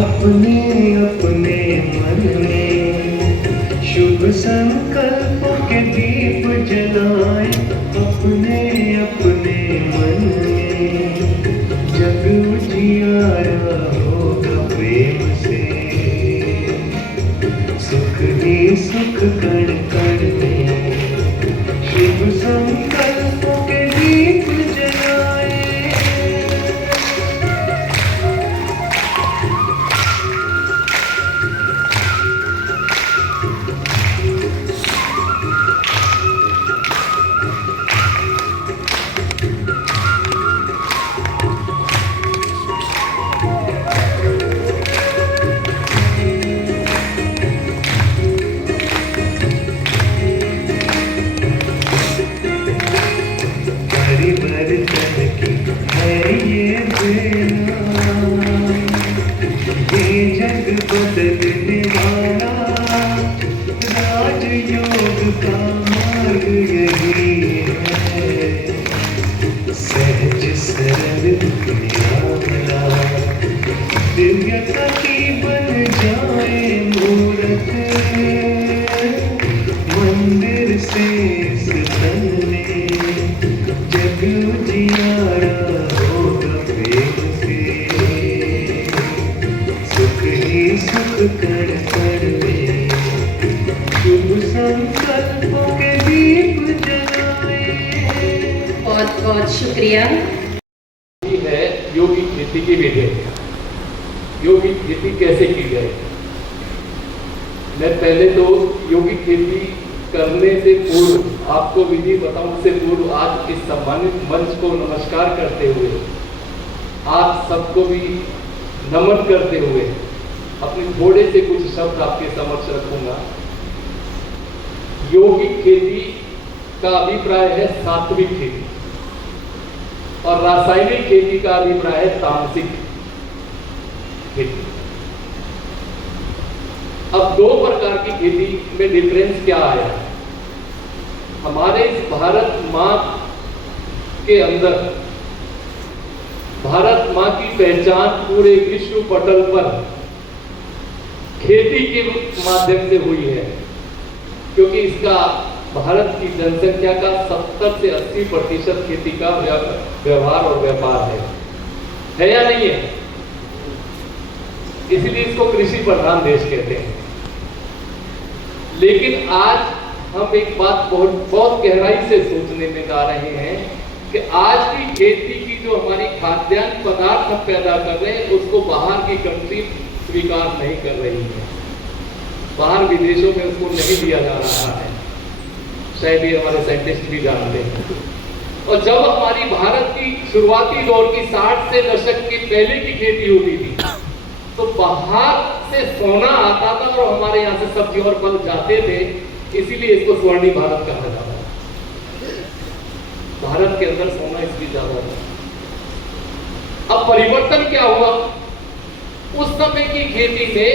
अपने अपने मन में शुभ संकल्पों के दीप जलाए, अपने अपने मन में जग उजियारा होगा प्रेम से, सुख ही सुख कण कण में शुभ संकल्पों के दीप जलाए। ये जग बदलने वाला राजयोग का मार्ग यही है, सहज सरल निरामला दिव्यता की बन जाए मूरत, मंदिर से तन में जग उजियारा होगा प्रेम से, सुख ही सुख कर कर में शुभ संकल्पों के दीप जलाए। बहुत बहुत शुक्रिया। है योगिक खेती की विधि। योगिक खेती कैसे की जाए? मैं पहले तो योगिक खेती करने से पूर्व आपको विधि बताऊं से पूर्व आज इस सम्मानित मंच को नमस्कार करते हुए, आप सबको भी नमन करते हुए अपने थोड़े से कुछ शब्द आपके समक्ष रखूंगा। योगिक खेती का अभिप्राय है सात्विक खेती और रासायनिक खेती का अभिप्राय है तामसिक खेती। अब दो प्रकार की खेती में डिफरेंस क्या आया? हमारे इस भारत माँ के अंदर भारत माँ की पहचान पूरे विश्व पटल पर खेती के माध्यम से हुई है, क्योंकि इसका भारत की जनसंख्या का 70 से 80% खेती का व्यवहार और व्यापार है या नहीं है? इसलिए इसको कृषि प्रधान देश कहते हैं। लेकिन आज हम एक बात बहुत गहराई से सोचने में जा रहे हैं कि आज की खेती की जो हमारी खाद्यान्न पदार्थ हम पैदा कर रहे हैं उसको बाहर की कंट्री स्वीकार नहीं कर रही है, बाहर विदेशों में उसको नहीं दिया जा रहा है, शायद ये हमारे साइंटिस्ट भी जानते हैं। और जब हमारी भारत की शुरुआती दौर की 60 से दशक के पहले की खेती होती थी तो बाहर से सोना आता था और हमारे यहाँ से सब्जी और फल जाते थे, इसीलिए इसको स्वर्णिम भारत कहा जाता है। भारत के अंदर सोना इसलिए ज्यादा था। अब परिवर्तन क्या हुआ? उस समय की खेती में,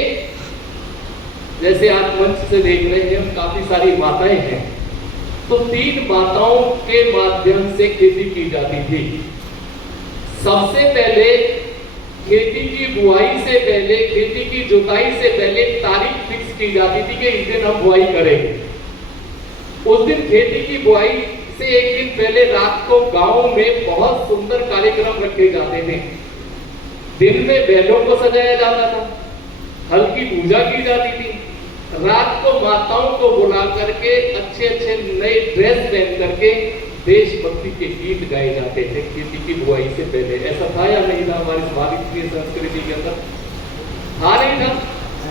जैसे आज मंच से देख रहे हैं हम, काफी सारी माताएं हैं, तो 3 माताओं के माध्यम से खेती की जाती थी। सबसे पहले खेती की बुआई से पहले, खेती की जुताई से पहले तारीख फिक्स की जाती थी कि इस दिन हम बुआई करेंगे। उस दिन खेती की बुआई से एक दिन पहले रात को गांव में बहुत सुंदर कार्यक्रम रखे जाते थे। दिन में बैलों को सजाया जाता था, हल की पूजा की जाती थी, रात को माताओं को बुला करके अच्छे अच्छे नए ड्रेस पहन करके देशभक्ति के गीत गाए जाते थे खेती की बुआई से पहले। ऐसा था या नहीं था हमारी भारतीय संस्कृति के अंदर? था नहीं था?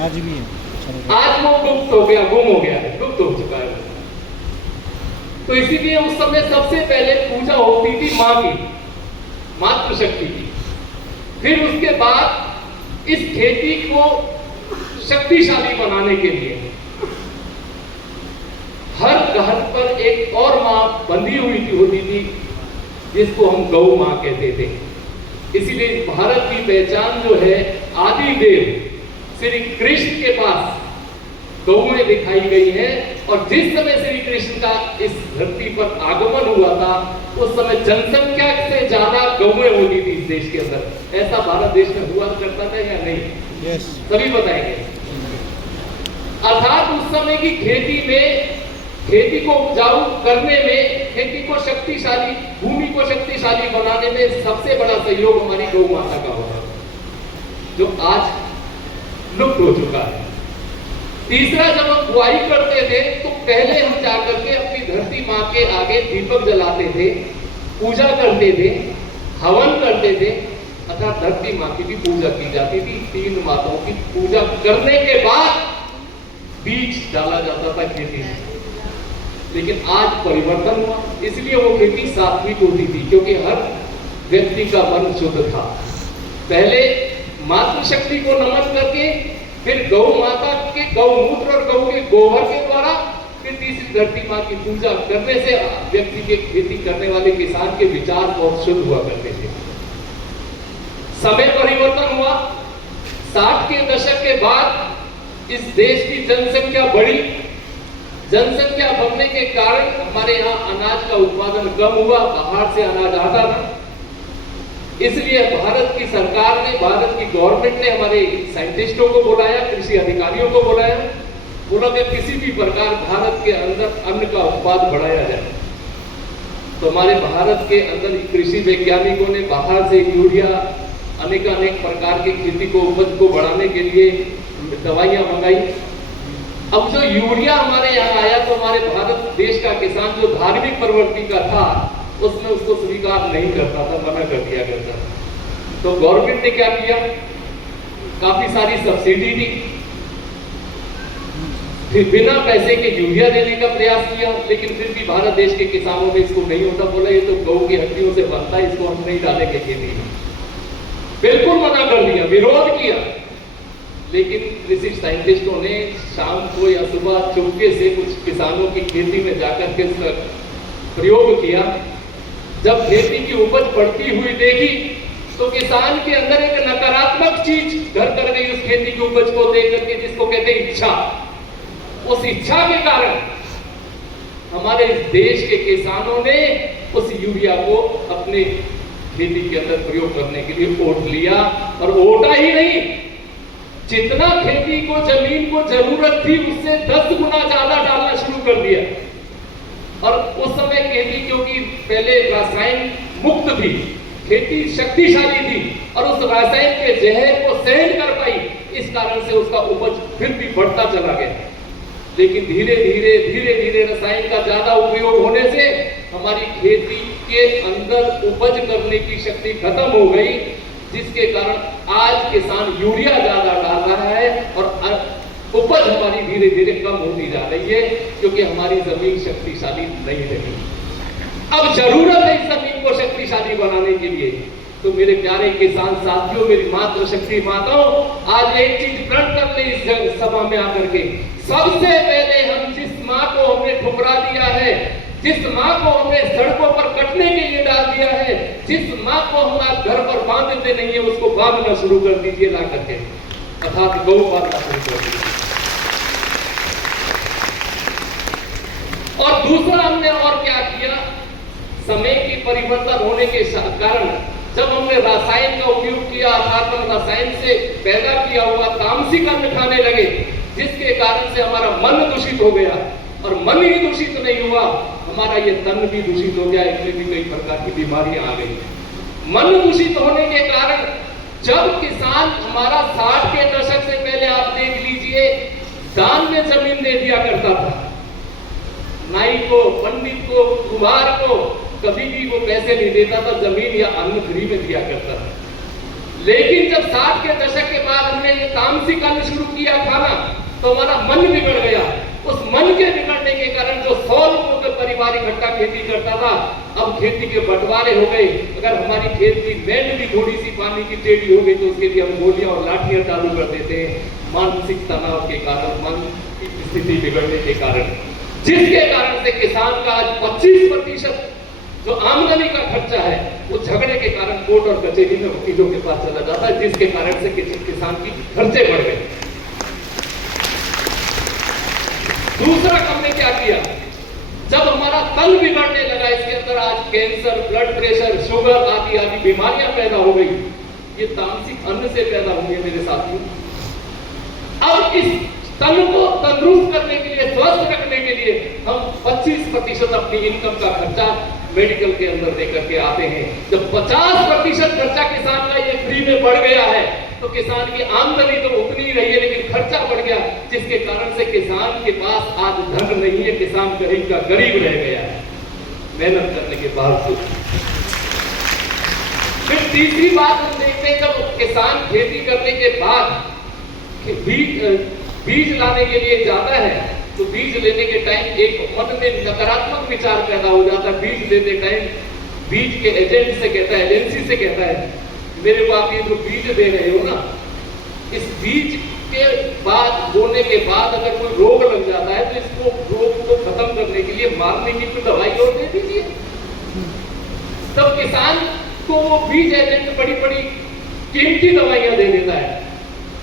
आज भी है। आज वो गुप्त हो गया, गुम हो गया है, गुप्त हो चुका है। तो इसीलिए उस समय सबसे पहले पूजा होती थी माँ की, मातृशक्ति की। फिर उसके बाद इस खेती को शक्तिशाली बनाने के लिए हर घर पर एक और माँ बंधी हुई होती थी, जिसको हम गौ माँ कहते थे। इसीलिए भारत की पहचान जो है आदि देव श्री कृष्ण के पास गौ में दिखाई गई है, और जिस समय श्री कृष्ण का इस धरती पर आगमन हुआ था उस समय जनसंख्या से ज्यादा गौएं होती थी इस देश के अंदर। ऐसा भारत देश में हुआ करता था या नहीं? यस। सभी बताएंगे। अर्थात उस समय की खेती में, खेती को उपजाऊ करने में, खेती को शक्तिशाली, भूमि को शक्तिशाली बनाने में सबसे बड़ा सहयोग हमारी गौ माता का होता है, जो आज लुप्त हो चुका है। तीसरा, जब हम बुआई करते थे तो पहले हम जाकर के अपनी धरती माँ के आगे दीपक जलाते थे, पूजा करते थे, हवन करते थे, अर्थात धरती माँ की भी पूजा की जाती थी। 3 माताओं की पूजा करने के बाद बीज डाला जाता था खेती में। लेकिन आज परिवर्तन हुआ, इसलिए वो खेती सात्विक होती थी, क्योंकि हर व्यक्ति का मन शुद्ध था। पहले मातृशक्ति को नमन करके, फिर गौ माता के गौमूत्र और गौ के गोबर के द्वारा, फिर तीसरी धरती माँ की पूजा करने से व्यक्ति के, खेती करने वाले किसान के विचार बहुत शुद्ध हुआ करते थे। समय परिवर्तन हुआ। 60 के दशक के बाद इस देश की जनसंख्या बढ़ी। जनसंख्या बढ़ने के कारण हमारे यहाँ अनाज का उत्पादन कम हुआ, बाहर से अनाज आता था। इसलिए भारत की सरकार ने, भारत की गवर्नमेंट ने हमारे साइंटिस्टों को बुलाया, कृषि अधिकारियों को बुलाया, बोला कि किसी भी प्रकार भारत के अंदर अन्न का उत्पादन बढ़ाया जाए। तो हमारे भारत के अंदर कृषि वैज्ञानिकों ने बाहर से यूरिया, अनेक प्रकार की खेती को, उपज को बढ़ाने के लिए दवाइयां मंगाई। अब जो यूरिया हमारे यहाँ आया तो हमारे भारत देश का किसान जो धार्मिक प्रवृत्ति का था उसमें उसको स्वीकार नहीं करता था, मना कर दिया करता था। तो गवर्नमेंट ने क्या किया, काफी सारी सब्सिडी दी, फिर बिना पैसे के यूरिया देने का प्रयास किया, लेकिन फिर भी भारत देश के किसानों में इसको नहीं होता। बोला ये तो गौ की हड्डियों से बनता है, इसको हम नहीं डालेंगे खेती में। बिल्कुल मना कर दिया, विरोध किया। लेकिन कृषि साइंटिस्टों ने शाम को या सुबह चुपके से कुछ किसानों की खेती में जाकर के इसका प्रयोग किया। जब खेती की उपज बढ़ती हुई देखी तो किसान के अंदर एक नकारात्मक चीज घर कर गई उस खेती की उपज को देख करके, जिसको कहते हैं इच्छा। उस इच्छा के कारण हमारे इस देश के किसानों ने उस यूरिया को अपने खेती के अंदर प्रयोग करने के लिए ओट लिया। और ओटा ही नहीं, जितना खेती को, जमीन को जरूरत थी उससे 10 गुना ज्यादा डालना शुरू कर दिया। और उस समय खेती, क्योंकि पहले रासायन मुक्त थी, खेती शक्तिशाली थी और उस रासायन के जहर को सहन कर पाई, इस कारण से उसका उपज फिर भी बढ़ता चला गया। लेकिन धीरे धीरे रसायन का ज्यादा उपयोग होने से हमारी खेती के अंदर उपज करने की शक्ति खत्म हो गई, जिसके कारण आज किसान यूरिया ज्यादा डाल रहा है और उपज हमारी धीरे धीरे कम होती जा रही है, क्योंकि हमारी जमीन शक्तिशाली नहीं रही। अब जरूरत है इस जमीन को शक्तिशाली बनाने के लिए। तो मेरे प्यारे किसान साथियों, मेरी मातृशक्ति माताओं, आज एक चीज प्रण कर ले इस सभा में आकर के। सबसे पहले हम जिस माँ को हमने ठुकरा दिया है, जिस माँ को हमने सड़कों पर कटने के लिए डाल दिया है, जिस माँ को हम घर पर बांधते नहीं है, उसको बांधना शुरू कर दीजिए ला करके, अर्थात गौ पालना शुरू कर दीजिए। और दूसरा हमने और क्या किया, समय की परिवर्तन होने के कारण जब हमने रसायन का उपयोग किया, अर्थात हम रसायन से पैदा किया हुआ तामसिक अन्न खाने लगे, जिसके कारण से हमारा मन दूषित हो गया। और मन ही दूषित नहीं हुआ, हमारा ये तन भी दूषित हो गया, इसमें भी कई प्रकार की बीमारियां आ गई। मन दूषित होने के कारण जब किसान हमारा 60 के दशक से पहले आप देख लीजिए, दान में जमीन दे दिया करता था, नाई को, पंडित को, कुम्हार को, कभी भी वो पैसे नहीं देता था, जमीन या अन्न फ्री में दिया करता था। लेकिन जब 60 के दशक के बाद हमने ये तामसिक अन्न शुरू किया खाना, तो हमारा मन बिगड़ गया। उस मन के बिगड़ने के कारण जो 100 लोगों का परिवार इकट्ठा खेती करता था, अब खेती के बंटवारे हो गए। अगर हमारी खेत की बैंड भी थोड़ी सी पानी की टेढ़ी हो गई तो उसके लिए हम गोलियां और लाठियां चालू कर देते हैं, मानसिक तनाव के कारण, मन की स्थिति बिगड़ने के कारण, जिसके कारण से किसान का आज 25% जो आमदनी का खर्चा है वो झगड़े के कारण कोर्ट और कचहरी में वकीलों के पास चला जाता है, जिसके कारण से किसान की खर्चे बढ़ गए। दूसरा हमने क्या किया, जब हमारा तन बिगड़ने लगा, इसके अंदर आज कैंसर, ब्लड प्रेशर, शुगर आदि आदि बीमारियां पैदा हो गई, ये तामसिक अन्न से पैदा हुई है मेरे साथियों। अब इस तन को तंदुरुस्त करने के लिए, स्वस्थ रखने के लिए हम 25% अपनी इनकम का खर्चा मेडिकल के अंदर लेकर के आते हैं। जब 50% खर्चा किसान का ये फ्री में बढ़ गया है, तो किसान की आमदनी तो उतनी ही रही है, लेकिन खर्चा बढ़ गया, जिसके कारण से किसान के पास आज धन नहीं है, किसान गरीब का गरीब रह गया है मेहनत करने के बावजूद। फिर तीसरी बात हम देखते हैं, जब किसान खेती करने के बाद बीज लाने के लिए जाता है, तो बीज लेने के टाइम एक मन में नकारात्मक विचार पैदा हो जाता है। बीज लेते टाइम बीज के एजेंट से कहता है, एजेंसी से कहता है, मेरे को आप ये जो बीज दे रहे हो ना, इस बीज के बाद, बोने के बाद अगर कोई रोग लग जाता है, तो इसको रोग को खत्म करने के लिए मारने की कोई दवाई और दे दीजिए। तब किसान को वो बीज एजेंट बड़ी बड़ी कीमती दवाइयां दे देता है,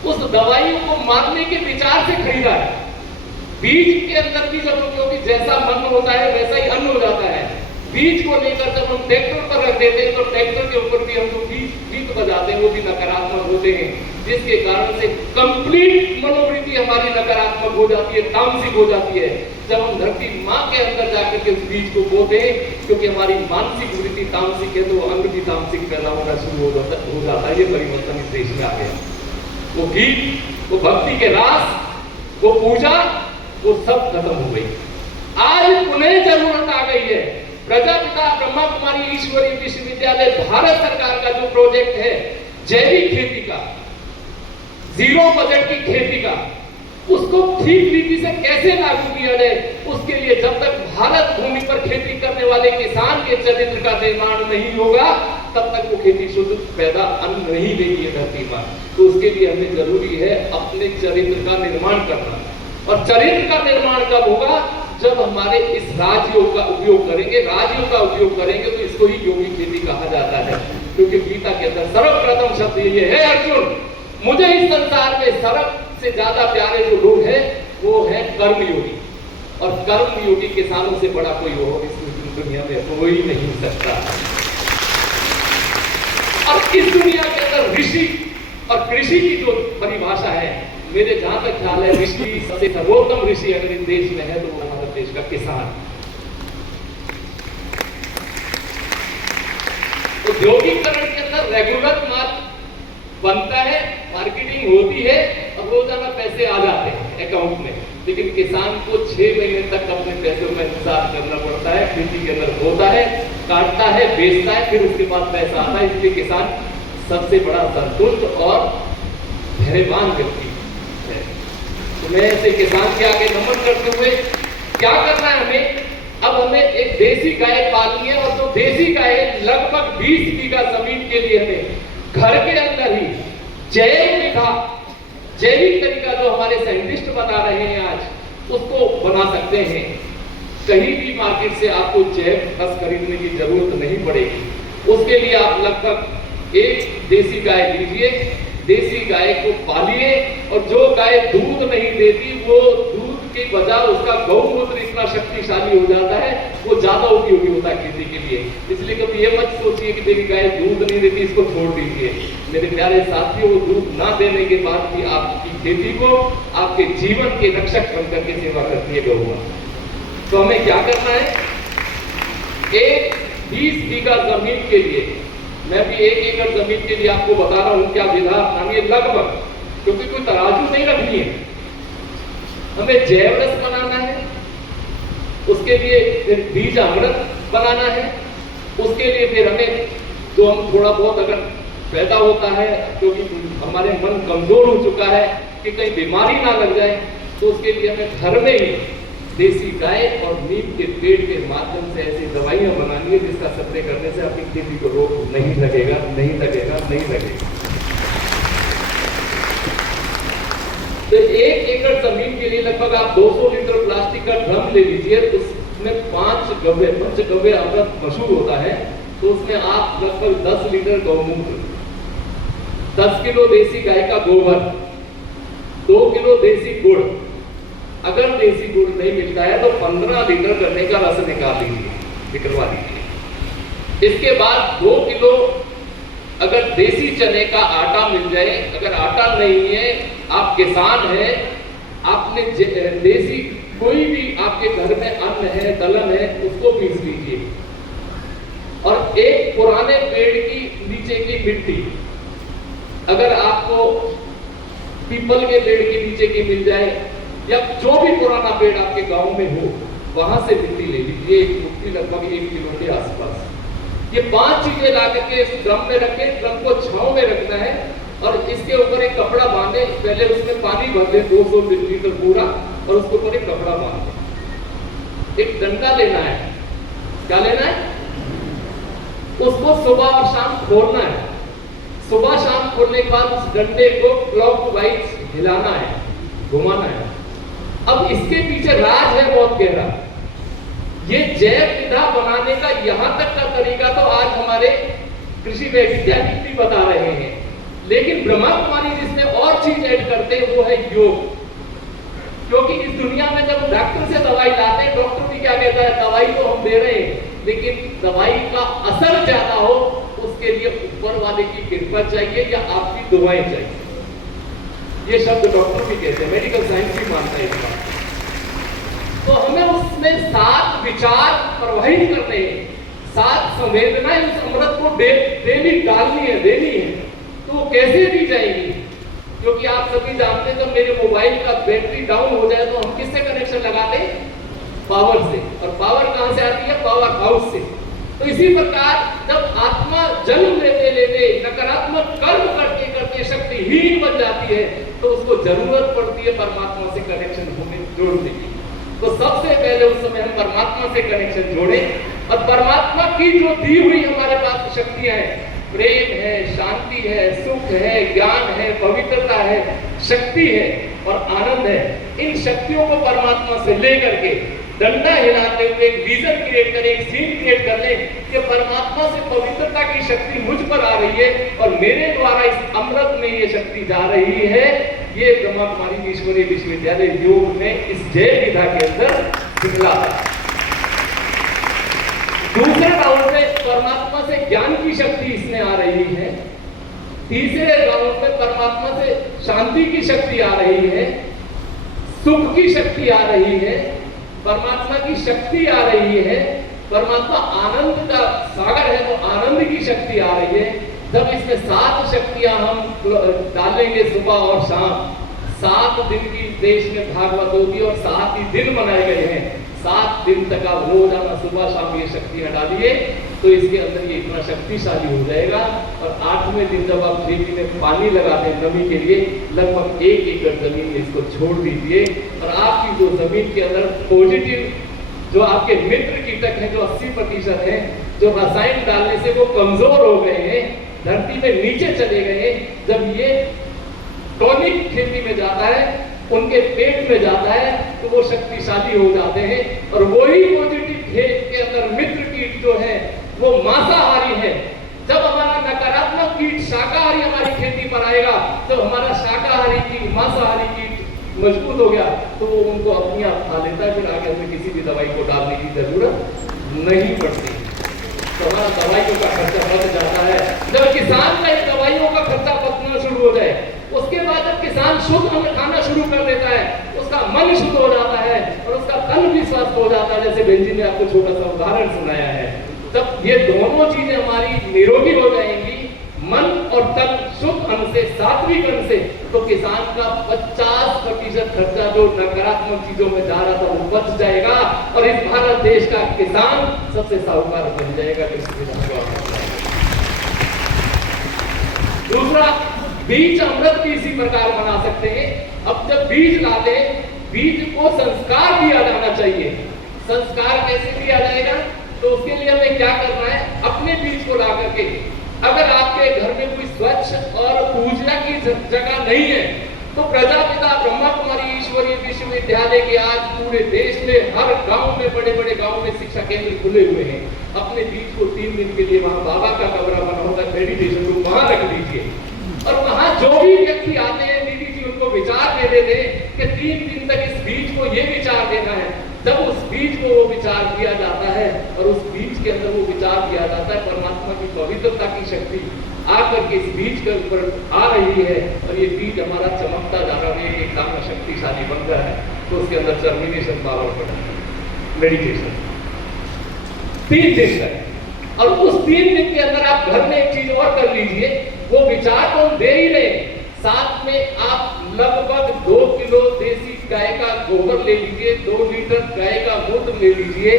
उस दवाइयों को मारने के विचार से खरीदा है। बीज के अंदर भी जब, क्योंकि जैसा मन होता है वैसा ही अन्न हो जाता है। बीज को लेकर जब हम ट्रैक्टर पर रख देते हैं, तो ट्रैक्टर के ऊपर भी हम जो गीत बजाते हैं वो भी नकारात्मक होते हैं, जिसके कारण से कंप्लीट मनोवृत्ति हमारी नकारात्मक हो जाती है, तामसिक हो जाती है। जब हम धरती माँ के अंदर जाकर के उस बीज को बोते हैं, क्योंकि हमारी मानसिक वृत्ति तामसिक है, तो अन्न भी तामसिक पैदा होना शुरू हो जाता है। ये परिवर्तन इस देश में आ गया। वो गीत, वो भक्ति के रास, वो पूजा, वो सब खत्म हो गई। आज पुनः जरूरत आ गई है। प्रजापिता ब्रह्मा कुमारी ईश्वरीय विश्वविद्यालय भारत सरकार का जो प्रोजेक्ट है जैविक खेती का, जीरो बजट की खेती का, उसको ठीक रीति से कैसे लागू किया जाए, उसके लिए जब तक भारत भूमि पर खेती करने वाले किसान के चरित्र का निर्माण नहीं होगा, तब तक वो खेती शुद्ध पैदा अन्न नहीं देगी ये धरती पर। तो उसके लिए हमें जरूरी है अपने चरित्र का निर्माण करना। और चरित्र का निर्माण कब होगा? जब हमारे इस राजयोग का उपयोग करेंगे। राजयोग का उपयोग करेंगे तो इसको ही योगी खेती कहा जाता है, क्योंकि गीता के अंदर सर्वप्रथम शब्द ये है, अर्जुन मुझे इस संसार में सबसे ज्यादा प्यारे जो लोग हैं वो है कर्मयोगी, और कर्मयोगी किसानों से बड़ा कोई और इस दुनिया में हो ही नहीं सकता। और इस दुनिया के अंदर ऋषि और कृषि की जो परिभाषा है, मेरे जहां तक ख्याल है, ऋषि सबसे सर्वोत्तम ऋषि अगर इस देश में है तो वो हमारे देश का किसान। औद्योगिकरण के अंदर रेगुलर माल बनता है, मार्केटिंग होती है और रोजाना पैसे आ जाते हैं अकाउंट में, लेकिन किसान को 6 महीने तक अपने पैसों का इंतजार करना पड़ता है। खेती के अंदर होता है, काटता है, बेचता है, फिर उसके बाद पैसा आता है। इसलिए किसान सबसे बड़ा संतुष्ट और धैर्यवान व्यक्ति है। तो मैं ऐसे किसान के आगे नमन करते हुए क्या करना है हमें? अब हमें एक देसी गाय पालनी है, और जो देसी गाय है लगभग 20 बीघा जमीन के लिए हमें घर के अंदर ही जैविक तरीका जो हमारे साइंटिस्ट बता रहे हैं आज, उसको बना सकते हैं। कहीं भी मार्केट से आपको जैव खस खरीदने की जरूरत नहीं पड़ेगी। उसके लिए आप लगभग एक देसी गाय लीजिए, देसी गाय को पालिए, और जो गाय दूध नहीं देती वो दूध के बजाय उसका गौमूत्र इतना शक्तिशाली हो जाता है, वो ज्यादा उपयोगी होता है खेती के लिए। इसलिए कभी ये मत सोचिए कि मेरी गाय दूध नहीं देती, इसको छोड़ दीजिए। मेरे प्यारे साथियों, वो दूध ना देने के बाद भी आपकी खेती को, आपके जीवन के रक्षक बनकर के सेवा करती है गौ। तो हमें क्या करना है? एक 20 बीघा जमीन के लिए, मैं भी 1 एकड़ जमीन के लिए आपको बता रहा हूं क्या विधा अपनानी है लगभग, क्योंकि कोई तराजू नहीं रखनी है। हमें जैव रस बनाना है, उसके लिए फिर बीज अमृत बनाना है, उसके लिए फिर हमें जो हम थोड़ा बहुत अगर पैदा होता है, क्योंकि हमारे मन कमजोर हो चुका है कि कहीं बीमारी ना लग जाए, तो उसके लिए हमें घर में ही देसी गाय और नीम के पेड़ के माध्यम से ऐसी दवाइयां बनानी है जिसका स्प्रे करने से आपकी खेती को रोग नहीं लगेगा, नहीं लगेगा, नहीं लगेगा। तो 1 एकड़ जमीन के लिए लगभग आप 200 लीटर प्लास्टिक का ड्रम ले लीजिए, उसमें 5 पंचगव्य अमृत मशहूर होता है, तो उसमें आप लगभग 10 लीटर गौमूत्र, 10 किलो देसी गाय का गोबर, 2 किलो देसी गुड़, अगर देसी गुड़ नहीं मिलता है तो 15 लीटर गन्ने का रस निकाल लीजिए, निकलवा लीजिए। इसके बाद 2 किलो अगर देसी चने का आटा मिल जाए, अगर आटा नहीं है, आप किसान हैं, आपने देसी कोई भी आपके घर में अन्न है, दलहन है, उसको पीस लीजिए। और एक पुराने पेड़ की नीचे की मिट्टी, अगर आपको पीपल के पेड़ के नीचे की मिल जाए या जो भी पुराना पेड़ आपके गांव में हो, वहां से मिट्टी ले लीजिए, एक मुट्ठी लगभग 1 किलो के आसपास। ये 5 चीजें ला करके इस ड्रम में रखें, ड्रम को छांव में रखना है और इसके ऊपर एक कपड़ा बांधे, पहले उसमें पानी भर दे 200 मिलीलीटर पूरा और उसके ऊपर एक कपड़ा बांध दे। एक डंडा लेना है, क्या लेना है, उसको सुबह और शाम खोलना है। सुबह शाम खोलने के बाद उस डंडे को क्लॉकवाइज हिलाना है, घुमाना है। अब इसके पीछे राज है बहुत गहरा। ये जैव विधा बनाने का यहां तक का तरीका तो आज हमारे कृषि वैज्ञानिक भी बता रहे हैं, लेकिन ब्रह्मा कुमारी जिसमें और चीज ऐड करते हैं वो है योग। क्योंकि इस दुनिया में जब डॉक्टर से दवाई लाते हैं, डॉक्टर भी क्या कहता है, दवाई तो हम दे रहे हैं, लेकिन दवाई का असर ज्यादा हो उसके लिए ऊपर वाले की कृपा चाहिए या आपकी दुआएं चाहिए। ये शब्द डॉक्टर भी कहते हैं, मेडिकल साइंस भी मानता है इस बात। तो हमें उसमें 7 विचार प्रवाहित करने हैं, 7 संवेदनाएं उस अमृत को डेली डालनी है, देनी है। तो वो कैसे दी जाएगी? क्योंकि आप सभी जानते हैं जब मेरे मोबाइल का बैटरी डाउन हो जाए तो हम किससे कनेक्शन लगाते हैं? पावर से। और पावर कहां से आती है? पावर हाउस से। तो इसी प्रकार जब आत्मा जन्म लेते लेते नकारात्मक कर्म करते करते शक्तिहीन बन जाती है तो उसको जरूरत पड़ती है परमात्मा से कनेक्शन जोड़ने की। तो सबसे पहले उस समय हम परमात्मा से कनेक्शन जोड़े और परमात्मा की जो दी हुई हमारे पास शक्तियां हैं, प्रेम है, शांति है, सुख है, ज्ञान है, पवित्रता है, शक्ति है और आनंद है, इन शक्तियों को परमात्मा से लेकर के डंडा हिलाते हुए एक विजन क्रिएट करें, एक सीन क्रिएट कर ले कि परमात्मा से पवित्रता की शक्ति मुझ पर आ रही है और मेरे द्वारा इस अमृत में ये शक्ति जा रही है। ये ब्रह्मा कुमारी ईश्वरीय विश्वविद्यालय योग में इस जय विधा के अंदर सिखला। दूसरे राउंड में परमात्मा से ज्ञान की शक्ति इसमें आ रही है। तीसरे राउंड में परमात्मा से शांति की शक्ति आ रही है, सुख की शक्ति आ रही है, परमात्मा की शक्ति आ रही है, परमात्मा आनंद का सागर है तो आनंद की शक्ति आ रही है। जब इसमें 7 शक्तियां हम डालेंगे सुबह और शाम, 7 दिन की देश में भागवत होगी और 7 ही दिन मनाए गए हैं। 7 दिन तक आप रोजाना सुबह शाम ये शक्तियां डालिए तो इसके अंदर ये इतना शक्तिशाली हो जाएगा। और 8वें दिन जब आप खेती में पानी लगाते हैं नमी के लिए, लगभग 1 एकड़ जमीन में इसको छोड़ दीजिए और आपकी जो जमीन के अंदर पॉजिटिव जो आपके मित्र कीटक हैं जो 80% हैं, जो रसायन डालने से वो कमजोर हो गए हैं, धरती में नीचे चले गए, जब ये टॉनिक खेती में जाता है, उनके पेट में जाता है तो वो शक्तिशाली हो जाते हैं। और वही पॉजिटिव खेत के अंदर मित्र कीट जो है वो मांसाहारी है। जब हमारा नकारात्मक कीट शाकाहारी हमारी खेती पर आएगा, जब हमारा शाकाहारी कीट मांसाहारी कीट मजबूत हो गया तो वो उनको अपनी आप खा लेता है, फिर आगे हमें किसी भी दवाई को डालने की जरूरत नहीं पड़ती। तो हमारा दवाइयों का खर्चा बच जाता है। जब किसान का दवाइयों का खर्चा बचना शुरू हो जाए, उसके बाद जब किसान शुद्ध अन्न खाना शुरू कर देता है, उसका मन शुद्ध हो जाता है और उसका तन भी स्वस्थ हो जाता है। जैसे बेंजी ने आपको छोटा सा उदाहरण सुनाया है। जब ये दोनों चीजें हमारी निरोगी हो जाएंगी, मन और तन शुद्ध अन्न से, सात्विक अन्न से, तो किसान का 50% खर्चा जो नकारात्मक चीजों में जा रहा था वो बच जाएगा और इस भारत देश का किसान सबसे साहूकार बन जाएगा। दूसरा, बीज अमृत भी इसी प्रकार बना सकते हैं। अब जब बीज लाते, बीज को संस्कार दिया जाना चाहिए। संस्कार कैसे दिया जाएगा? तो उसके लिए हमें क्या करना है? अपने बीज को ला करके, अगर आपके घर में कोई स्वच्छ और पूजा की जगह नहीं है तो प्रजापिता ब्रह्मा कुमारी ईश्वरीय विश्वविद्यालय के आज पूरे देश में हर गांव में, बड़े बड़े गांव में शिक्षा केंद्र खुले हुए हैं। अपने बीज को 3 दिन के लिए वहां बाबा का कमरा बना होगा, मेडिटेशन रूम, वहां रख दीजिए और वहां जो भी व्यक्ति आते हैं, दीदी जी उनको विचार दे देते हैं कि 3 दिन तक इस बीज को ये विचार देना है। जब उस बीज को वो विचार दिया जाता है और उस बीज के अंदर वो विचार दिया जाता है, परमात्मा की पवित्रता की शक्ति आकर के इस बीज के ऊपर आ रही है और ये बीज हमारा चमकता जा रहा है, एक दाना शक्तिशाली बन रहा है, तो उसके अंदर जर्मिनेशन पावर बढ़ा है। मेडिटेशन 3 दिन तक, और उस 3 दिन के अंदर आप घर में एक चीज और कर लीजिए, वो विचार तो हम दे ही रहे, साथ में आप लगभग 2 किलो देसी गाय का गोबर ले लीजिए, 2 लीटर गाय का दूध ले लीजिए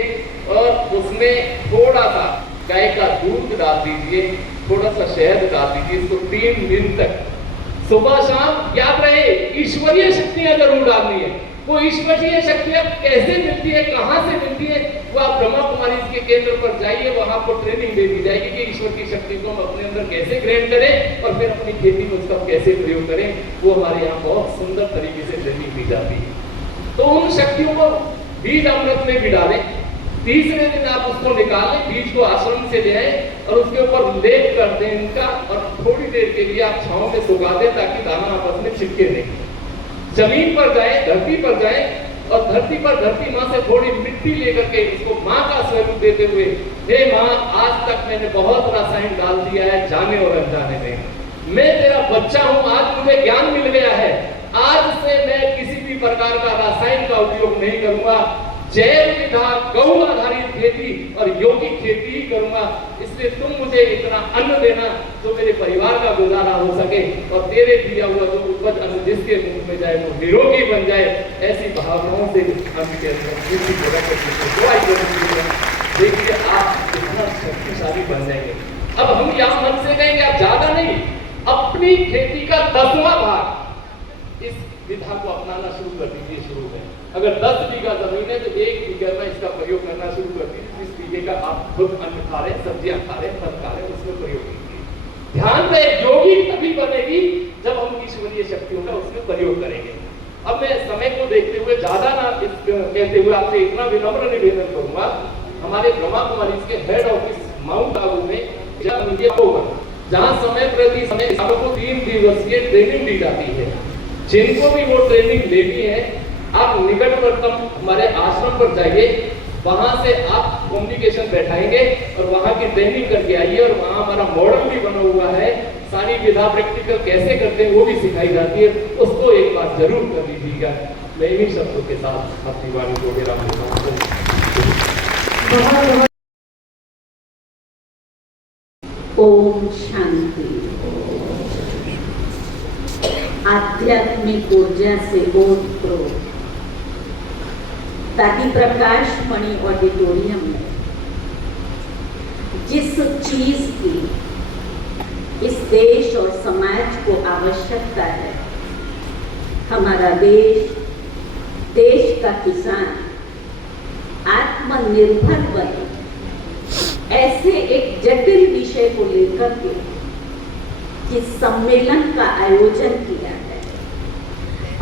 और उसमें थोड़ा सा गाय का दूध डाल दीजिए, थोड़ा सा शहद डाल दीजिए, इसको 3 दिन तक सुबह शाम याद रहे ईश्वरीय शक्तियां जरूर डालनी है। वो ईश्वरीय शक्तियां कैसे मिलती है, कहां से मिलती है, वो आप ब्रह्मा कुमारी के केंद्र पर जाइए, वहां आपको ट्रेनिंग दे दी जाएगी कि ईश्वर की शक्ति को हम अपने अंदर कैसे ग्रहण करें और फिर अपनी खेती में उसका कैसे प्रयोग करें। वो हमारे यहाँ बहुत सुंदर तरीके से ट्रेनिंग दी जाती है। तो उन शक्तियों को बीज अमृत में भी डालें, तीसरे दिन आप उसको निकाल लें, बीज को आश्रम से ले आए और उसके ऊपर लेप कर दें इनका, और थोड़ी देर के लिए आप छांव में सुखा दें ताकि दाना आपस में चिपके नहीं। जमीन पर जाए, धरती पर जाए और धरती पर धरती माँ से थोड़ी मिट्टी लेकर के उसको माँ का स्वरूप देते हुए, हे माँ, आज तक मैंने बहुत रसायन डाल दिया है, जाने और अनजाने में, मैं तेरा बच्चा हूँ, आज मुझे ज्ञान मिल गया है, आज से मैं किसी भी प्रकार का रासायन का उपयोग नहीं करूंगा, जैव विधा गौ आधारित खेती और योगिक खेती ही करूंगा, इसलिए तुम मुझे इतना अन्न देना जो मेरे परिवार का गुजारा हो सके और तेरे दिया हुआ जो उपज अन्न जिसके मुंह में जाए वो निरोगी बन जाए। ऐसी भावनाओं से हम के देखिए आप कितना शक्तिशाली बन जाएंगे। अब हम यहाँ मन से कहेंगे आप ज्यादा नहीं, अपनी खेती का 10वां भाग इस विधा को अपनाना शुरू कर दीजिए। शुरू में अगर 10 बीघा जमीन है तो 1 बीघा में इसका प्रयोग करना शुरू कर दीजिए। 20 बीघे का आप खुद अन्न खा रहे, सब्जियां खा रहे, फल खा रहे, उसमें प्रयोग कीजिए। ध्यान रहे योगी तभी बनेगी जब हम ईश्वरीय शक्तियों का उसमें प्रयोग करेंगे। अब मैं समय को देखते हुए ज्यादा ना कहते हुए आपसे इतना विनम्र निवेदन करूंगा, हमारे ब्रह्मा कुमारी के हेड ऑफिस माउंट आबू में मीडिया होगा, जहां समय प्रति समय को 3 दिवसीय ट्रेनिंग दी जाती है। जिनको भी वो ट्रेनिंग लेनी है, आप निकटवर्तम हमारे आश्रम पर जाइए, वहां से आप कम्युनिकेशन बैठाएंगे और वहां की ट्रेनिंग करके आइए, और वहां हमारा मॉडल भी बना हुआ है, सारी विधा प्रैक्टिकल कैसे करते हैं वो भी सिखाई जाती है, उसको एक बार जरूर कर लीजिएगा। मैं इन्हीं शब्दों के साथ अपनी वाणी को विराम देता हूं। ओम शांति। आध्यात्मिक ऊर्जा से ओतप्रोत ताकि प्रकाश मणि ऑडिटोरियम में जिस चीज की इस देश और समाज को आवश्यकता है, हमारा देश का किसान आत्मनिर्भर बने, ऐसे एक जटिल विषय को लेकर के इस सम्मेलन का आयोजन किया है।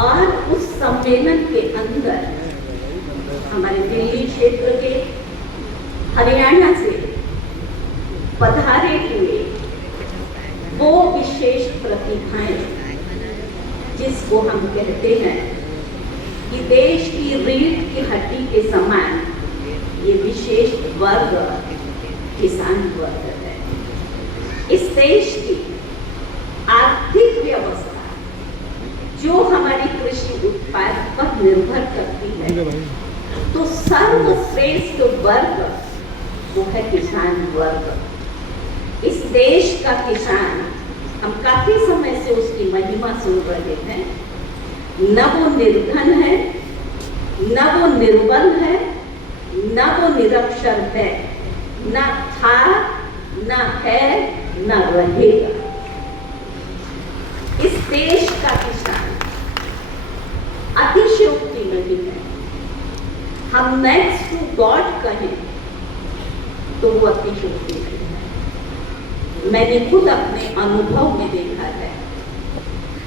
और उस सम्मेलन के अंदर हमारे दिल्ली क्षेत्र के, हरियाणा से पधारे हुए वो विशेष प्रतिभाएं जिसको हम कहते हैं कि देश की रीढ़ की हड्डी के समान ये विशेष वर्ग किसान वर्ग है। इस देश की आर्थिक व्यवस्था जो हमारी कृषि उत्पाद पर निर्भर करती है, तो सर्वश्रेष्ठ वर्ग वो है किसान वर्ग। इस देश का किसान, हम काफी समय से उसकी महिमा सुन रहे हैं, न वो निर्धन है, न वो निर्बल है, न वो निरक्षर है, न था, न है, न रहेगा। इस देश का किसान अतिशयोक्ति नहीं है। हम नेक्स्ट टू गॉड कहें तो वो अतिशयोक्ति नहीं है। मैंने खुद अपने अनुभव में देखा है,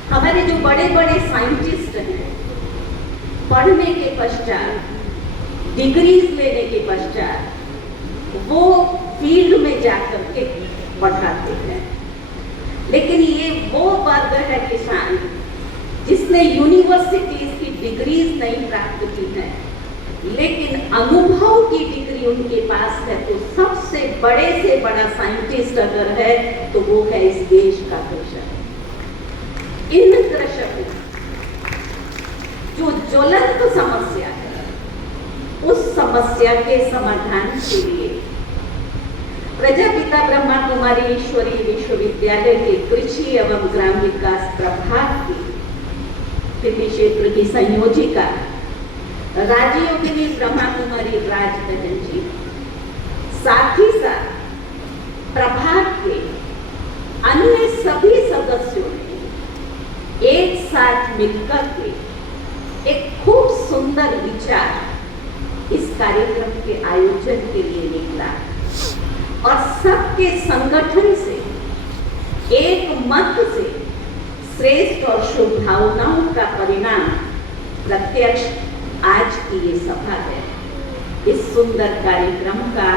हमारे जो बड़े बड़े साइंटिस्ट हैं, पढ़ने के पश्चात, डिग्रीज लेने के पश्चात वो फील्ड में जाकर के पढ़ाते हैं। लेकिन ये वो वर्ग है किसान जिसने यूनिवर्सिटीज की डिग्रीज नहीं प्राप्त की हैं, लेकिन अनुभव की डिग्री उनके पास है, तो सबसे बड़े से बड़ा साइंटिस्ट अगर है तो वो है इस देश का कृषक। इन कृषकों जो ज्वलंत समस्या है, उस समस्या के समाधान के लिए प्रजापिता ब्रह्मा कुमारी ईश्वरी विश्वविद्यालय के कृषि एवं ग्राम विकास प्रभाग की कृषि क्षेत्र की संयोजिका राजयोगिनी ब्रह्मा कुमारी राज बहन जी, साथ ही साथ प्रभाग के अन्य सभी सदस्यों ने एक साथ मिलकर के एक खूब सुंदर विचार इस कार्यक्रम के आयोजन के लिए निकला और सबके संगठन से एक मत से श्रेष्ठ और शुभ भावनाओं का परिणाम प्रत्यक्ष आज की ये सभा है। इस सुंदर कार्यक्रम का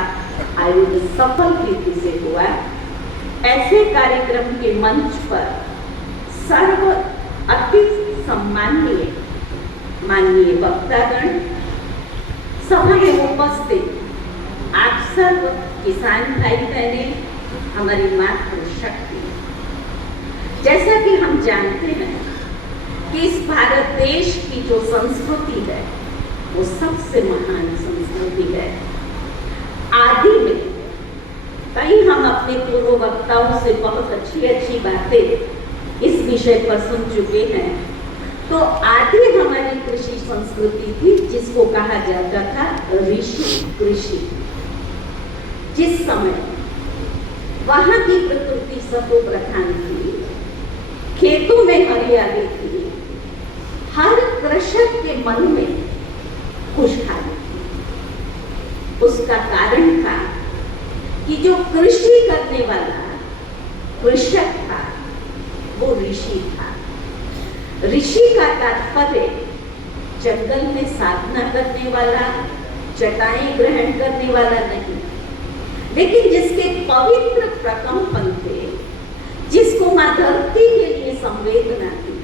आयोजन सफल रीति से हुआ। ऐसे कार्यक्रम के मंच पर सर्व अति सम्माननीय माननीय वक्तागण, सभा में उपस्थित आप सर्व किसान भाई बहने, हमारी मातृशक्ति। जैसा कि हम जानते हैं कि इस भारत देश की जो संस्कृति है वो सबसे महान संस्कृति है। आदि में कई हम अपने पूर्व वक्ताओं से बहुत अच्छी अच्छी बातें इस विषय पर सुन चुके हैं। तो आदि हमारी कृषि संस्कृति थी, जिसको कहा जाता था ऋषि कृषि। जिस समय वहां की प्रकृति सर्वप्रधान थी, खेतों में हरियाली थी, हर कृषक के मन में खुशहाली थी। उसका कारण था कि जो कृषि करने वाला कृषक था वो ऋषि था। ऋषि का तात्पर्य जंगल में साधना करने वाला, चटाई ग्रहण करने वाला नहीं, लेकिन जिसके पवित्र प्रकंपन थे, जिसको मां धरती के लिए संवेदना थी,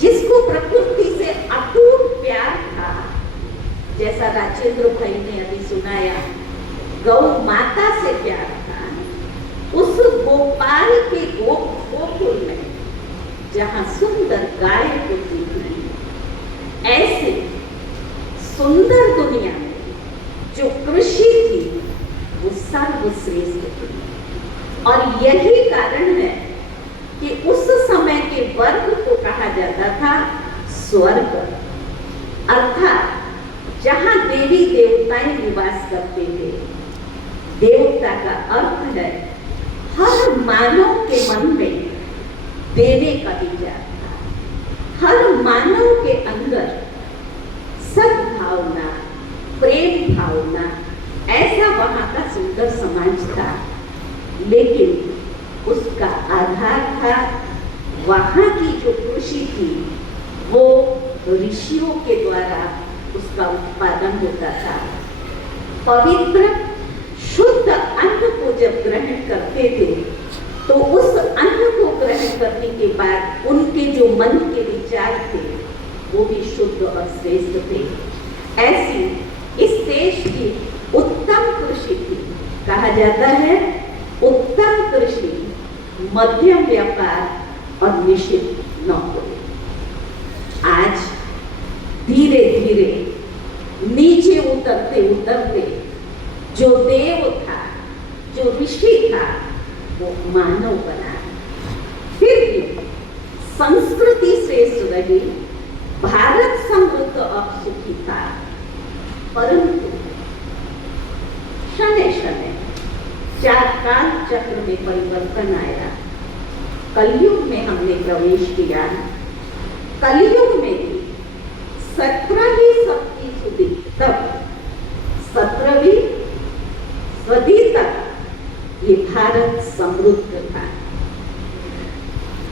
जिसको प्रकृति से अटूट प्यार था। जैसा राजेंद्र भाई ने अभी सुनाया, गौ माता से प्यार था। उस गोपाल के गोकुल में जहां सुंदर गाय होती थी, ऐसे सुंदर दुनिया में जो कृषि थी वो सर्वश्रेष्ठ थी। और यही कारण है कि उस समय के वर्ग को कहा जाता था स्वर्ग, अर्थात जहां देवी देवताएं निवास करते थे। देवता का अर्थ है हर मानव के मन में देने का विचार था, हर मानव के अंदर सद्भावना, प्रेम भावना, ऐसा वहां का सुंदर समाज था। लेकिन उसका आधार था वहां की जो कृषि थी वो ऋषियों के द्वारा उसका उत्पादन होता था। पवित्र शुद्ध अन्न को जब ग्रहण करते थे तो उस अन्न को ग्रहण करने के बाद उनके जो मन के विचार थे वो भी शुद्ध और श्रेष्ठ थे। ऐसी इस देश की उत्तम कृषि थी। कहा जाता है उत्तम कृषि, मध्यम व्यापार और निश्चित नौकरी। आज धीरे धीरे नीचे उतरते उतरते जो देव था, जो ऋषि था, वो मानव बना। फिर भी संस्कृति श्रेष्ठ रही, भारत समृद्ध और सुखी था। परंतु शनै शनै चार काल चक्र में परिवर्तन आया। कलयुग में हमने प्रवेश किया। कलयुग में भी 17वीं शताब्दी सुधी तक 17वीं सदी तक ये भारत समृद्ध था,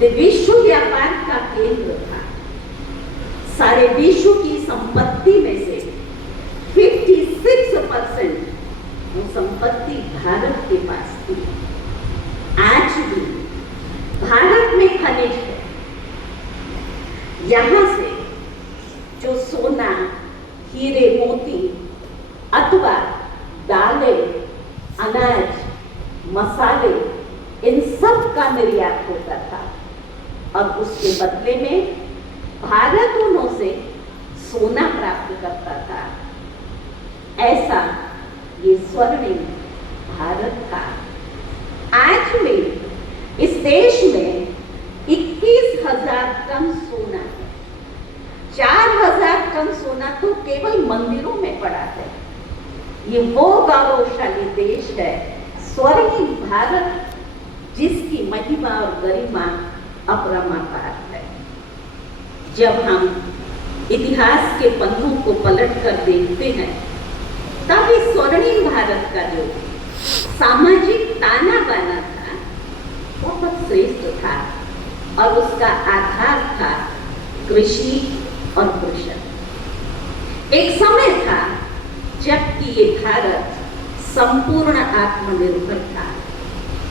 विश्व व्यापार का केंद्र था। सारे विश्व की संपत्ति में से 56% वो संपत्ति भारत के पास थी। आज भी भारत में खनिज है, यहाँ से जो सोना, हीरे मोती अथवा दालें, अनाज, मसाले इन सब का निर्यात होता था और उसके बदले में भारत उनों से सोना प्राप्त करता था। ऐसा ये स्वर्णिम भारत था। आज में इस देश में 21,000 टन सोना है। 4,000 टन सोना तो केवल मंदिरों में पड़ा है। ये वो गौरवशाली देश है, स्वर्णिम भारत, जिसकी महिमा और गरिमा अपरंपार है। जब हम इतिहास के पन्नों को पलट कर देखते हैं तब इस स्वर्णिम भारत का जो सामाजिक ताना बाना था बहुत श्रेष्ठ था और उसका आधार था कृषि और कृषक। एक समय था जबकि ये भारत संपूर्ण आत्मनिर्भर था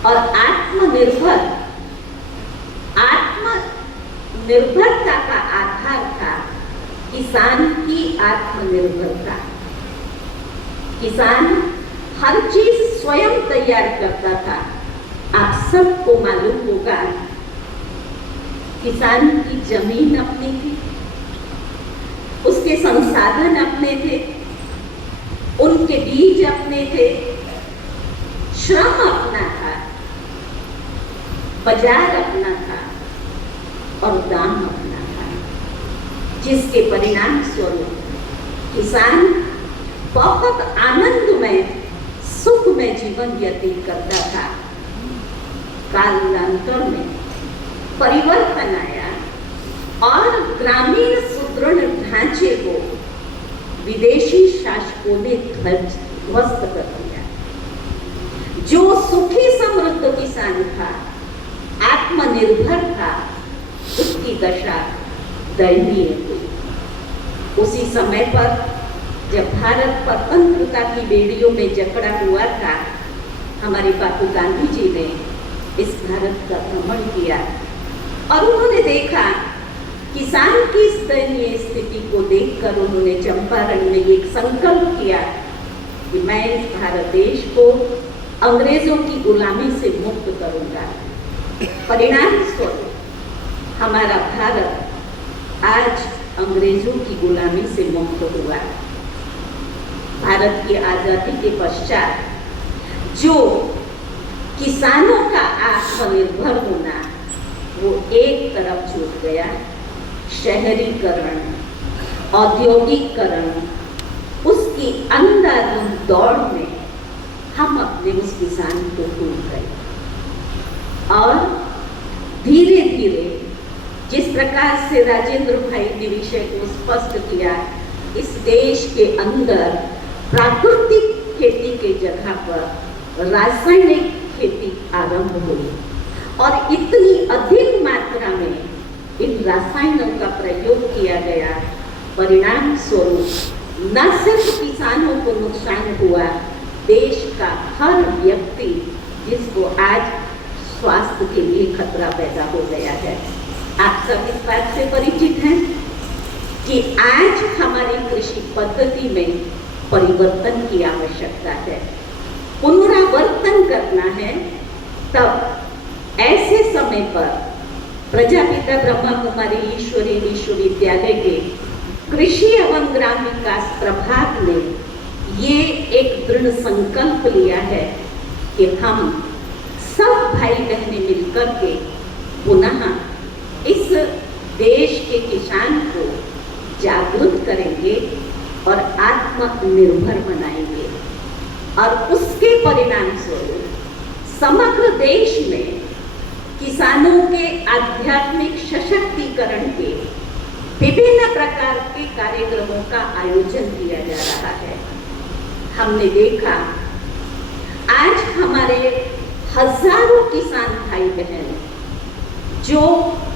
और आत्मनिर्भरता का आधार था किसान की आत्मनिर्भरता। किसान हर चीज स्वयं तैयार करता था। आप सबको मालूम होगा किसान की जमीन अपनी थी, उसके संसाधन अपने थे, उनके बीज अपने थे, श्रम अपना था, बाजार अपना था और दाम अपना था, जिसके परिणाम स्वरूप किसान बहुत आनंदमय सुखमय जीवन व्यतीत करता था। कालांतर में परिवर्तन आया और ग्रामीण सुदृढ़ ढांचे को विदेशी शासकों ने ध्वस्त कर दिया। जो सुखी समृद्ध किसान था, आत्मनिर्भर था, उसकी दशा दयनीय हुई। उसी समय पर जब भारत स्वतंत्रता की बेड़ियों में जकड़ा हुआ था, हमारे बापू गांधी जी ने इस भारत का भ्रमण किया और उन्होंने देखा किसान की इस दयनीय स्थिति को देखकर उन्होंने चंपारण में एक संकल्प किया कि मैं इस भारत देश को अंग्रेजों की गुलामी से मुक्त करूंगा। परिणाम स्वरूप हमारा भारत आज अंग्रेजों की गुलामी से मुक्त हुआ। भारत की आजादी के पश्चात जो किसानों का आत्मनिर्भर होना वो एक तरफ छूट गया। शहरीकरण, औद्योगिकरण, उसकी अंधाधुंध दौड़ में हम अपने उस किसान को भूल गए और धीरे धीरे जिस प्रकार से राजेंद्र भाई ने विषय को स्पष्ट किया, इस देश के अंदर प्राकृतिक खेती के जगह पर रासायनिक खेती आरंभ हुई और इतनी अधिक मात्रा में इन रसायनों का प्रयोग किया गया। परिणाम स्वरूप न सिर्फ किसानों को नुकसान हुआ, देश का हर व्यक्ति जिसको आज स्वास्थ्य के लिए खतरा पैदा हो गया है। आप सब इस बात से परिचित हैं कि आज हमारी कृषि पद्धति में परिवर्तन की आवश्यकता है, पुनरावर्तन करना है। तब ऐसे समय पर प्रजापिता ब्रह्मा कुमारी ईश्वरी विश्वविद्यालय के कृषि एवं ग्राम विकास प्रभाग ने ये एक दृढ़ संकल्प लिया है कि हम सब भाई बहनें मिलकर के पुनः इस देश के किसान को जागरूक करेंगे और आत्मनिर्भर बनाएंगे और उसके परिणाम स्वरूप समग्र देश में किसानों के आध्यात्मिक सशक्तिकरण के विभिन्न प्रकार के कार्यक्रमों का आयोजन किया जा रहा है। हमने देखा आज हमारे हजारों किसान भाई बहन जो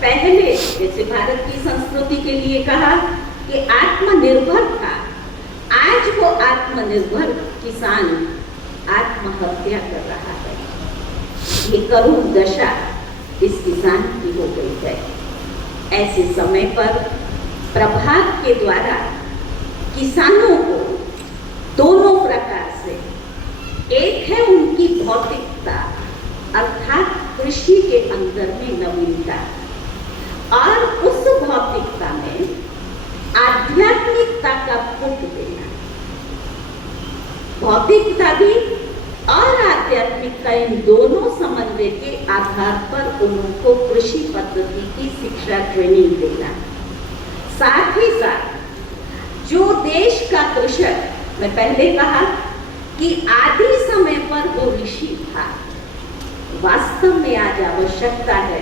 पहले जैसे भारत की संस्कृति के लिए कहा कि आत्मनिर्भर था, आज वो आत्मनिर्भर किसान आत्महत्या कर रहा है। ये करुण दशा इस किसान की हो गई है। ऐसे समय पर प्रभाग के द्वारा किसानों को दोनों प्रकार से, एक है उनकी भौतिकता अर्थात कृषि के अंदर में नवीनता, और उस भौतिकता में आध्यात्मिकता का पुट देना। भौतिकता भी और आध्यात्मिकता, इन दोनों समन्वय के आधार पर उनको कृषि पद्धति की शिक्षा ट्रेनिंग देना। साथ ही साथ जो देश का कृषक, मैं पहले कहा कि आदि समय पर वो ऋषि था, वास्तव में आज आवश्यकता है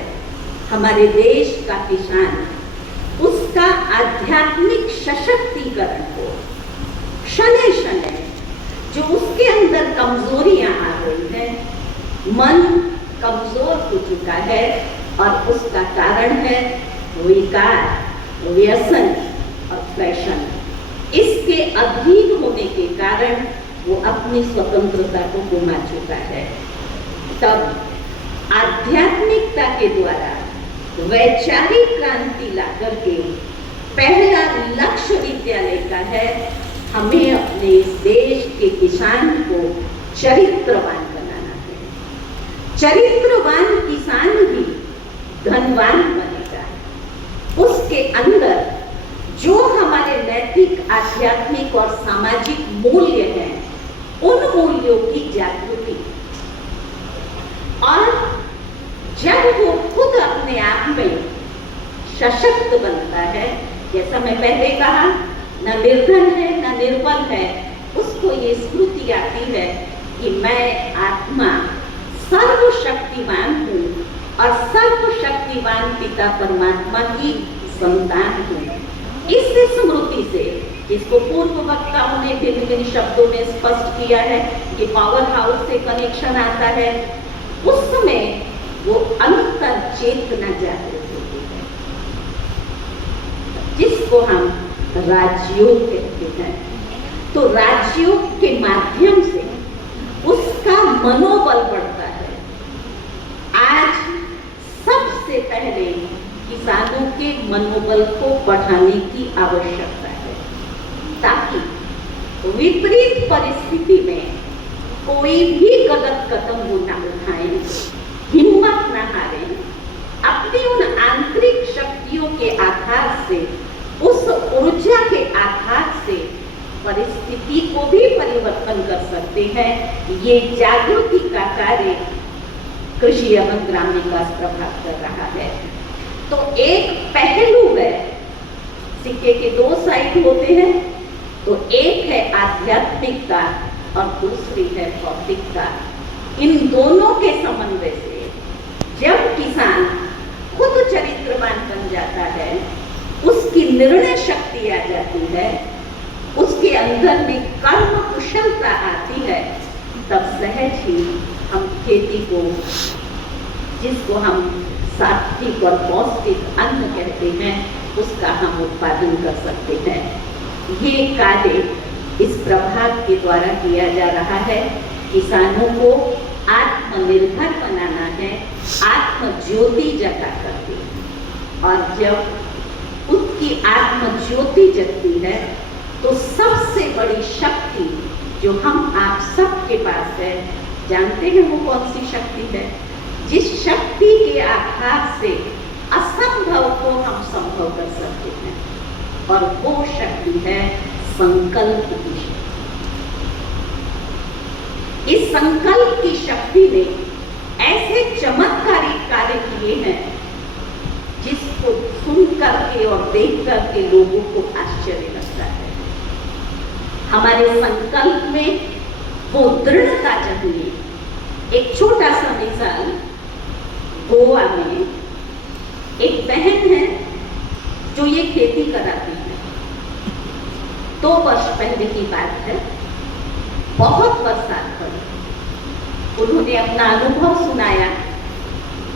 हमारे देश का किसान उसका आध्यात्मिक सशक्तिकरण हो। शनै शनै जो उसके अंदर कमजोरियां आ रही हैं, मन कमजोर हो चुका है और उसका कारण है विकार, व्यसन और फैशन। इसके अधीन होने के कारण वो अपनी स्वतंत्रता को गुमा चुका है। तब आध्यात्मिकता के द्वारा वैचारिक क्रांति ला करके पहला लक्ष्य विद्यालय का है, हमें अपने इस देश के किसान को चरित्रवान बनाना है। चरित्रवान किसान ही धनवान बनेगा। उसके अंदर जो हमारे नैतिक, आध्यात्मिक और सामाजिक मूल्य हैं, उन मूल्यों की जागृति, और जब वो खुद अपने आप में सशक्त बनता है, जैसा मैं पहले कहा, न निर्धन है न निर्बल है, उसको ये स्मृति आती है कि मैं आत्मा सर्वशक्तिमान हूँ और सर्वशक्तिमान पिता परमात्मा की संतान हूँ। इस स्मृति से, इसको पूर्व वक्ताओं ने भिन्न भिन्न शब्दों में स्पष्ट किया है कि पावर हाउस से कनेक्शन आता है, उस समय वो अंतर चेतना जागृत होती है, जिसको हम राजयोग कहते हैं। तो राजयोग के माध्यम से उसका मनोबल बढ़ता है। आज सबसे पहले किसानों के मनोबल को बढ़ाने की आवश्यकता है, ताकि विपरीत परिस्थिति में कोई भी गलत कदम वो ना उठाएं, हिम्मत न हारें, अपनी उन आंतरिक शक्तियों के आधार से, उस ऊर्जा के आधार से परिस्थिति को भी परिवर्तन कर सकते हैं। ये जागृति का कार्य कृषि एवं ग्राम विकास प्रभाग कर रहा है। तो एक पहलू है, सिक्के के दो साइड होते हैं, तो एक है आध्यात्मिकता और दूसरी है भौतिकता। इन दोनों के समन्वय से जब किसान खुद चरित्रवान बन जाता है, उसकी निर्णय शक्ति आ जाती है, उसके अंदर में कर्म कुशलता आती है, तब सहज ही हम खेती को, जिसको हम सात्विक और पौष्टिक अन्न कहते हैं, उसका हम उत्पादन कर सकते हैं। ये कार्य इस प्रभाग के द्वारा किया जा रहा है। किसानों को आत्मनिर्भर बनाना है, आत्मज्योति जगा करके, और जब उसकी आत्मज्योति जगती है तो सबसे बड़ी शक्ति जो हम आप सबके पास है, जानते हैं वो कौन सी शक्ति है? जिस शक्ति के आधार से असंभव को हम संभव कर सकते हैं, और वो शक्ति है संकल्प की शक्ति। इस संकल्प की शक्ति ने ऐसे चमत्कारी कार्य किए हैं जिसको सुन करके और देख करके लोगों को आश्चर्य लगता है। हमारे संकल्प में वो दृढ़ता चाहिए। एक छोटा सा मिसाल, गोवा में एक बहन है जो ये खेती कराती है। 2 वर्ष पहले की बात है, बहुत बरसात पड़ी। उन्होंने अपना अनुभव सुनाया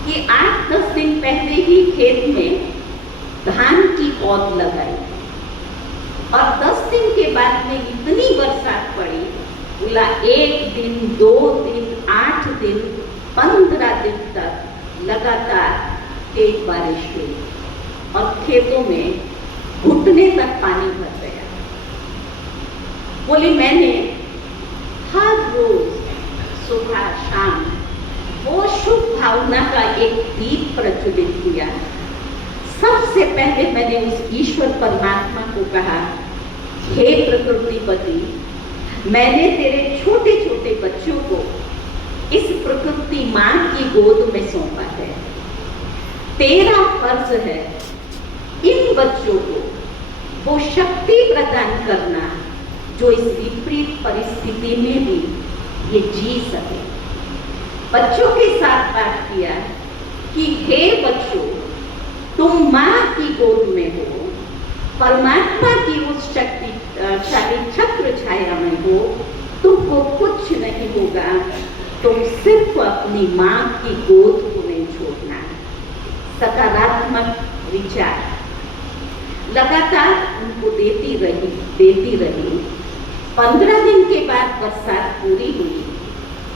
कि 8-10 दिन पहले ही खेत में धान की पौध लगाई और 10 दिन के बाद में इतनी बरसात पड़ी, बोला 1 दिन, 2 दिन, 8 दिन, 15 दिन तक लगातार तेज बारिश हुई और खेतों में घुटने तक पानी भर गया। बोले मैंने हर रोज सुबह शाम वो शुभ भावना का एक दीप प्रज्वलित किया। सबसे पहले मैंने उस ईश्वर परमात्मा को कहा, हे प्रकृतिपति, मैंने तेरे छोटे छोटे बच्चों को इस प्रकृति मां की गोद में सौंपा है। तेरा फर्ज है इन बच्चों को वो शक्ति प्रदान करना जो इस विपरीत परिस्थिति में भी ये जी सके। बच्चों के साथ बात किया कि हे बच्चों, तुम मां की गोद में हो, परमात्मा की उस शक्तिशाली छत्र छाया में हो, तुमको कुछ नहीं होगा, तुम सिर्फ अपनी मां की गोद को नहीं छोड़ना। सकारात्मक विचार लगातार उनको देती रही। 15 दिन के बाद बरसात पूरी हुई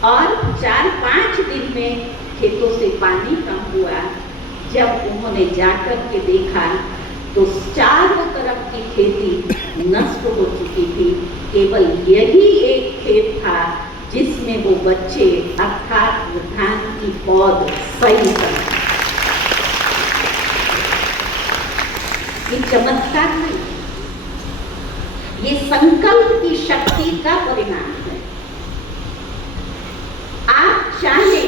और 4-5 दिन में खेतों से पानी कम हुआ। जब उन्होंने जाकर के देखा तो चारों तरफ की खेती नष्ट हो चुकी थी। केवल यही एक खेत था जिसमें वो बच्चे अर्थात धान की पौध सही कर। ये चमत्कार नहीं, ये संकल्प की शक्ति का परिणाम है। आप चाहे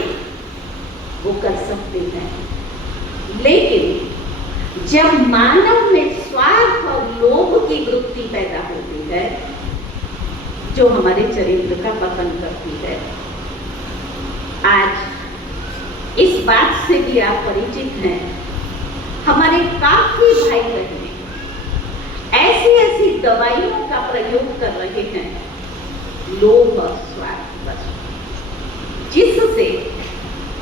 वो कर सकते हैं, लेकिन जब मानव में स्वार्थ और लोभ की वृत्ति पैदा होती है जो हमारे चरित्र का पतन करती है। आज इस बात से भी आप परिचित हैं, हमारे काफी भाई बहनें ऐसी दवाइयों का प्रयोग कर रहे हैं लोभ और स्वार्थ पर, जिससे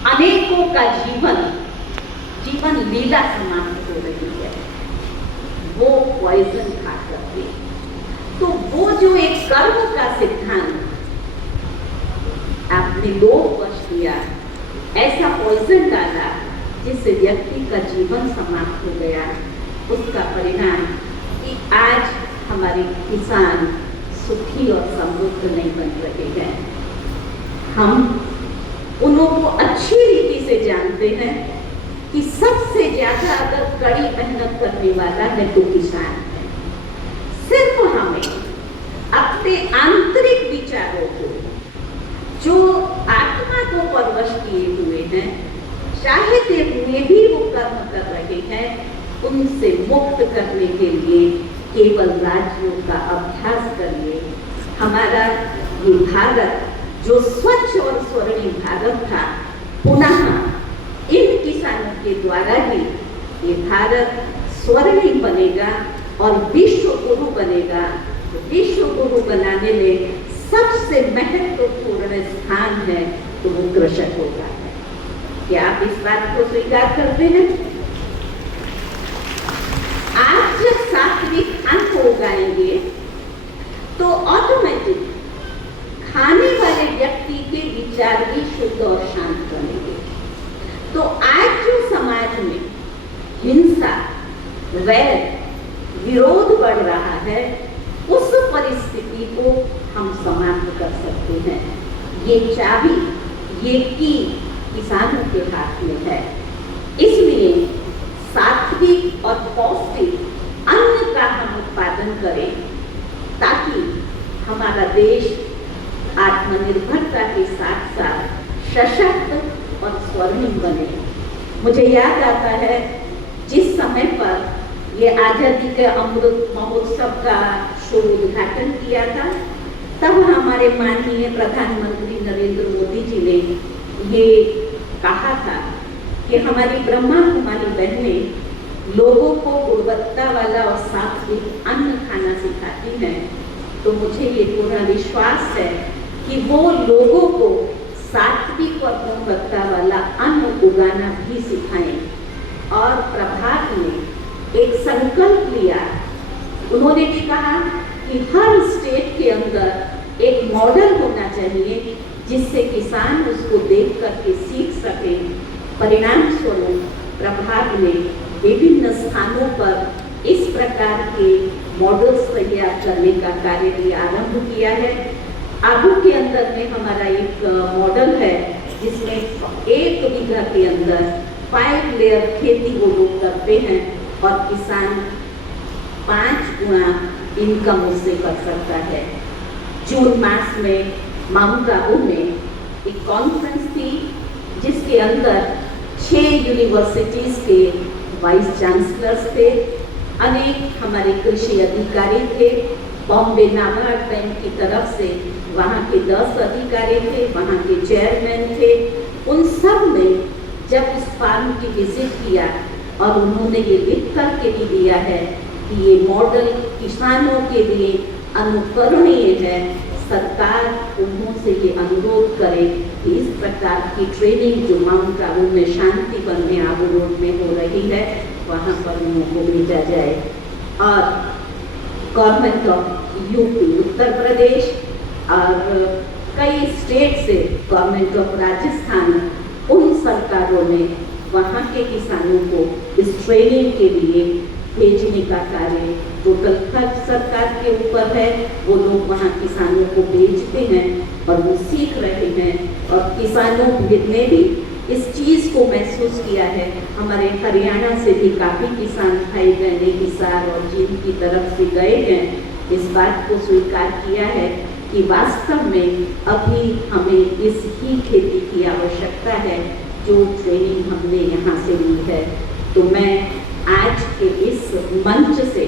अनेकों का जीवन लीला समाप्त हो रही है। वो पॉइजन खा करके, तो वो जो एक कर्म का सिद्धांत आपने लोभवश किया, ऐसा पॉइजन डाला जिससे व्यक्ति का जीवन समाप्त हो गया, उसका परिणाम कि आज हमारे किसान सुखी और समृद्ध नहीं बन रहे हैं। हम उनको अच्छी रीति से जानते हैं कि सबसे ज्यादा अगर कड़ी मेहनत करने वाला है तो किसान है। सिर्फ हमें अपने आंतरिक विचारों को, जो आत्मा को परवश किए हुए हैं, चाहते हुए भी वो कर्म कर रहे हैं, उनसे मुक्त करने के लिए केवल राजयोग का अभ्यास करिए। हमारा ये भारत जो स्वच्छ और स्वर्णिम भारत था, पुनः इन किसानों के द्वारा ही ये भारत स्वर्णिम बनेगा और विश्व गुरु बनेगा। विश्व गुरु बनाने में सबसे महत्वपूर्ण स्थान है तो वो कृषक होता है। क्या आप इस बात को स्वीकार करते हैं? आप जब सात्विक अन्न उगाएंगे तो ऑटोमेटिक खाने वाले व्यक्ति के विचार भी शुद्ध और शांत बनेंगे। तो आज जो समाज में हिंसा, वैर, विरोध बढ़ रहा है, उस परिस्थिति को हम समाप्त कर सकते हैं। ये चाबी, ये की किसानों के हाथ में है। इसलिए सात्विक और पौष्टिक अन्न का हम उत्पादन करें ताकि हमारा देश आत्मनिर्भरता के साथ साथ सशक्त और स्वर्णिम बने। मुझे याद आता है जिस समय पर ये आज़ादी के अमृत महोत्सव का शुभ उद्घाटन किया था, तब हमारे माननीय प्रधानमंत्री नरेंद्र मोदी जी ने ये कहा था कि हमारी ब्रह्मा कुमारी बहनें लोगों को गुणवत्ता वाला और सात्विक अन्न खाना सिखाती हैं। तो मुझे ये पूरा विश्वास है कि वो लोगों को सात्विक और गुणवत्ता वाला अन्न उगाना भी सिखाएं। और प्रभात ने एक संकल्प लिया, उन्होंने भी कहा कि हर स्टेट के अंदर एक मॉडल होना चाहिए जिससे किसान उसको देख करके सीख सके। परिणाम स्वरूप प्रभात ने विभिन्न स्थानों पर इस प्रकार प्रकार के मॉडल्स तैयार करने का कार्य भी आरंभ किया है। आबू के अंदर में हमारा एक मॉडल है जिसमें 1 बीघा के अंदर 5 लेयर खेती वो लोग करते हैं और किसान 5 गुना इनकम उससे कर सकता है। जून मास में माउंट आबू में एक कॉन्फ्रेंस थी जिसके अंदर 6 यूनिवर्सिटीज के वाइस चांसलर्स थे, अनेक हमारे कृषि अधिकारी थे, बॉम्बे नाबार्ड बैंक की तरफ से वहाँ के 10 अधिकारी थे, वहाँ के चेयरमैन थे। उन सब ने जब उस फार्म की विजिट किया और उन्होंने ये लिख करके भी दिया है कि ये मॉडल किसानों के लिए अनुकरणीय है, सरकार उन्हों से ये अनुरोध करे कि इस प्रकार की ट्रेनिंग जो माउंट आबू में शांति वन में आबू रोड में हो रही है वहाँ पर उनको भेजा जाए। और government of UP Uttar Pradesh और कई स्टेट से गवर्नमेंट ऑफ राजस्थान, उन सरकारों ने वहाँ के किसानों को इस ट्रेनिंग के लिए भेजने का कार्य टोटल खर्च सरकार के ऊपर है। वो लोग वहाँ किसानों को भेजते हैं और वो सीख रहे हैं और किसानों ने भी इस चीज़ को महसूस किया है। हमारे हरियाणा से भी काफ़ी किसान भाई बहने हिसार और जींद की तरफ से गए हैं, इस बात को स्वीकार किया है कि वास्तव में अभी हमें इस ही खेती की आवश्यकता है जो ट्रेनिंग हमने यहाँ से ली है। तो मैं आज के इस मंच से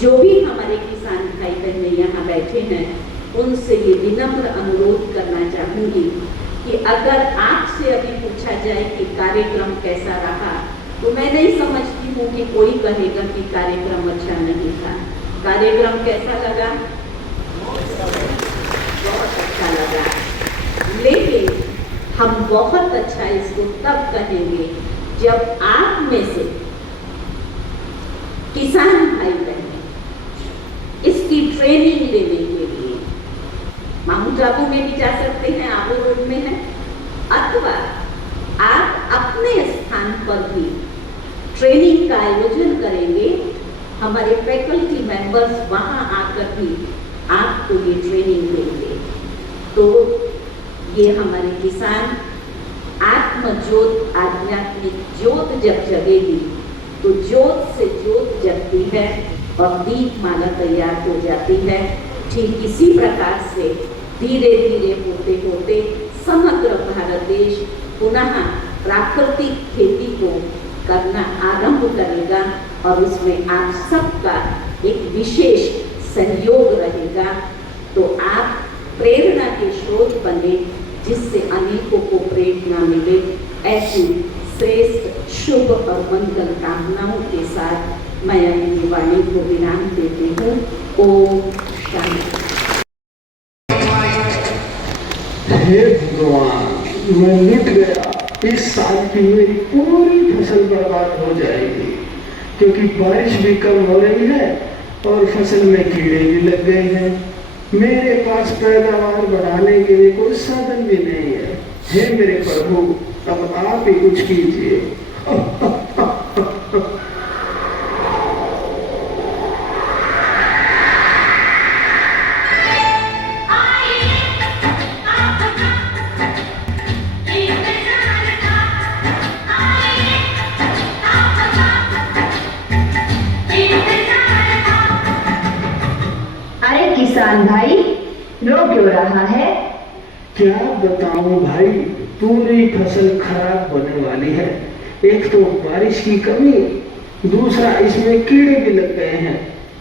जो भी हमारे किसान भाई बहने यहाँ बैठे हैं उनसे ये विनम्र अनुरोध करना चाहूँगी कि अगर आपसे अभी पूछा जाए कि कार्यक्रम कैसा रहा तो मैं नहीं समझती हूँ कि कोई कहेगा कि कार्यक्रम अच्छा नहीं था। कार्यक्रम कैसा लगा? बहुत अच्छा लगा, लेकिन हम बहुत अच्छा इसको तब कहेंगे जब आप में से किसान भाई बहन इसकी ट्रेनिंग लेने के लिए माउंट आबू में भी जा सकते हैं, आबू रोड में है, अथवा आप अपने स्थान पर भी ट्रेनिंग का आयोजन करेंगे। हमारे फैकल्टी मेंबर्स वहाँ आकर भी आपको ये ट्रेनिंग देंगे। तो ये हमारे किसान आत्मज्योत आध्यात्मिक ज्योत जब जगेगी तो ज्योत से ज्योत जगती है और दीपमाला तैयार हो जाती है। ठीक इसी प्रकार से धीरे धीरे होते होते समग्र भारत देश पुनः प्राकृतिक खेती को करना आरंभ करेगा और उसमें आप सबका एक विशेष सहयोग रहेगा। तो आप प्रेरणा के स्रोत बने जिससे अनेकों को प्रेरणा मिले। ऐसी श्रेष्ठ शुभ और मंगल कामनाओं के साथ मैं अपनी वाणी को विराम देती हूँ। ओम शांति। हे भगवान, मैं लुट गया। इस साल की मेरी पूरी फसल बर्बाद हो जाएगी क्योंकि बारिश भी कम हो रही है और फसल में कीड़े भी लग गए हैं। मेरे पास पैदावार बढ़ाने के लिए कोई साधन भी नहीं है। हे मेरे प्रभु, अब आप ही कुछ कीजिए। किसान भाई रो क्यों रहा है? क्या बताऊं भाई, पूरी फसल खराब होने वाली है। एक तो बारिश की कमी, दूसरा इसमें कीड़े भी लग गए हैं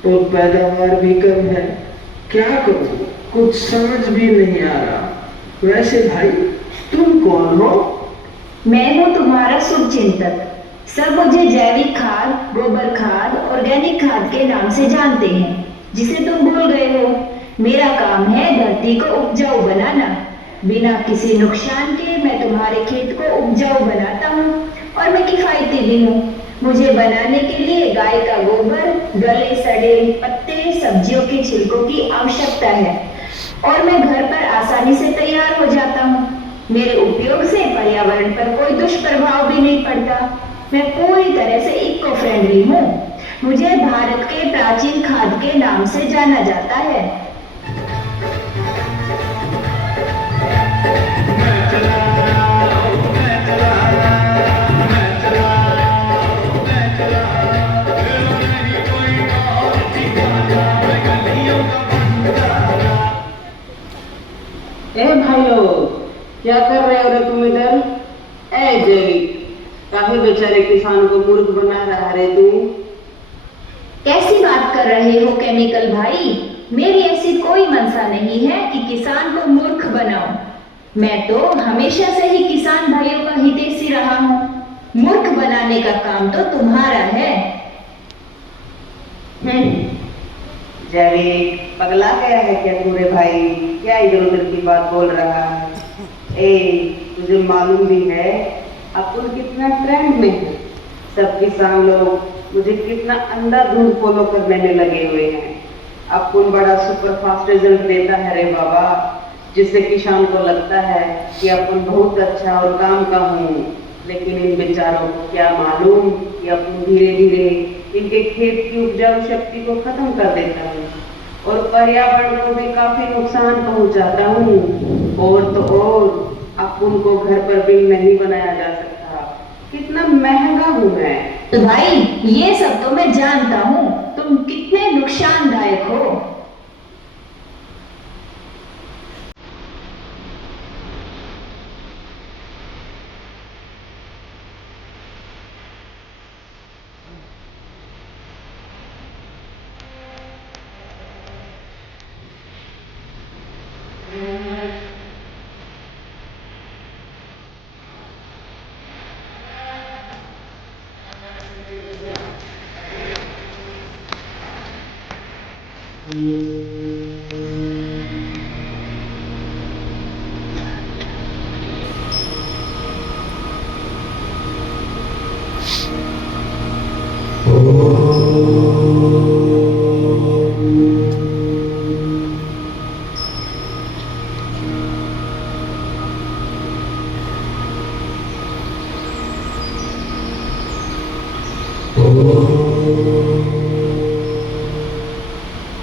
और पैदावार भी कम है। क्या करूं, कुछ समझ भी नहीं आ रहा। वैसे भाई तुम कौन हो? मैं हूँ तुम्हारा शुभचिंतक। सब मुझे जैविक खाद, गोबर खाद, ऑर्गेनिक खाद के नाम से जानते हैं, जिसे तुम भूल गए हो। मेरा काम है धरती को उपजाऊ बनाना। बिना किसी नुकसान के मैं तुम्हारे खेत को उपजाऊ बनाता हूँ और मैं किफायती भी हूँ। मुझे बनाने के लिए गाय का गोबर, गले सड़े पत्ते, सब्जियों के छिलकों की आवश्यकता है और मैं घर पर आसानी से तैयार हो जाता हूँ। मेरे उपयोग से पर्यावरण पर कोई दुष्प्रभाव भी नहीं पड़ता। मैं पूरी तरह से इको फ्रेंडली हूँ। मुझे भारत के प्राचीन खाद के नाम से जाना जाता है। ए भाई लोग, क्या कर रहे हो रे तुम इधर? ए जैविक, काफी बेचारे किसान को मूर्ख बना रहा रे तू। कैसी बात कर रहे हो केमिकल भाई? मेरी ऐसी कोई मंशा नहीं है कि किसान को मूर्ख बनाऊं। मैं तो हमेशा से ही किसान भाइयों का हितैषी रहा हूँ। मूर्ख बनाने का काम तो तुम्हारा है। जैविक, पगला गया है क्या तू रे भाई? क्या इधर उधर की बात बोल रहा है? तुझे मालूम भी है अपन कितना ट्रेंड में है। सब किसान लोग मुझे कितना अंधाधुंध फॉलो करने में लगे हुए हैं। अपन बड़ा सुपर फास्ट रिजल्ट देता है रे बाबा, जिससे किसान को लगता है कि अपन बहुत अच्छा और काम का हूँ। लेकिन इन बेचारों को क्या मालूम कि अपन धीरे धीरे इनके खेत की उपजाऊ शक्ति को खत्म कर देता हूँ और पर्यावरण को भी काफी नुकसान पहुंचाता हूँ। और तो और अपन को घर पर बिल नहीं बनाया जा सकता। कितना महंगा हूँ मैं। तो भाई ये सब तो मैं जानता हूँ, तुम कितने नुकसानदायक हो।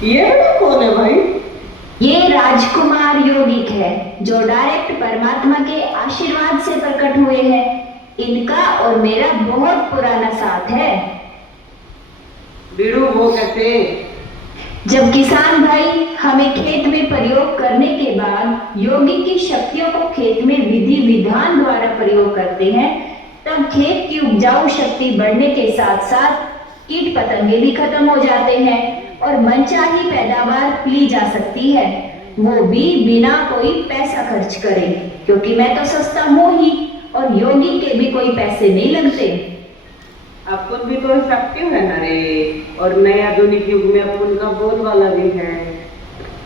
ये बड़ा कौन है भाई? ये राजकुमार यौगिक है, जो डायरेक्ट परमात्मा के आशीर्वाद से प्रकट हुए हैं। इनका और मेरा बहुत पुराना साथ है। बीड़ू, वो कैसे? जब किसान भाई हमें खेत में प्रयोग करने के बाद यौगिक की शक्तियों को खेत में विधि विधान द्वारा प्रयोग करते हैं, तब खेत की उपजाऊ शक्ति बढ़ने के साथ साथ कीट पतंगे भी खत्म हो जाते हैं और मनचाही पैदावार ली जा सकती है, वो भी बिना कोई पैसा खर्च करे, क्योंकि मैं तो सस्ता हूँ ही और यौगिक के भी कोई पैसे नहीं लगते। अपन भी तो इफेक्टिव है ना रे, और नए आधुनिक युग में अपन का बोलबाला भी है।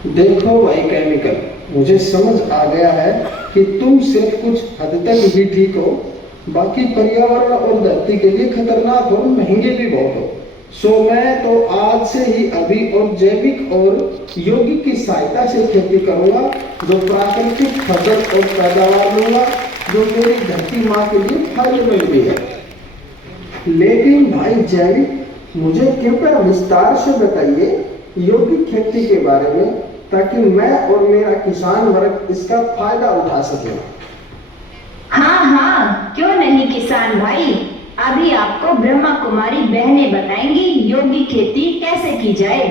देखो भाई केमिकल, मुझे समझ आ गया है कि तुम सिर्फ कुछ हद तक ही ठीक हो, बाकी पर्यावरण और धरती के लिए खतरनाक हो, महंगे भी बहुत हो। सो मैं तो आज से ही अभी और जैविक और यौगिक की सहायता से खेती करूंगा, जो प्राकृतिक फसल और पैदावार लूंगा, जो मेरी धरती माँ के लिए फायदेमंद भी है। लेकिन भाई जैविक, मुझे कृपया विस्तार से बताइए यौगिक खेती के बारे में, ताकि मैं और मेरा किसान वर्ग इसका फायदा उठा सके। हाँ हाँ, क्यों नहीं किसान भाई, अभी आपको ब्रह्मा कुमारी बहनें बताएंगी यौगिक खेती कैसे की जाए।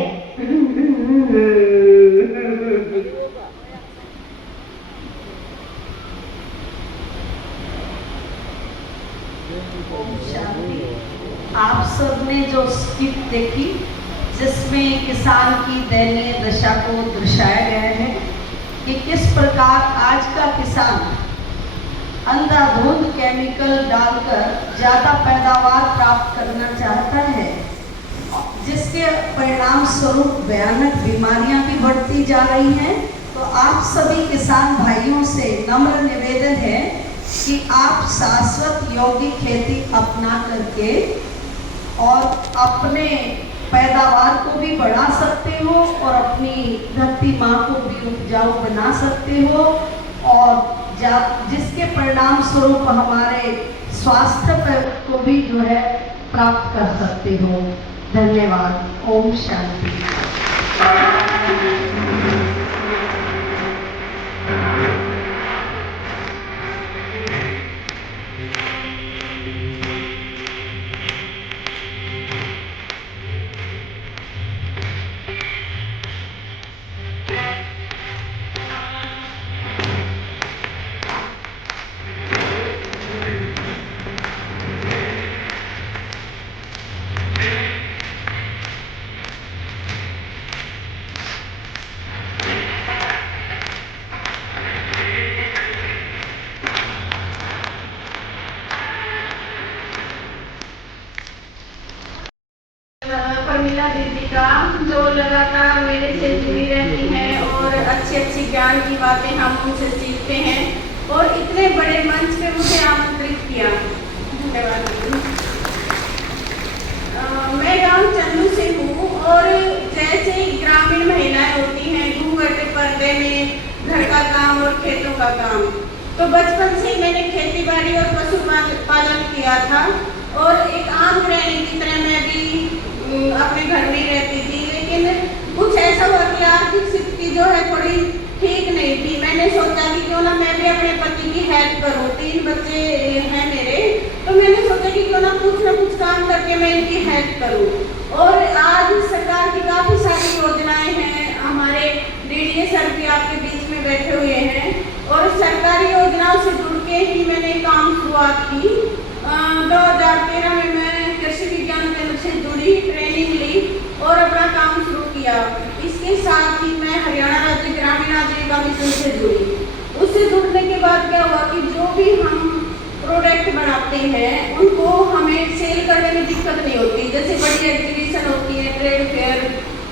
आप सबने जो स्किट देखी, जिसमें किसान की दयनीय दशा को दर्शाया गया है कि किस प्रकार आज का किसान अंधाधुंध केमिकल डालकर ज़्यादा पैदावार प्राप्त करना चाहता है, जिसके परिणाम स्वरूप भयानक बीमारियां भी बढ़ती जा रही हैं। तो आप सभी किसान भाइयों से नम्र निवेदन है कि आप शाश्वत यौगिक खेती अपना करके और अपने पैदावार को भी बढ़ा सकते हो और अपनी धरती माँ को भी उपजाऊ बना सकते हो, और जिसके परिणाम स्वरूप हमारे स्वास्थ्य को भी जो है प्राप्त कर सकते हो। धन्यवाद। ओम शांति। प्रमिला दीदी का, जो लगातार मेरे से जुड़ी रहती हैं और अच्छी अच्छी ज्ञान की बातें हम उनसे सीखते हैं और इतने बड़े मंच पे मुझे आमंत्रित किया। धन्यवाद। मैं गांव चन्नू से हूँ और जैसे ग्रामीण महिलाएं होती हैं घूंघट पर्दे में घर का काम और खेतों का काम, तो बचपन से मैंने खेती बाड़ी और पशु पालन किया था और एक आम गृहिणी की तरह मैं भी अपने घर में रहती थी, लेकिन कुछ ऐसा हुआ कि आर्थिक स्थिति जो है थोड़ी ठीक नहीं थी। मैंने सोचा कि क्यों ना मैं भी अपने पति की हेल्प करूं। 3 बच्चे हैं मेरे, तो मैंने सोचा कि क्यों ना कुछ काम करके मैं इनकी हेल्प करूं। और आज सरकार की काफी सारी योजनाएं हैं, हमारे डीडीए सर भी आपके बीच में बैठे हुए हैं और सरकारी योजनाओं से जुड़ के ही मैंने काम शुरुआत की। 2013 में मैं कृषि विज्ञान केंद्र से जुड़ी, ट्रेनिंग ली और अपना काम शुरू किया। इसके साथ ही मैं हरियाणा राज्य ग्रामीण आजीविका मिशन से जुड़ी। उससे जुड़ने के बाद क्या हुआ कि जो भी हम प्रोडक्ट बनाते हैं उनको हमें सेल करने में दिक्कत नहीं होती। जैसे बड़ी एग्जीबिशन होती है, ट्रेड फेयर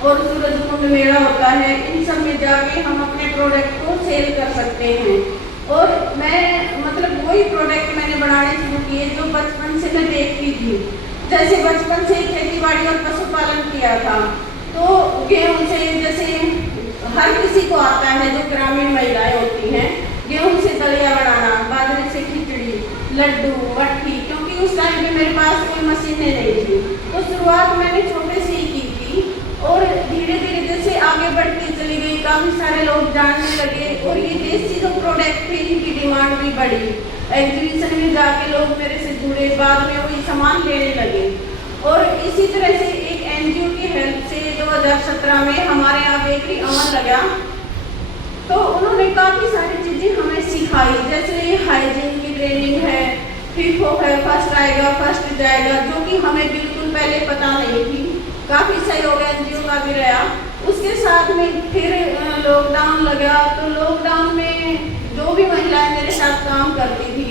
और सूरजकुंड मेला होता है, इन सब में जाके हम अपने प्रोडक्ट को सेल कर सकते हैं। और मैं मतलब वही प्रोडक्ट मैंने बनाने शुरू किए जो बचपन से मैं देखती थी। जैसे बचपन से खेती बाड़ी और पशुपालन किया था, तो गेहूं से, जैसे हर किसी को आता है जो ग्रामीण महिलाएं होती हैं, गेहूं से दलिया बनाना, बाजरे से खिचड़ी, लड्डू, मट्ठी, क्योंकि उस टाइम पे मेरे पास कोई मशीनें नहीं थी। तो शुरुआत मैंने छोटे से ही की थी और धीरे धीरे जैसे आगे बढ़ती चली गई, काफ़ी सारे लोग जानने लगे और ये देसी जो प्रोडक्ट थे इनकी डिमांड भी बढ़ी। एग्जीबिशन में जाके लोग मेरे से जुड़े, बाद में वही सामान लेने लगे। और इसी तरह से एक एनजीओ की हेल्प से 2017 में हमारे यहाँ बेकरी अमन लगा, तो उन्होंने काफ़ी सारी चीज़ें हमें सिखाई। जैसे हाइजीन की ट्रेनिंग है, फीफो है, फर्स्ट आएगा फर्स्ट जाएगा, जो कि हमें बिल्कुल पहले पता नहीं थी। काफ़ी सहयोग एनजीओ का भी रहा। उसके साथ में फिर लॉकडाउन लगा, तो लॉकडाउन में जो भी महिलाएं मेरे साथ काम करती थी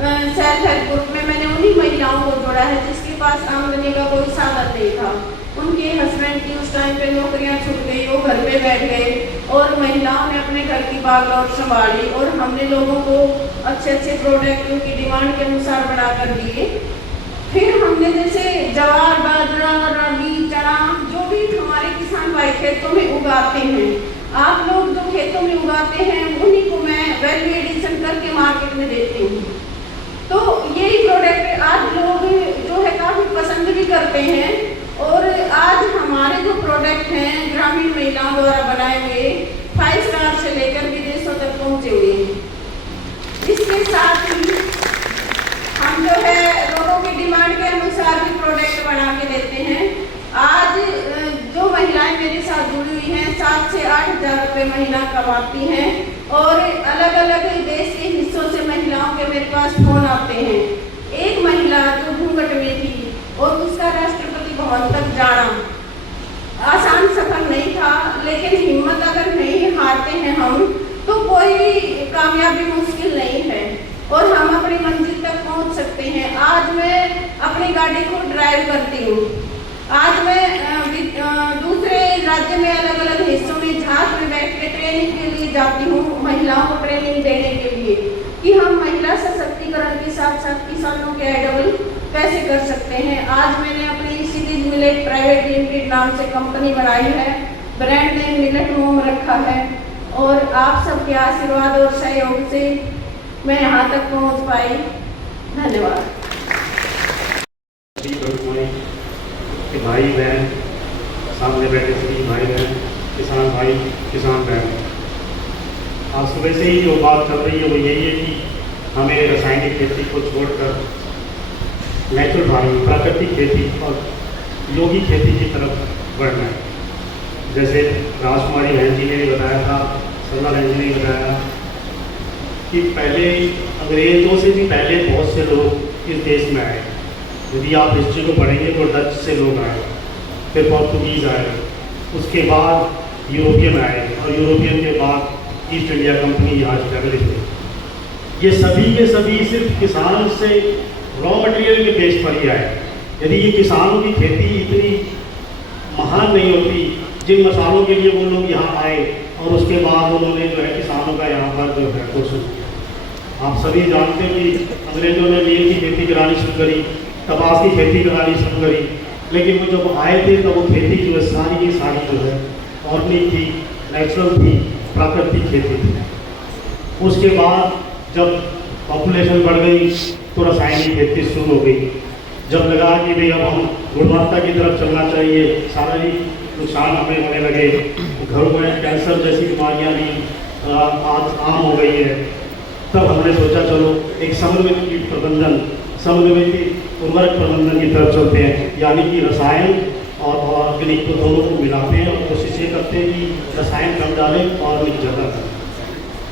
सेल्फ हेल्प ग्रुप में, मैंने उन्हीं महिलाओं को जोड़ा है जिसके पास आमदनी का कोई साधन नहीं था। उनके हस्बैंड की उस टाइम पे नौकरियां छूट गई, वो घर पे बैठ गए और महिलाओं ने अपने घर की बागडोर संभाली और हमने लोगों को अच्छे अच्छे प्रोडक्ट उनकी डिमांड के अनुसार बना कर दिए। फिर हमने जैसे ज्वार, बाजरा, रागी, चना, जो भी हमारे किसान भाई खेतों में उगाते हैं, आप लोग जो खेतों में उगाते हैं उन्हीं को मैं वैल्यू एडिशन करके मार्केट में देती हूँ। तो यही प्रोडक्ट आज लोग जो है काफ़ी पसंद भी करते हैं और आज हमारे जो प्रोडक्ट हैं ग्रामीण महिलाओं द्वारा बनाए हुए 5 स्टार से लेकर विदेशों तक पहुँचे हुए हैं। इसके साथ ही हम जो है लोगों की डिमांड के अनुसार भी प्रोडक्ट बना के देते हैं। आज जो महिलाएं मेरे साथ जुड़ी हुई हैं 7 से 8 हज़ार रुपये महीना कमाती हैं और अलग अलग देश के हिस्सों से महिलाओं के मेरे पास फोन आते हैं। एक महिला जो घूंघट में थी और उसका राष्ट्रपति भवन तक जाना आसान सफर नहीं था, लेकिन हिम्मत अगर नहीं हारते हैं हम तो कोई भी कामयाबी मुश्किल नहीं है और हम अपनी मंजिल तक पहुंच सकते हैं। आज मैं अपनी गाड़ी को ड्राइव करती हूँ। आज मैं दूसरे राज्य में अलग अलग हिस्सों में जहाज में बैठ के ट्रेनिंग के लिए जाती हूँ, महिलाओं को ट्रेनिंग देने के लिए कि हम महिला सशक्तिकरण के साथ साथ किसानों के डबल कैसे कर सकते हैं। आज मैंने अपनी सीरीज मिलेट प्राइवेट लिमिटेड नाम से कंपनी बनाई है, ब्रांड नेम मिलेट मोम रखा है और आप सबके आशीर्वाद और सहयोग से मैं यहाँ तक पहुँच पाई। धन्यवाद। कि भाई बहन सामने बैठे सभी भाई बहन, किसान भाई किसान बहन, आज सुबह से ही जो बात चल रही है वो यही है कि हमें रासायनिक खेती को छोड़कर नेचुरल फार्मिंग, प्राकृतिक खेती और योगी खेती की तरफ बढ़ना है। जैसे राजकुमारी बहन जी ने भी बताया था, सरला बहन जी ने भी बताया कि पहले अंग्रेज़ों से भी पहले बहुत से लोग इस देश में आए। यदि आप हिस्ट्री को पढ़ेंगे तो डच से लोग आए, फिर पोर्तुगीज़ आए, उसके बाद यूरोपियन आए और यूरोपियन के बाद ईस्ट इंडिया कंपनी आज कर रही है। ये सभी के सभी सिर्फ किसान से रॉ मटेरियल के बेस पर ही आए। यदि ये किसानों की खेती इतनी महान नहीं होती, जिन मसालों के लिए वो लोग यहाँ आए और उसके बाद उन्होंने जो है किसानों का यहाँ पर जो है शोषण। आप सभी जानते हैं कि अंग्रेजों ने नील की खेती करानी शुरू करी, कपास की खेती करानी शुरू करी, लेकिन वो जब आए थे तब वो खेती की वो सारी की सारी जो है ऑर्गेनिक थी, नेचुरल थी, प्राकृतिक खेती थी। उसके बाद जब पॉपुलेशन बढ़ गई तो रासायनिक खेती शुरू हो गई। जब लगा कि भाई अब हम गुणवत्ता की तरफ चलना चाहिए, शारीरिक नुकसान हमें होने लगे, घरों में कैंसर जैसी बीमारियां भी आज आम हो गई है, तब हमने सोचा चलो एक समन्वित कीट प्रबंधन, समन्वित उर्वरक प्रबंधन की तरफ चलते हैं, यानी कि रसायन और ऑर्गेनिक को दोनों को मिलाते हैं और कोशिश ये करते हैं कि रसायन कम डालें और ऑर्गेनिक ज़्यादा करें।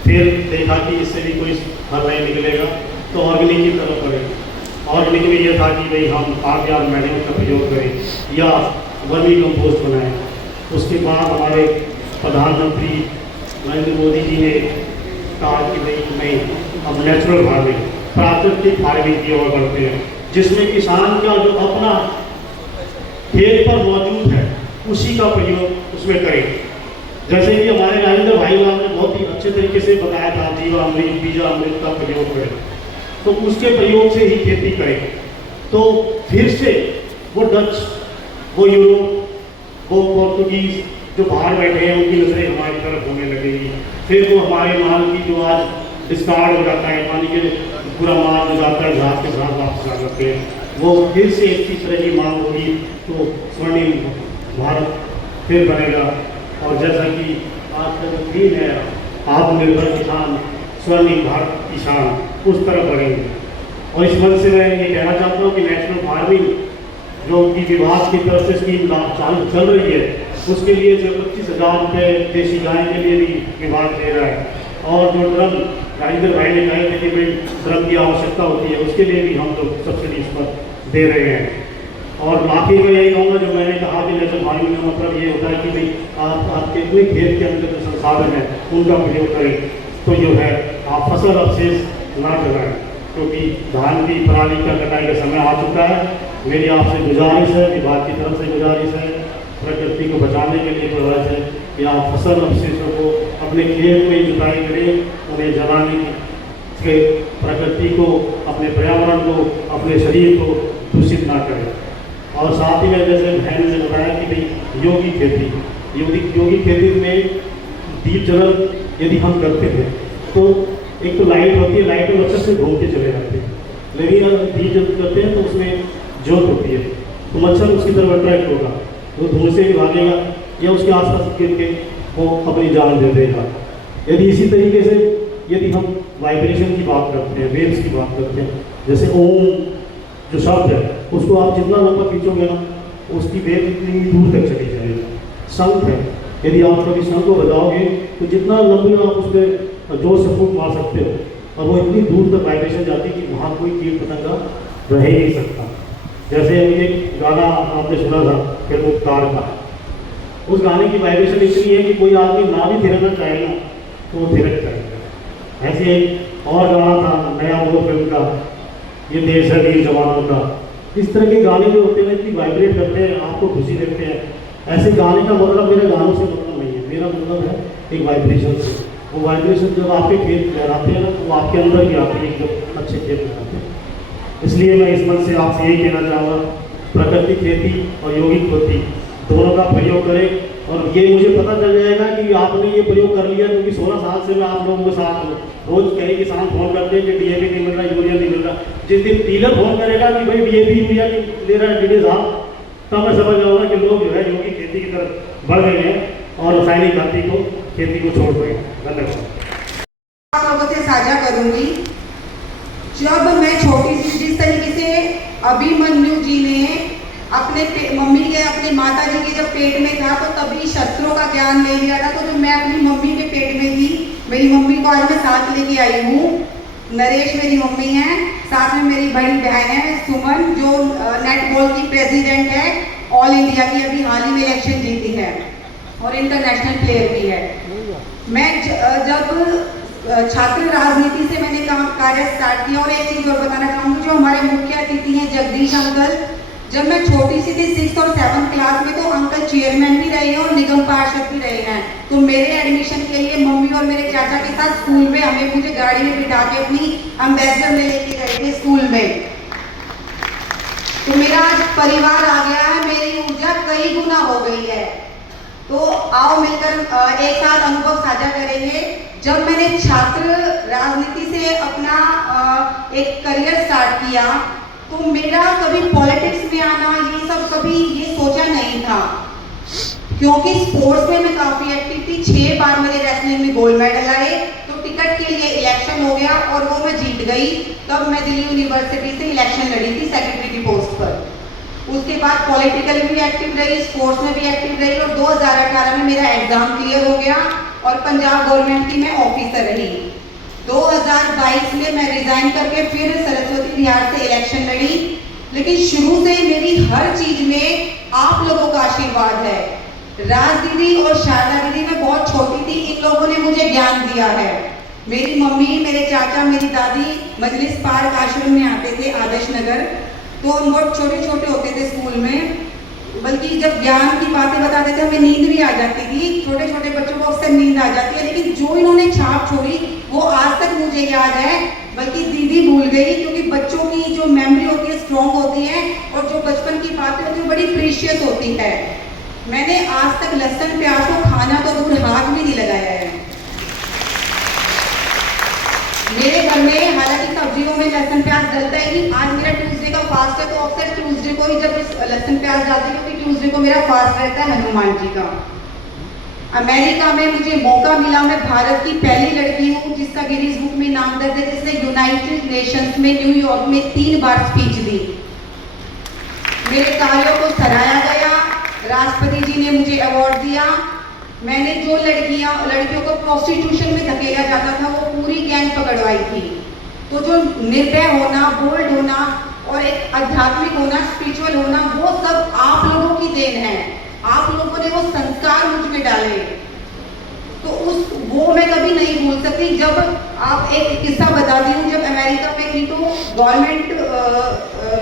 फिर देखा कि इससे भी कोई हल नहीं निकलेगा तो ऑर्गेनिक की तरफ बढ़े। ऑर्गेनिक में ये था कि भाई हम खाद या मैन्योर का प्रयोग करें या वर्मी कंपोस्ट बनाएं। उसके बाद हमारे प्रधानमंत्री नरेंद्र मोदी जी ने कहा कि भाई नहीं, अब नेचुरल फार्मिंग, प्राकृतिक फार्मिंग की ओर बढ़ते हैं, जिसमें किसान का जो अपना खेत पर मौजूद है उसी का प्रयोग उसमें करें। जैसे कि हमारे राजेंद्र भाई ने बहुत ही अच्छे तरीके से बताया था, जीवामृत, बीजामृत का प्रयोग करें, तो उसके प्रयोग से ही खेती करें। तो फिर से वो डच, वो यूरोप, वो पोर्तुगीज़ जो बाहर बैठे हैं उनकी नजरें हमारी तरफ होने लगेगी। फिर वो हमारे माल की जो आज डिस्कार्ड हो जाता है, पानी के पूरा माल जो जाता है जहाज के साथ वापस आ जाते हैं, वो फिर से इसी तरह की मांग होगी तो स्वर्णिम भारत फिर बनेगा। और जैसा कि आज का जो थीम है आत्मनिर्भर किसान, स्वर्णिम भारत किसान, उस तरफ बढ़ेंगे। और इस मन से मैं ये कहना चाहता हूँ कि नेशनल फार्मिंग जो कि विभाग की तरफ से स्कीम चल रही है, उसके लिए जो 25,000 रुपये देशी गाय के लिए भी विभाग दे रहा है। और जो ड्रम राजेंद्र भाई ने कहे थे कि भाई ड्रम की आवश्यकता होती है, उसके लिए भी हम लोग सब्सिडी इस पर दे रहे हैं। और बाकी मैं यही कहूँगा, जो मैंने कहा कि नेचुरल फार्मिंग का मतलब ये होता है कि भाई आप आपके अपने खेत के अंदर जो संसाधन है उनका प्रयोग करें, तो जो है आप फसल अवशेष ना जलाएं, क्योंकि धान की पराली का कटाई का समय आ चुका है। मेरी आपसे गुजारिश है, विभाग की तरफ से गुजारिश है, प्रकृति को बचाने के लिए प्रयास है कि आप फसल अवशेषों को अपने खेत में जुताई करें, उन्हें जलाने के प्रकृति को, अपने पर्यावरण को, अपने शरीर को दूषित ना करें। और साथ ही में जैसे बहन ने बताया कि भाई योगी खेती, योगी खेती में दीप जलन यदि हम करते थे तो एक तो लाइट होती है, लाइट में अच्छे से घूम के चले जाते हैं, लेकिन अगर दीप जल करते हैं तो उसमें जोत होती है, तो मच्छर उसकी तरफ अट्रैक्ट होगा, वो धुएं से भी भागेगा या उसके आसपास गिर के वो अपनी जान दे देगा। यदि इसी तरीके से यदि हम वाइब्रेशन की बात करते हैं, वेव्स की बात करते हैं, जैसे ओम जो शब्द है उसको आप जितना लंबा खींचोगे ना, उसकी वेव जितनी दूर तक चली जाएगी। शंख है, यदि आप कभी शंख को बजाओगे तो जितना लंबा आप उस पर जोर से फूंक मार सकते हो, और वो इतनी दूर तक वाइब्रेशन जाती है कि वहाँ कोई कीट पतंगा रह ही नहीं सकता। जैसे एक गाना आपने सुना था फिल्म उपकार का, उस गाने की वाइब्रेशन इतनी है कि कोई आदमी ना भी थिरकना चाहेगा तो वो थिरक जाएगा। ऐसे एक और गाना था नया वो फिल्म का, ये देश है वीर जवानों का। इस तरह के गाने जो होते हैं इतनी वाइब्रेट करते हैं, आपको खुशी देते हैं। ऐसे गाने का मतलब मेरे गानों से मतलब नहीं है, मेरा मतलब है एक वाइब्रेशन से। वो वाइब्रेशन जब आपके खेत लहराते हैं ना तो वो आपके अंदर ही आते हैं, एकदम अच्छे खेत लहराते हैं। इसलिए मैं इस मन से आपसे यही कहना चाहूँगा, प्राकृतिक खेती और यौगिक खेती दोनों का प्रयोग करें। और ये मुझे पता चल जाएगा कि आपने ये प्रयोग कर लिया, क्योंकि 16 साल से मैं आप लोगों के साथ हूँ। रोज कई किसान फोन करते हैं कि डीएपी नहीं मिल रहा, यूरिया नहीं मिल रहा। जिस दिन डीलर फोन करेगा कि भाई डीएपी यूरिया ले रहा है डीडी साहब, तब मैं समझ जाऊँगा कि लोग जो है जैविक खेती की तरफ बढ़ गए हैं और रासायनिक खेती को छोड़ रहे हैं। धन्यवाद। आप लोगों से साझा करूंगी, जब मैं छोटी सी, जिस तरीके से अभिमन्यु जी ने अपने अपने माता जी के जब पेट में था तो तभी शस्त्रों का ज्ञान ले लिया था। तो जब मैं अपनी मम्मी के पेट में थी, मेरी मम्मी को आज मैं साथ लेके आई हूँ। नरेश मेरी मम्मी है, साथ में मेरी बड़ी बहन है सुमन, जो नेटबॉल की प्रेसिडेंट है, ऑल इंडिया की, अभी हाल ही में इलेक्शन जीती है और इंटरनेशनल प्लेयर भी है। मैं जब छात्र राजनीति से मैंने कार्य स्टार्ट किया। और एक चीज और बताना चाहूँगी, जो हमारे मुख्य अतिथि हैं जगदीश अंकल, जब मैं छोटी सी थी 6th और 7th क्लास में, तो अंकल चेयरमैन भी रहे हैं और निगम पार्षद भी रहे हैं। तो मेरे एडमिशन के लिए मम्मी और मेरे चाचा के साथ स्कूल में हमें मुझे गाड़ी में बिठा के अपनी एम्बेसडर में लेके गए थे स्कूल में। तो मेरा आज परिवार आ गया है, मेरी ऊर्जा कई गुना हो गई है। तो आओ मिलकर एक साथ अनुभव साझा करेंगे। जब मैंने छात्र राजनीति से अपना एक करियर स्टार्ट किया, तो मेरा कभी पॉलिटिक्स में आना ये सब कभी ये सोचा नहीं था, क्योंकि स्पोर्ट्स में मैं काफ़ी एक्टिव थी। 6 बार मेरे रेसलिंग में गोल्ड मेडल आए। तो टिकट के लिए इलेक्शन हो गया और वो मैं जीत गई। तब मैं दिल्ली यूनिवर्सिटी से इलेक्शन लड़ी थी सेक्रेटरी की पोस्ट पर। उसके बाद पॉलिटिकल भी एक्टिव रही, स्पोर्ट्स में भी एक्टिव रही और 2018 में मेरा एग्जाम क्लियर हो गया और पंजाब गवर्नमेंट की मैं ऑफिसर रही। 2022 में मैं रिजाइन करके फिर सरस्वती बिहार से इलेक्शन लड़ी। लेकिन शुरू से मेरी हर चीज में आप लोगों का आशीर्वाद है। राज दीदी और शारदा दीदी, मैं बहुत छोटी थी, इन लोगों ने मुझे ज्ञान दिया है। मेरी मम्मी, मेरे चाचा, मेरी दादी मजलिस पार्क आश्रम में आते थे, आदर्श नगर। तो हम बहुत छोटे छोटे होते थे स्कूल में, बल्कि जब ज्ञान की बातें बताते थे हमें नींद भी आ जाती थी। छोटे छोटे बच्चों को अक्सर नींद आ जाती है, लेकिन जो इन्होंने छाप छोड़ी वो आज तक मुझे याद है। बल्कि दीदी भूल गई, क्योंकि बच्चों की जो मेमोरी होती है स्ट्रॉन्ग होती है और जो बचपन की बातें होती है बड़ी प्रीशियस होती है। मैंने आज तक लहसुन प्याज को खाना तो दूर हाथ भी नहीं लगाया है। मेरे घर में हालांकि सब्जियों में लहसुन प्याज डलता ही नहीं। आज मेरा ट्यूसडे का फास्ट है, तो अक्सर ट्यूसडे को ही जब लहसुन प्याज डालती हूँ, क्योंकि ट्यूसडे को मेरा फास्ट रहता है हनुमान जी का। अमेरिका में मुझे मौका मिला, मैं भारत की पहली लड़की हूँ जिसका गिनीज बुक में नाम दर्ज है, जिसने यूनाइटेड नेशंस में न्यूयॉर्क में 3 बार स्पीच दी। मेरे कार्यों को सराहा गया, राष्ट्रपति जी ने मुझे अवार्ड दिया। मैंने जो लड़कियों को प्रोस्टिट्यूशन में धकेला जाता था वो पूरी गैंग पकड़वाई थी। तो जो निर्भय होना, बोल्ड होना और एक आध्यात्मिक होना, स्पिरिचुअल होना, वो सब आप लोगों की देन है। आप लोगों ने वो संस्कार मुझ में डाले, तो वो मैं कभी नहीं भूल सकती। जब आप एक किस्सा बताती हूँ, जब अमेरिका में थी तो गवर्नमेंट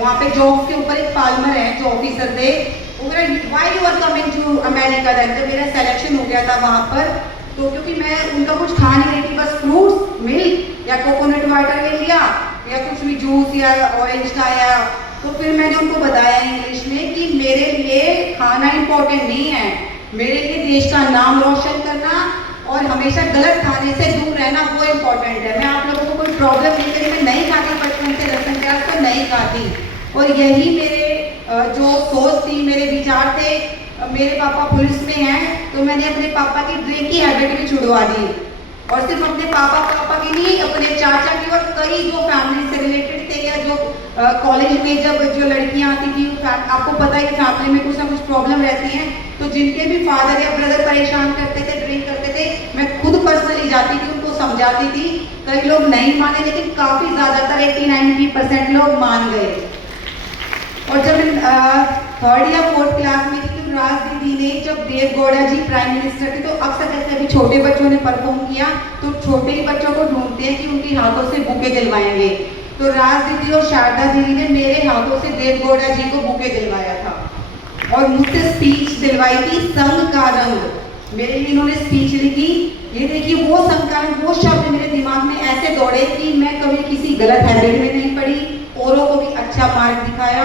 वहाँ पे जॉब के ऊपर एक पाल्मर है जो ऑफिसर थे, वो मेरा why you are coming to America then, तो मेरा सिलेक्शन हो गया था वहाँ पर। तो क्योंकि मैं उनका कुछ खा नहीं रही थी, बस फ्रूट्स, मिल्क या कोकोनट वाटर ले लिया या कुछ भी जूस या ऑरेंज का, या तो फिर मैंने उनको बताया इंग्लिश में कि मेरे लिए खाना इंपॉर्टेंट नहीं है, मेरे लिए देश का नाम रोशन करना और हमेशा गलत खाने से दूर रहना वो इम्पोर्टेंट है। मैं आप लोगों को कोई प्रॉब्लम नहीं करी, मैं नहीं खाती बचपन से लहसुन प्याज, तो नहीं खाती। और यही मेरे जो सोच थी, मेरे विचार थे। मेरे पापा पुलिस में हैं, तो मैंने अपने पापा की ड्रिंक की हैबिट भी छुड़वा दी। और सिर्फ अपने पापा की नहीं, अपने चाचा की और कई जो फैमिली से रिलेटेड थे, या जो कॉलेज में जब जो लड़कियां आती थी, आपको पता है कि फैमिली में कुछ ना कुछ प्रॉब्लम रहती है, तो जिनके भी फादर या ब्रदर परेशान करते थे, ड्रिंक करते थे, मैं खुद पर्सनली जाती थी, उनको समझाती थी। कई लोग नहीं माने, लेकिन काफ़ी ज़्यादातर 80-90% लोग मान गए। और जब 3rd या 4th क्लास में थी, तो राज दीदी ने, जब देव गौड़ा जी प्राइम मिनिस्टर थे, तो अक्सर जैसे अभी छोटे बच्चों ने परफॉर्म किया, तो छोटे ही बच्चों को ढूंढते हैं कि उनके हाथों से बुके दिलवाएंगे। तो राज दीदी और शारदा दीदी ने मेरे हाथों से देव गौड़ा जी को बुके दिलवाया था और मुझसे स्पीच दिलवाई थी, संग का रंग। मेरे लिए इन्होंने स्पीच लिखी। ये देखिए वो संग का रंग, वो शब्द मेरे दिमाग में ऐसे दौड़े कि मैं कभी किसी गलत हैबिट में नहीं पड़ी, औरों को भी अच्छा मार्ग दिखाया,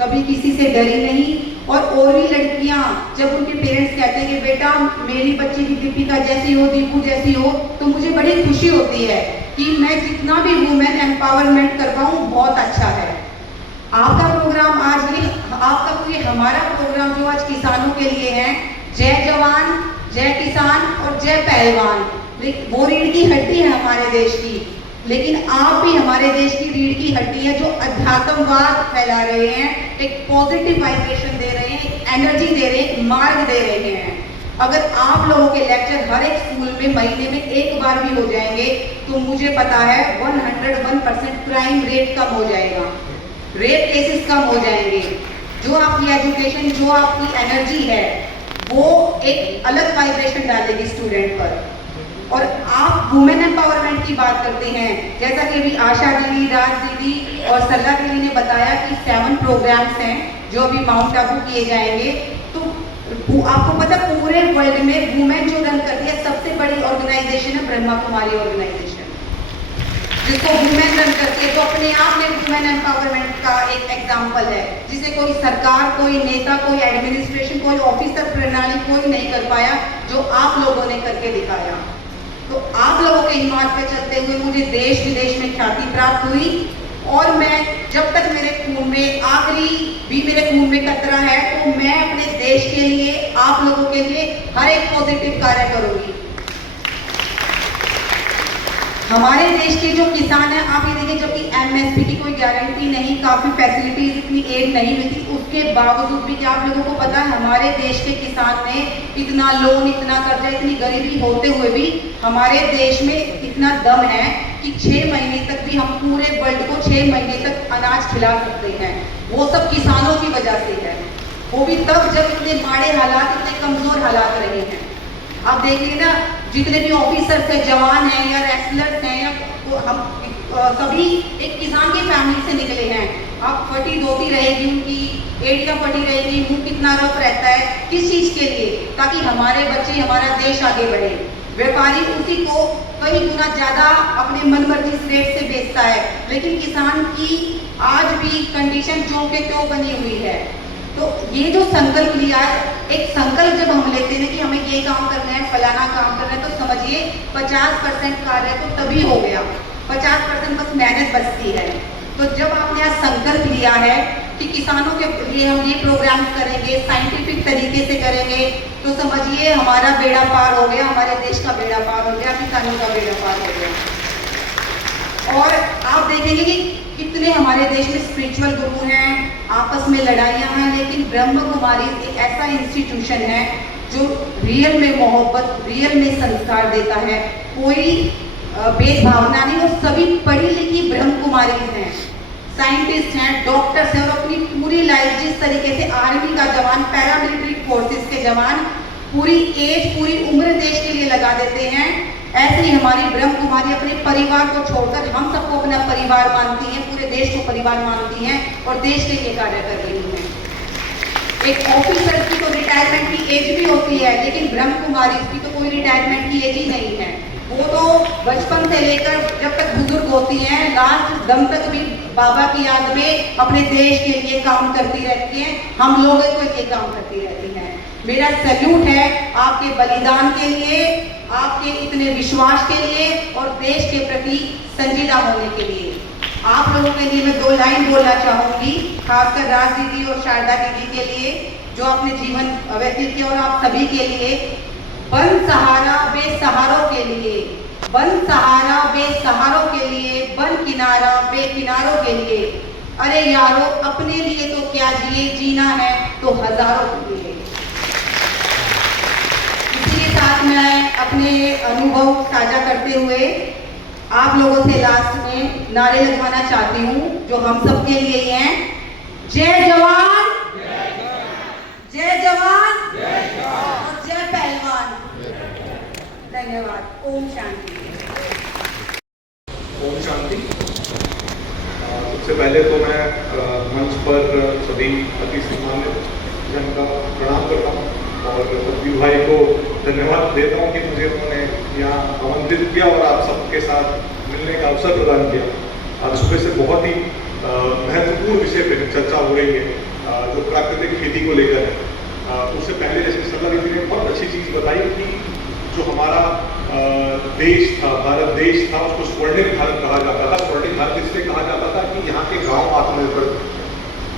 कभी किसी से डरी नहीं। और भी लड़कियां जब उनके पेरेंट्स कहते हैं कि बेटा मेरी बच्ची की दीपिका जैसी हो, दीपू जैसी हो, तो मुझे बड़ी खुशी होती है कि मैं जितना भी वुमेन एम्पावरमेंट कर पाऊँ बहुत अच्छा है। आपका प्रोग्राम आज ये आपका कोई हमारा प्रोग्राम जो आज किसानों के लिए है, जय जवान जय किसान और जय पहलवान, वो रीढ़ की हड्डी है हमारे देश की। लेकिन आप भी हमारे देश की रीढ़ की हड्डी है जो अध्यात्मवाद फैला रहे हैं, एक पॉजिटिव वाइब्रेशन दे रहे हैं, एक एनर्जी दे रहे हैं, एक मार्ग दे रहे हैं। अगर आप लोगों के लेक्चर हर एक स्कूल में महीने में एक बार भी हो जाएंगे तो मुझे पता है 101% क्राइम रेट कम हो जाएगा, रेप केसेस कम हो जाएंगे। जो आपकी एजुकेशन, जो आपकी एनर्जी है, वो एक अलग वाइब्रेशन डालेगी स्टूडेंट पर। और आप वुमेन एम्पावरमेंट की बात करते हैं, जैसा कि अभी आशा दीदी, राज दीदी और सल्ला दीदी ने बताया कि 7 प्रोग्राम्स हैं जो अभी माउंट आबू किए जाएंगे। तो आपको पता पूरे वर्ल्ड में वुमेन जो रन करती है सबसे बड़ी ऑर्गेनाइजेशन है ब्रह्मा कुमारी ऑर्गेनाइजेशन, जिसको वुमेन रन करती है, तो अपने आप में वुमेन एम्पावरमेंट का एक एग्जाम्पल है, जिसे कोई सरकार, कोई नेता, कोई एडमिनिस्ट्रेशन, कोई ऑफिसर प्रणाली कोई नहीं कर पाया, जो आप लोगों ने करके दिखाया। तो आप लोगों के हिम्मत पे चलते हुए मुझे देश विदेश में ख्याति प्राप्त हुई, और मैं जब तक मेरे खून में आखिरी भी मेरे खून में कतरा है, तो मैं अपने देश के लिए, आप लोगों के लिए हर एक पॉजिटिव कार्य करूंगी। हमारे देश के जो किसान हैं, आप ये देखिए, जबकि एमएसपी की कोई गारंटी नहीं, काफी फैसिलिटीज इतनी एड नहीं मिलती, उसके बावजूद भी क्या आप लोगों को पता है हमारे देश के किसान ने इतना लोन, इतना कर्जा, इतनी गरीबी होते हुए भी हमारे देश में इतना दम है कि 6 महीने तक भी हम पूरे वर्ल्ड को 6 महीने तक अनाज खिला सकते हैं। वो सब किसानों की वजह से है, वो भी तब जब इतने माड़े हालात, इतने कमजोर हालात रहे हैं। आप देखिए ना, जितने भी ऑफिसर्स हैं, जवान हैं या रेसलर्स हैं, या तो हम सभी एक किसान की फैमिली से निकले हैं। आप फटी धोती रहेगी, उनकी एड़ियाँ फटी रहेगी, मुंह कितना रफ रहता है, किस चीज़ के लिए? ताकि हमारे बच्चे, हमारा देश आगे बढ़े। व्यापारी उसी को कई गुना ज़्यादा अपने मन मर्जी रेट से बेचता है, लेकिन किसान की आज भी कंडीशन जो के त्यों बनी हुई है। तो ये जो संकल्प लिया है, एक संकल्प जब हम लेते हैं कि हमें ये काम करना है, फलाना काम करना है, तो समझिए 50% कार्य तो तभी हो गया, 50% बस मेहनत बचती है। तो जब आपने आज संकल्प लिया है कि किसानों के लिए हम ये प्रोग्राम करेंगे, साइंटिफिक तरीके से करेंगे, तो समझिए हमारा बेड़ा पार हो गया, हमारे देश का बेड़ा पार हो गया, किसानों का बेड़ा पार हो गया। और आप देखेंगे कि कितने हमारे देश में स्पिरिचुअल गुरु हैं, आपस में लड़ाइयाँ हैं, लेकिन ब्रह्म कुमारी एक ऐसा इंस्टीट्यूशन है जो रियल में मोहब्बत, रियल में संस्कार देता है। कोई भेदभावना नहीं, वो सभी पढ़ी लिखी ब्रह्म कुमारी हैं, साइंटिस्ट हैं, डॉक्टर्स हैं, और अपनी पूरी लाइफ जिस तरीके से आर्मी का जवान, पैरामिलिट्री फोर्सेस के जवान पूरी एज, पूरी उम्र देश के लिए लगा देते हैं, ऐसे ही हमारी ब्रह्म कुमारी अपने परिवार को छोड़कर हम सबको अपना परिवार मानती हैं, पूरे देश को परिवार मानती हैं और देश के लिए कार्य कर रही हैं। एक ऑफिसर की तो रिटायरमेंट की एज भी होती है, लेकिन ब्रह्म कुमारी की तो कोई रिटायरमेंट की एज ही नहीं है। वो तो बचपन से लेकर जब तक बुजुर्ग होती हैं, लास्ट दम तक भी बाबा की याद में अपने देश के लिए काम करती रहती हैं, हम लोगों के लिए काम करती रहती हैं। मेरा सैल्यूट है आपके बलिदान के लिए, आपके इतने विश्वास के लिए और देश के प्रति संजीदा होने के लिए। आप लोगों के लिए मैं 2 लाइन बोलना चाहूँगी, खासकर राज दीदी और शारदा दीदी के लिए जो अपने जीवन व्यतीत किया, और आप सभी के लिए, बन सहारा बेसहारों के लिए, बन सहारा बेसहारों के लिए, बन किनारा बेकिनारों के लिए। अरे यारो, अपने लिए तो क्या जिए, जीना है तो हजारों के लिए। इसी के साथ मैं अपने अनुभव साझा करते हुए आप लोगों से लास्ट में नारे लगवाना चाहती हूँ जो हम सब के लिए ही हैं। जय जवान, जय जवान और जय पहलवान। धन्यवाद। ओम शांति। ओम शांति। सबसे पहले तो मैं मंच पर सभी अति सम्मानित जन का प्रणाम करता हूँ और सभी भाई को धन्यवाद देता हूँ कि मुझे उन्होंने यहाँ आमंत्रित किया और आप सबके साथ मिलने का अवसर प्रदान किया। आज सुबह से बहुत ही महत्वपूर्ण विषय पर चर्चा हो रही है जो प्राकृतिक खेती को लेकर है। उससे पहले जैसे सल्ला दीदी ने बहुत अच्छी चीज़ बताई कि जो हमारा देश था, भारत देश था, उसको स्वर्णिम भारत कहा जाता था। स्वर्णिम भारत इसलिए कहा जाता था कि यहाँ के गांव आत्मनिर्भर थे।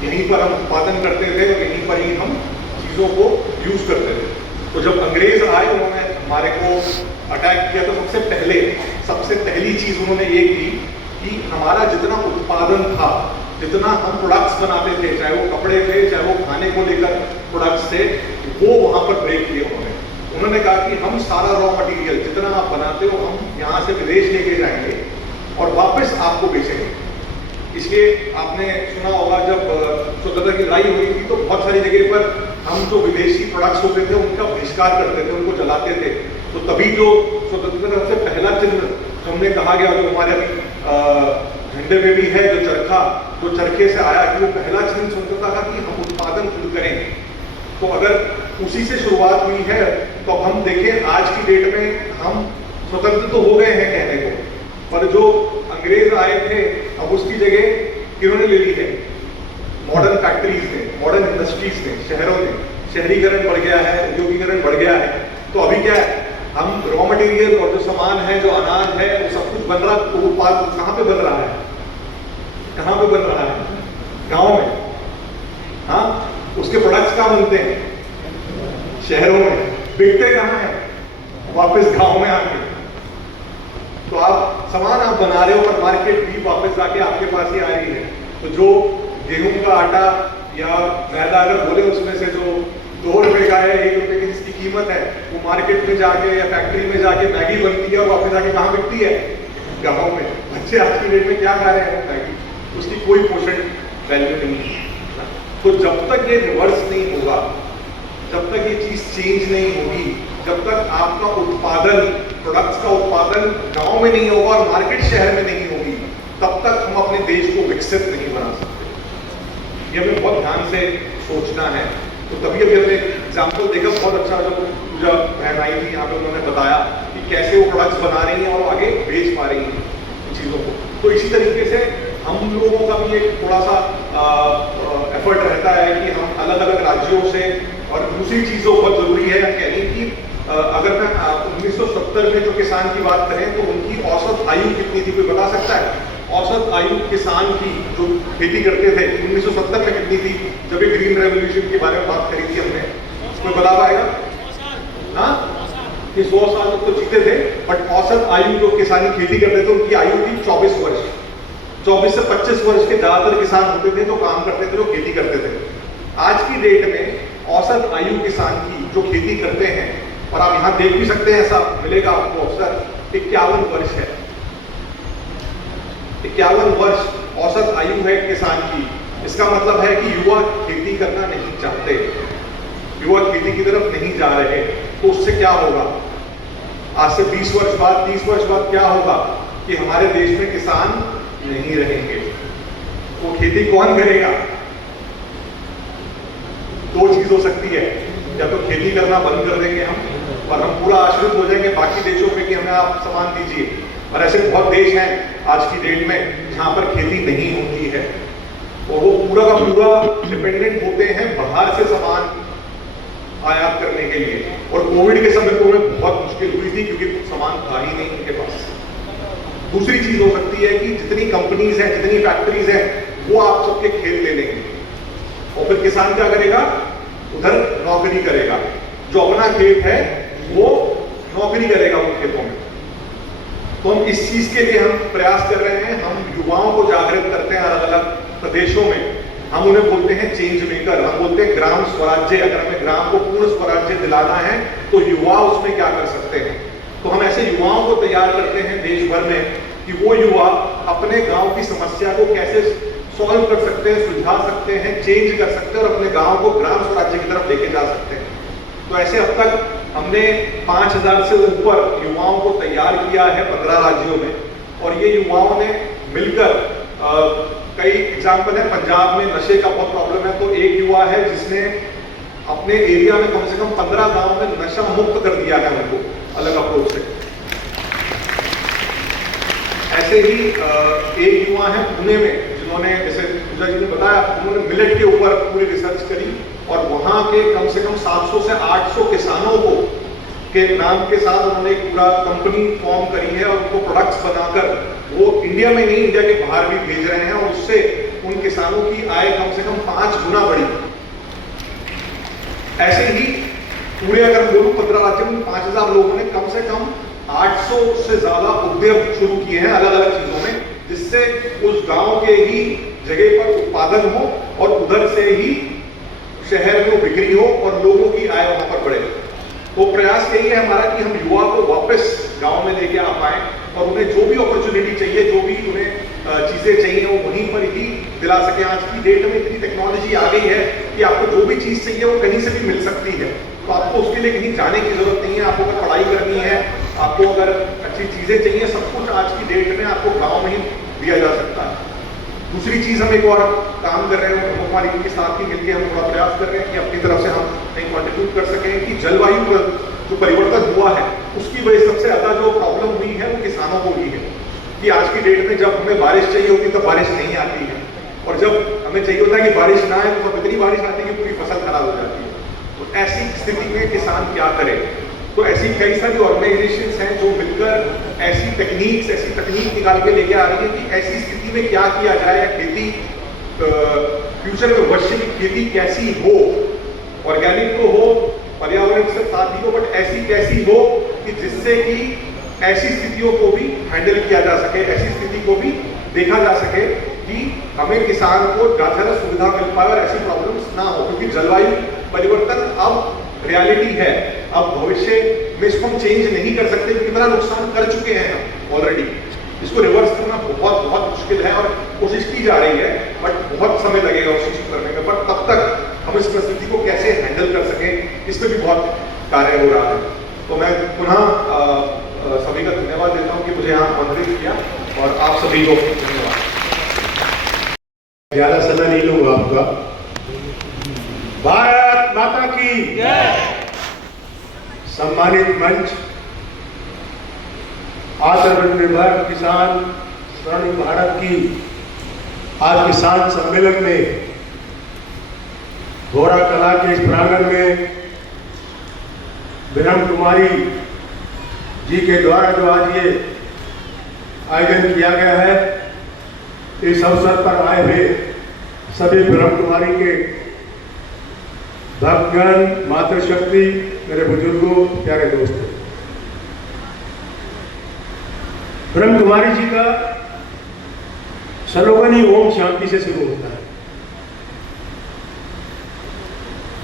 यहीं पर हम उत्पादन करते थे और यहीं पर ही हम चीज़ों को यूज़ करते थे। तो जब अंग्रेज आए उन्होंने हमारे को अटैक किया तो सबसे पहली चीज़ उन्होंने ये की कि हमारा जितना उत्पादन था, जितना हम प्रोडक्ट्स बनाते थे, चाहे वो कपड़े थे, चाहे वो खाने को लेकर प्रोडक्ट्स थे, वो वहाँ पर ब्रेक किए उन्होंने कहा कि हम सारा रॉ मटेरियल जितना आप बनाते हो हम यहाँ से विदेश लेके जाएंगे और वापस आपको बेचेंगे। इसलिए आपने सुना होगा जब स्वतंत्रता की लड़ाई हुई थी तो बहुत सारी जगह पर हम जो विदेशी प्रोडक्ट्स होते थे उनका बहिष्कार करते थे, उनको जलाते थे। तो तभी जो स्वतंत्रता से पहला चिन्ह हमने कहा गया, जो हमारे झंडे में भी है, जो चरखा, जो चरखे से आया कि वो पहला चिन्ह स्वतंत्रता था कि हम उत्पादन खुद करें। तो अगर उसी से शुरुआत हुई है तो हम देखें आज की डेट में हम स्वतंत्र तो हो गए हैं कहने को, पर जो अंग्रेज आए थे अब उसकी जगह किन्होंने ले ली है? मॉडर्न फैक्ट्रीज ने, मॉडर्न इंडस्ट्रीज ने, शहरों ने, शहरीकरण बढ़ गया है, औद्योगिकरण बढ़ गया है। तो अभी क्या है, हम रॉ मटेरियल और जो सामान है, जो अनाज है, वो सब कुछ बन रहा, तो उत्पाद कहाँ पे बन रहा है? कहाँ पे बन रहा है? गाँव में। हाँ, उसके प्रोडक्ट्स कहाँ बनते हैं? शहरों में। बिकते कहाँ है? वापस गाँव में आके। तो आप सामान आप बना रहे हो और मार्केट भी वापस आके आपके पास ही आ रही है। तो जो गेहूं का आटा या मैदा अगर बोले उसमें से जो 2 रुपए का है, 1 रुपए की जिसकी कीमत है, वो मार्केट में जाके या फैक्ट्री में जाके मैगी बनती है और वापस आके कहाँ बिकती है? गाँव में। बच्चे आज की डेट में क्या खा रहे हैं? मैगी। उसकी कोई पोषण वैल्यू नहीं है। तो जब तक ये रिवर्स नहीं होगा, जब तक ये चीज चेंज नहीं होगी, जब तक आपका उत्पादन, प्रोडक्ट्स का उत्पादन गांव में नहीं होगा और मार्केट शहर में नहीं होगी, तब तक हम अपने देश को विकसित नहीं बना सकते। ये हमें बहुत ध्यान से सोचना है। तो तभी अभी हमने एग्जाम्पल देखा, बहुत अच्छा जो पूजा बहन आई थी यहाँ पे, उन्होंने बताया कि कैसे वो प्रोडक्ट्स बना रही हैं और आगे बेच पा रही हैं चीज़ों को। तो इसी तरीके से हम लोगों का भी एक थोड़ा सा एफर्ट रहता है कि हम अलग अलग राज्यों से, और दूसरी चीज़ों बहुत ज़रूरी है कहने की, अगर मैं 1970 में जो किसान की बात करें तो उनकी औसत आयु कितनी थी, कोई बता सकता है? औसत आयु किसान की जो खेती करते थे 1970 में कितनी थी, जब ये ग्रीन रेवोल्यूशन के बारे में बात करी थी हमने? कोई बता पाएगा? हाँ, कि 100 साल तक तो जीते थे, बट औसत आयु जो किसानी खेती करते थे उनकी आयु थी 24 वर्ष। 24 से 25 वर्ष के ज़्यादातर किसान होते थे जो काम करते थे, जो खेती करते थे। आज की डेट में औसत आयु किसान की जो खेती करते हैं, और आप यहाँ देख भी सकते हैं, ऐसा मिलेगा आपको अवसर, 51 वर्ष है। 51 वर्ष औसत आयु है किसान की। इसका मतलब है कि युवा खेती करना नहीं चाहते, युवा खेती की तरफ नहीं जा रहे। तो उससे क्या होगा? आज से 20 वर्ष बाद, 30 वर्ष बाद क्या होगा कि हमारे देश में किसान नहीं रहेंगे। वो खेती कौन करेगा? 2 चीज हो सकती है, या तो खेती करना बंद कर देंगे हम और हम पूरा आश्रित हो जाएंगे बाकी देशों पे कि हमें आप सामान दीजिए। और ऐसे बहुत देश हैं आज की डेट में जहाँ पर खेती नहीं होती है और वो पूरा का पूरा डिपेंडेंट होते हैं बाहर से सामान आयात करने के लिए। और कोविड के समय तो उन्हें बहुत मुश्किल हुई थी क्योंकि सामान था ही नहीं उनके पास। दूसरी चीज हो सकती है कि जितनी कंपनीज हैं, जितनी फैक्ट्रीज हैं, वो आप सबके खेत ले लेंगे और फिर किसान क्या करेगा? उधर नौकरी करेगा। जो अपना खेत है वो नौकरी करेगा उन खेतों में। तो हम इस चीज के लिए हम प्रयास कर रहे हैं। हम युवाओं को जागृत करते हैं अलग अलग प्रदेशों में। हम उन्हें बोलते हैं चेंज मेकर, हम बोलते हैं ग्राम स्वराज्य। अगर हमें ग्राम को पूर्ण स्वराज्य दिलाना है तो युवा उसमें क्या कर सकते हैं? तो हम ऐसे युवाओं को तैयार करते हैं देश भर में कि वो युवा अपने गांव की समस्या को कैसे सॉल्व कर सकते हैं, सुलझा सकते हैं, चेंज कर सकते हैं और अपने गांव को ग्राम स्वराज्य की तरफ लेके जा सकते हैं। तो ऐसे अब तक हमने 5000 से ऊपर युवाओं को तैयार किया है 15 राज्यों में। और ये युवाओं ने मिलकर कई एग्जाम्पल है, पंजाब में नशे का बहुत प्रॉब्लम है, तो एक युवा है जिसने अपने एरिया में कम से कम 15 गांव में नशा मुक्त कर दिया है उनको अलग अप्रोच से। ऐसे ही एक युवा है पुणे में जिन्होंने, जैसे पूजा जी ने बताया, उन्होंने मिलेट के ऊपर पूरी रिसर्च करी और वहाँ के कम से कम 700 से 800 किसानों को के नाम के साथ उन्होंने एक पूरा कंपनी फॉर्म करी है और उनको प्रोडक्ट्स बनाकर वो इंडिया में नहीं, इंडिया के बाहर भी भेज रहे हैं और उससे उन किसानों की आय कम से कम 5 गुना बढ़ी। ऐसे ही पूरे अगर बोलूं 15 राज्यों में 5000 लोगों ने कम से कम 800 से ज्यादा उद्योग शुरू किए हैं अलग अलग चीजों में, जिससे उस गांव के ही जगह पर उत्पादन हो और उधर से ही शहर में बिक्री हो और लोगों की आय वहां पर बढ़े। तो प्रयास यही है हमारा कि हम युवा को वापस गांव में लेके आ पाए और उन्हें जो भी अपॉर्चुनिटी चाहिए, जो भी उन्हें चीजें चाहिए वो वहीं पर ही दिला सके। आज की डेट में इतनी टेक्नोलॉजी आ गई है कि आपको जो भी चीज चाहिए वो कहीं से भी मिल सकती है, तो आपको उसके लिए कहीं जाने की जरूरत नहीं है। आपको अगर पढ़ाई करनी है, आपको अगर अच्छी चीजें चाहिए, सब कुछ आज की डेट में आपको गाँव में ही दिया जा सकता है। दूसरी चीज हम एक और काम कर रहे हैं, हमारी के साथ ही मिलकर हम थोड़ा प्रयास कर रहे हैं कि अपनी तरफ से हम कहीं कॉन्ट्रीब्यूट कर सकें कि जलवायु जो परिवर्तन हुआ है उसकी वजह सबसे ज्यादा जो प्रॉब्लम हुई है वो किसानों को हुई है कि आज की डेट में जब हमें बारिश चाहिए होती तब बारिश नहीं आती है, और जब हमें चाहिए होता है कि बारिश ना आए तो तब इतनी बारिश आती है कि पूरी फसल खराब हो जाती है। तो ऐसी स्थिति में किसान क्या करे? तो ऐसी कई सारी ऑर्गेनाइजेशंस हैं जो मिलकर ऐसी तकनीक निकाल के लेके आ रही है कि ऐसी स्थिति में क्या किया जाए, खेती फ्यूचर में भविष्य की खेती कैसी हो, ऑर्गेनिक तो हो, पर्यावरण से साथ ही हो, बट ऐसी कैसी हो कि जिससे कि ऐसी स्थितियों को भी हैंडल किया जा सके, ऐसी स्थिति को भी देखा जा सके कि हमें किसान को ज्यादा सुविधा मिल पाए और ऐसी प्रॉब्लम्स ना हो, क्योंकि जलवायु परिवर्तन अब रियलिटी है। अब भविष्य में इसको हम चेंज नहीं कर सकते क्योंकि इतना नुकसान कर चुके हैं हम ऑलरेडी। इसको रिवर्स करना बहुत बहुत मुश्किल है और कोशिश की जा रही है, बट बहुत समय लगेगा उस चीज को करने में। बट तब तक हम इस परिस्थिति को कैसे हैंडल कर सकें, इस पर भी बहुत कार्य हो रहा है। तो मैं पुनः सभी का धन्यवाद देता हूँ कि मुझे यहाँ आमंत्रित किया, और आप सभी को धन्यवाद। ज्यादा समय नहीं लूंगा आपका। भारत माता की जय। सम्मानित मंच, आत्मनिर्भर किसान स्वर्णिम भारत की आज किसान सम्मेलन में घोड़ा कला के इस प्रांगण में ब्रह्म कुमारी जी के द्वारा जो आज ये आयोजन किया गया है, इस अवसर पर आए हुए सभी ब्रह्म कुमारी के भक्तगण, मातृशक्ति, मेरे बुजुर्गों, प्यारे दोस्तों, ब्रह्म कुमारी जी का स्लोगन ही ओम शांति से शुरू होता है।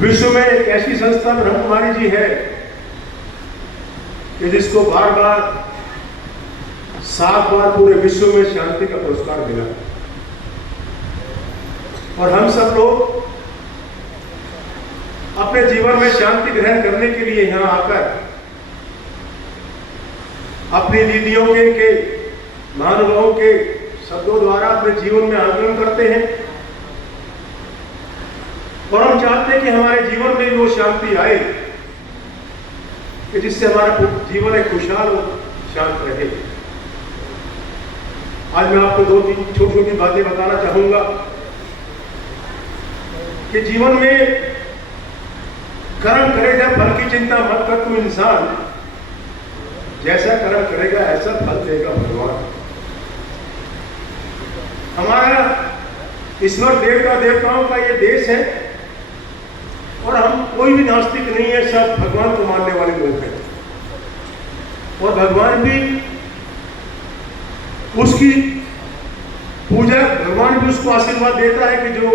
विश्व में एक ऐसी संस्था ब्रह्म कुमारी जी है कि जिसको बार बार 7 बार पूरे विश्व में शांति का पुरस्कार मिला, और हम सब लोग अपने जीवन में शांति ग्रहण करने के लिए यहां आकर अपनी दीदियों के महानुभावों के शब्दों द्वारा अपने जीवन में आंदोलन करते हैं, और हम चाहते हैं कि हमारे जीवन में वो शांति आए कि जिससे हमारा जीवन एक खुशहाल और शांत रहे। आज मैं आपको 2-3 छोटी-छोटी बातें बताना चाहूंगा कि जीवन में कर्म करे जब फल की चिंता मत कर तू इंसान, जैसा कर्म करेगा ऐसा फल देगा भगवान। हमारा ईश्वर देवताओं का ये देश है, और हम कोई भी नास्तिक नहीं है, सब भगवान को मानने वाले लोग हैं, और भगवान भी उसकी पूजा, भगवान भी उसको आशीर्वाद देता है कि जो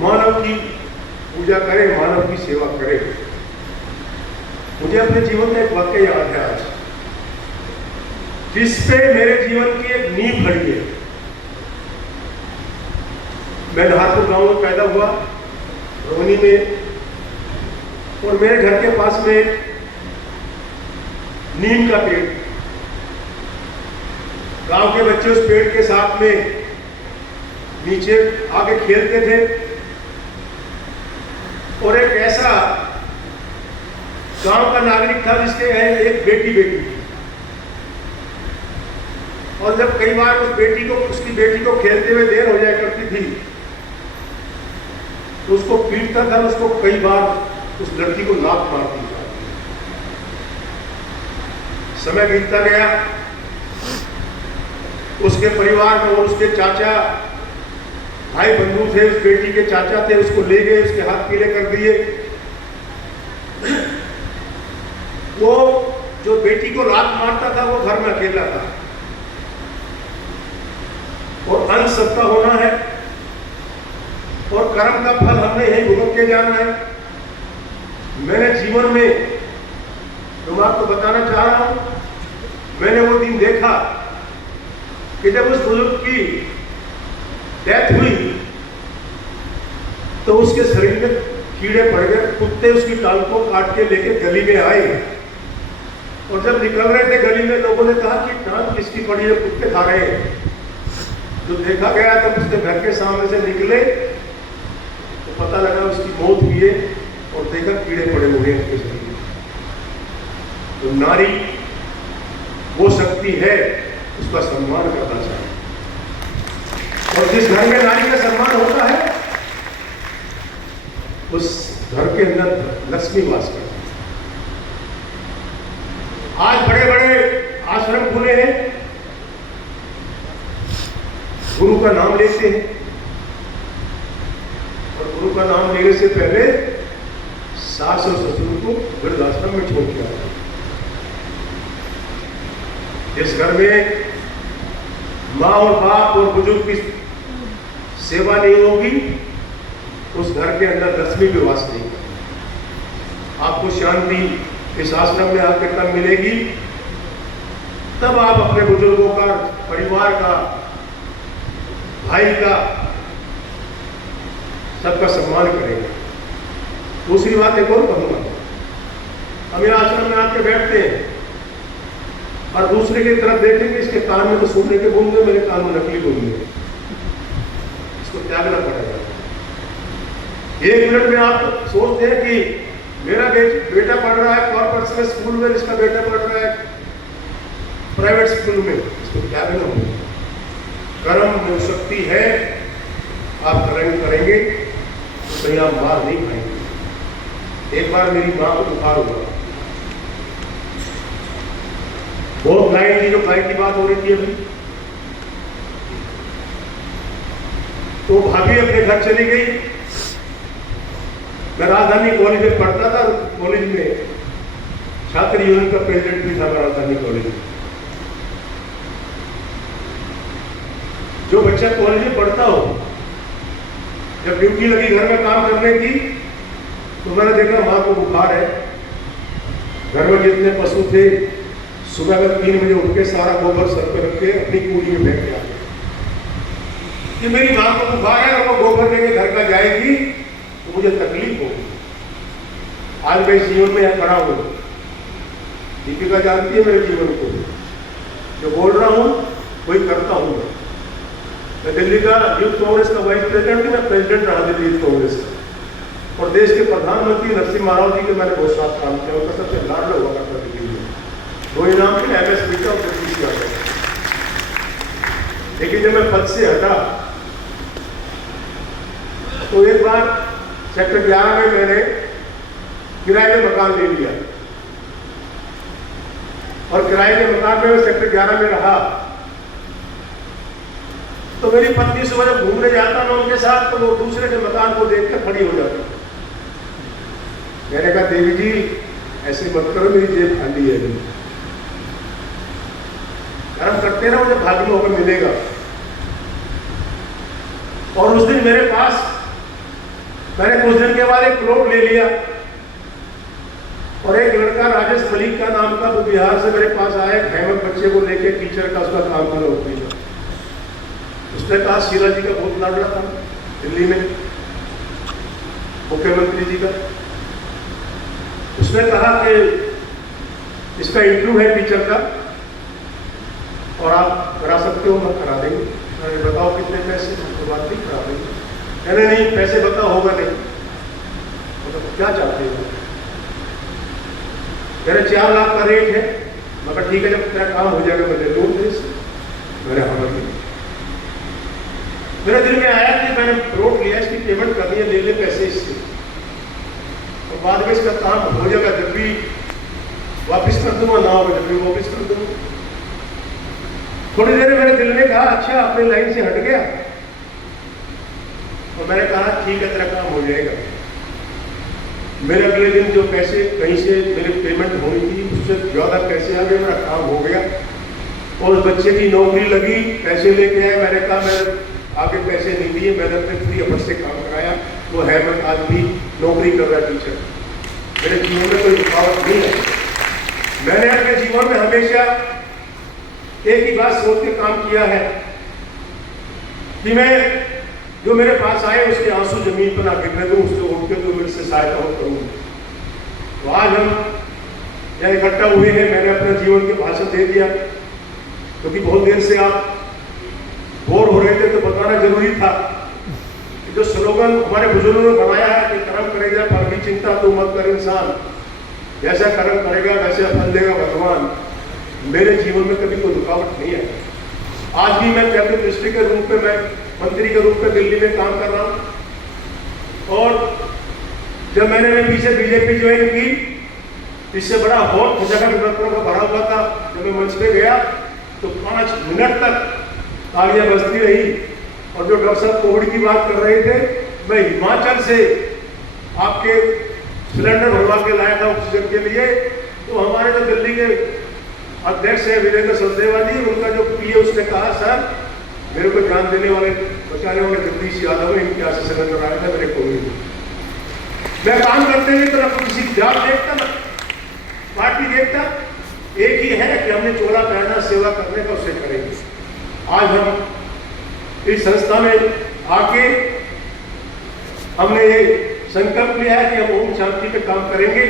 मानव की पूजा करे, मानव की सेवा करे। मुझे अपने जीवन में एक वाक्य याद है आज, जिस पे मेरे जीवन की एक नींव खड़ी है। मैं नाहरपुर गांव में पैदा हुआ, रोहिणी में, और मेरे घर के पास में नीम का पेड़, गांव के बच्चे उस पेड़ के साथ में नीचे आके खेलते थे, और एक ऐसा गांव का नागरिक था जिसके एक बेटी थी, और जब कई बार उसकी बेटी को खेलते हुए देर हो जाया करती थी तो उसको पीटता था, उसको कई बार उस लड़की को लात मारती थी। समय बीतता गया, उसके परिवार में और उसके चाचा भाई बंधु थे, उस बेटी के चाचा थे, उसको ले गए, उसके हाथ पीले कर दिए। वो जो बेटी को लात मारता था वो घर में अकेला था। और अंत सबका होना है और कर्म का फल हमने यही भुगत के जाना है। मैंने जीवन में, तो मैं आपको बताना चाह रहा हूं, मैंने वो दिन देखा कि जब उस बुजुर्ग की डेथ हुई तो उसके शरीर में कीड़े पड़ गए। कुत्ते उसकी टांग को काट के लेके गली में आए और जब निकल रहे थे गली में, लोगों ने कहा कि टांग किसकी पड़ी है, कुत्ते खा रहे हैं। तो देखा गया तब उसके घर के सामने से निकले तो पता लगा उसकी मौत हुई है और देखा कीड़े पड़े हुए हैं उसके शरीर में। तो नारी वो शक्ति है, उसका सम्मान करना चाहिए। और जिस घर में नारी का सम्मान होता है उस घर के अंदर लक्ष्मी वास करती है। आज बड़े बड़े आश्रम खुले हैं, गुरु का नाम लेते हैं और गुरु का नाम लेने से पहले सास और ससुर को वृद्धाश्रम में छोड़ के आते हैं। जिस घर में माँ और बाप और बुजुर्ग की सेवा नहीं होगी उस घर के अंदर लक्ष्मी भी वास नहीं करेगी। आपको शांति इस आश्रम में आकर तब मिलेगी, तब आप अपने बुजुर्गों का, परिवार का, भाई का, सबका सम्मान करेंगे। दूसरी बात एक और कहूंगा, हम यहाँ आश्रम में आके बैठते हैं और दूसरे की तरफ देखेंगे, इसके कान में तो सुनने के गूंगे, मेरे कान में नकली गूंगे, इसको त्यागना पड़ेगा। एक मिनट में आप सोचते हैं कि मेरा बेटा पढ़ रहा है कॉर्पोरेट स्कूल में, इसका बेटा पढ़ रहा है प्राइवेट स्कूल में, इसको त्यागना होगा। कर्म में शक्ति है, आप करेंगे तो कहीं आप मार नहीं खाएंगे। एक बार मेरी माँ को बुखार हुआ, बहुत गाय थी, जो गाय की बात हो रही थी अभी, तो भाभी अपने घर चली गई। मैं राजधानी कॉलेज में पढ़ता था, कॉलेज में छात्र यूनियन का प्रेसिडेंट भी था राजधानी कॉलेज में। जो बच्चा कॉलेज में पढ़ता हो, जब ड्यूटी लगी घर में काम करने की, तो मैंने देखा माँ को बुखार है। घर में जितने पशु थे, सुबह में 3 बजे उठ के सारा गोबर सर पे रख के अपनी कूड़ी में फेंक के आ गए कि मेरी माँ को बुखार है और वो गोबर लेके घर का जाएगी तो मुझे तकलीफ होगी। आज मैं इस जीवन में यहाँ खड़ा हूँ, दीपिका जानती है मेरे जीवन को, जो बोल रहा हूँ वही करता हूँ। मैं दिल्ली का यूथ कांग्रेस का वाइस प्रेसिडेंट हूँ, मैं प्रेसिडेंट रहा दिल्ली यूथ कांग्रेस का, और देश के प्रधानमंत्री नरसिम्हा राव जी के मैंने बहुत साथ काम किया। उनका सबसे लाडला हुआ करता दिल्ली में, 2 इनाम थे, MS बीटा और PCA। लेकिन जब मैं पद से हटा तो एक बार सेक्टर 11 में मैंने किराए में मकान ले लिया और किराए के मकान में मैं सेक्टर 11 में रहा। तो मेरी पत्नी सुबह जब घूमने जाता मैं उनके साथ, तो वो दूसरे के मकान को देखकर खड़ी हो जाती। मैंने कहा देवी जी ऐसे मत करो, मेरी जेब खाली है, कर्म करते रहो, मुझे भाग्य में होकर मिलेगा। और उस दिन मेरे पास, मैंने कुछ दिन के बाद एक प्लॉट ले लिया और एक लड़का राजेश मलिक का नाम का, वो बिहार से मेरे पास आया, हेमंत बच्चे को लेके, टीचर का, उसका काम था नौकरी का। उसने कहा शीला जी का बहुत लाडला था दिल्ली में, मुख्यमंत्री जी का। उसने कहा कि इसका इंटरव्यू है टीचर का और आप करा सकते हो, मैं करा देंगे। मैंने बताओ कितने पैसे, तो बात नहीं करा देंगे। कहने नहीं पैसे बताओ, होगा नहीं। मतलब क्या चाहते हो? मेरे 4 लाख का रेट है। मगर ठीक है, जब तेरा काम हो जाएगा मैं ले लूँ। मेरे हाँ मेरे दिल में आया कि मैंने प्लॉट लिया, इसकी पेमेंट करनी है, ले ले पैसे इससे, और बाद में इसका काम हो जाएगा, जब भी वापस कर दूंगा, ना होगा जब भी वापस कर दूंगा। थोड़ी देर मेरे दिल ने कहा अच्छा, अपने लाइन से हट गया। और मैंने कहा ठीक है, तेरा काम हो जाएगा। मेरे अगले दिन जो पैसे कहीं से मेरे पेमेंट हुई थी उससे ज़्यादा पैसे आ गए, मेरा काम हो गया और उस बच्चे की नौकरी लगी, पैसे लेके आए। मैंने कहा मैंने आगे पैसे नहीं दिए, मैंने अपने फ्री एफर्ट से काम कराया, वो है मैं आज भी नौकरी कर रहा टीचर। मेरे जीवन में कोई रुकावट नहीं है। मैंने अपने जीवन में हमेशा एक ही बात सोच के काम किया है कि मैं जो मेरे पास आए उसके आंसू जमीन पर ना गिरने दूं, उससे उठ के तो मेरे से सहायता हो करूँ। तो आज हम यहाँ इकट्ठा हुए हैं। मैंने अपने जीवन के भाषण दे दिया क्योंकि बहुत देर से आप बोर हो रहे थे, तो बताना जरूरी था कि जो स्लोगन हमारे बुजुर्गों ने बनाया है कि कर्म करेगा फल की चिंता तो मत कर इंसान, जैसा कर्म करेगा वैसे फल देगा भगवान। मेरे जीवन में कभी कोई रुकावट नहीं है। आज भी मैं कैबिनेट मिनिस्ट्री के रूप में, मैं मंत्री के रूप में दिल्ली में काम कर रहा हूँ। और जब मैंने पीछे बीजेपी ज्वाइन की, इससे बड़ा हॉल जगह डॉक्टरों का भरा हुआ था। जब मैं मंच पे गया तो 5 मिनट तक तालियां बजती रही। और जो डॉक्टर साहब कोविड की बात कर रहे थे, मैं हिमाचल से आपके सिलेंडर भरवा के लाया था ऑक्सीजन के लिए। तो हमारे जो दिल्ली के अध्यक्ष है वीरेंद्र सचदेवा जी, उनका जो पीए उसने कहा सर मेरे को जान देने वाले बचाने वाले जगदीश यादव है, इनके यहाँ से सिलेंडर आया था, मेरे को नहीं। मैं काम करते हुए तो ना किसी जात देखता ना पार्टी देखता, एक ही है कि हमने चोला पहनना सेवा करने का, उसे करेंगे। आज हम इस संस्था में आके हमने ये संकल्प लिया है कि हम ओम शांति पे काम करेंगे।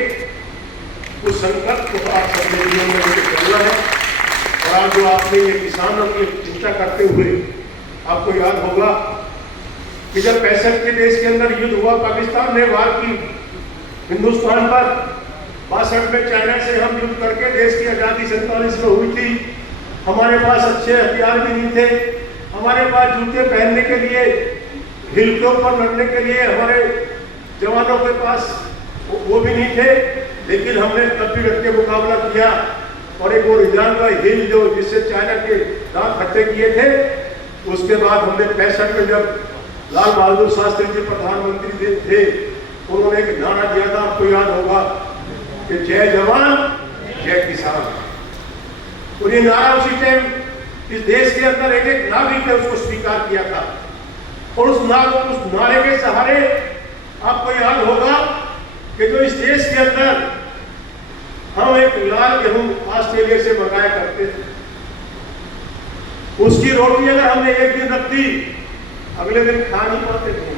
उस संकल्प को आप सबने जीवन में लेकर चलना है। और आज जो आपने ये किसानों की चिंता करते हुए, आपको याद होगा कि जब 65 के देश के अंदर युद्ध हुआ, पाकिस्तान ने वार की हिंदुस्तान पर, 62 में चाइना से हम युद्ध करके देश की आज़ादी 47 में हुई थी। हमारे पास अच्छे हथियार भी नहीं थे, हमारे पास जूते पहनने के लिए, हिल के ऊपर लड़ने के लिए हमारे जवानों के पास वो भी नहीं थे। लेकिन हमने तब भी डट के मुकाबला किया। और एक वो रिजान का हिल जो जिससे चाइना के दांत खट्टे किए थे, उसके बाद हमने 65 में जब लाल बहादुर शास्त्री जी प्रधानमंत्री थे, उन्होंने एक नारा दिया था, आपको याद होगा कि जय जवान जय किसान। और ये नारा उसी टाइम इस देश के अंदर एक एक नागरिक ने उसको स्वीकार किया था। और उस नारे के सहारे आपको याद होगा कि जो इस देश के अंदर हम एक लाल गेहूं ऑस्ट्रेलिया से मंगाया करते थे, उसकी रोटी अगर हमने एक दिन रख दी, अगले दिन खा नहीं पाते थे।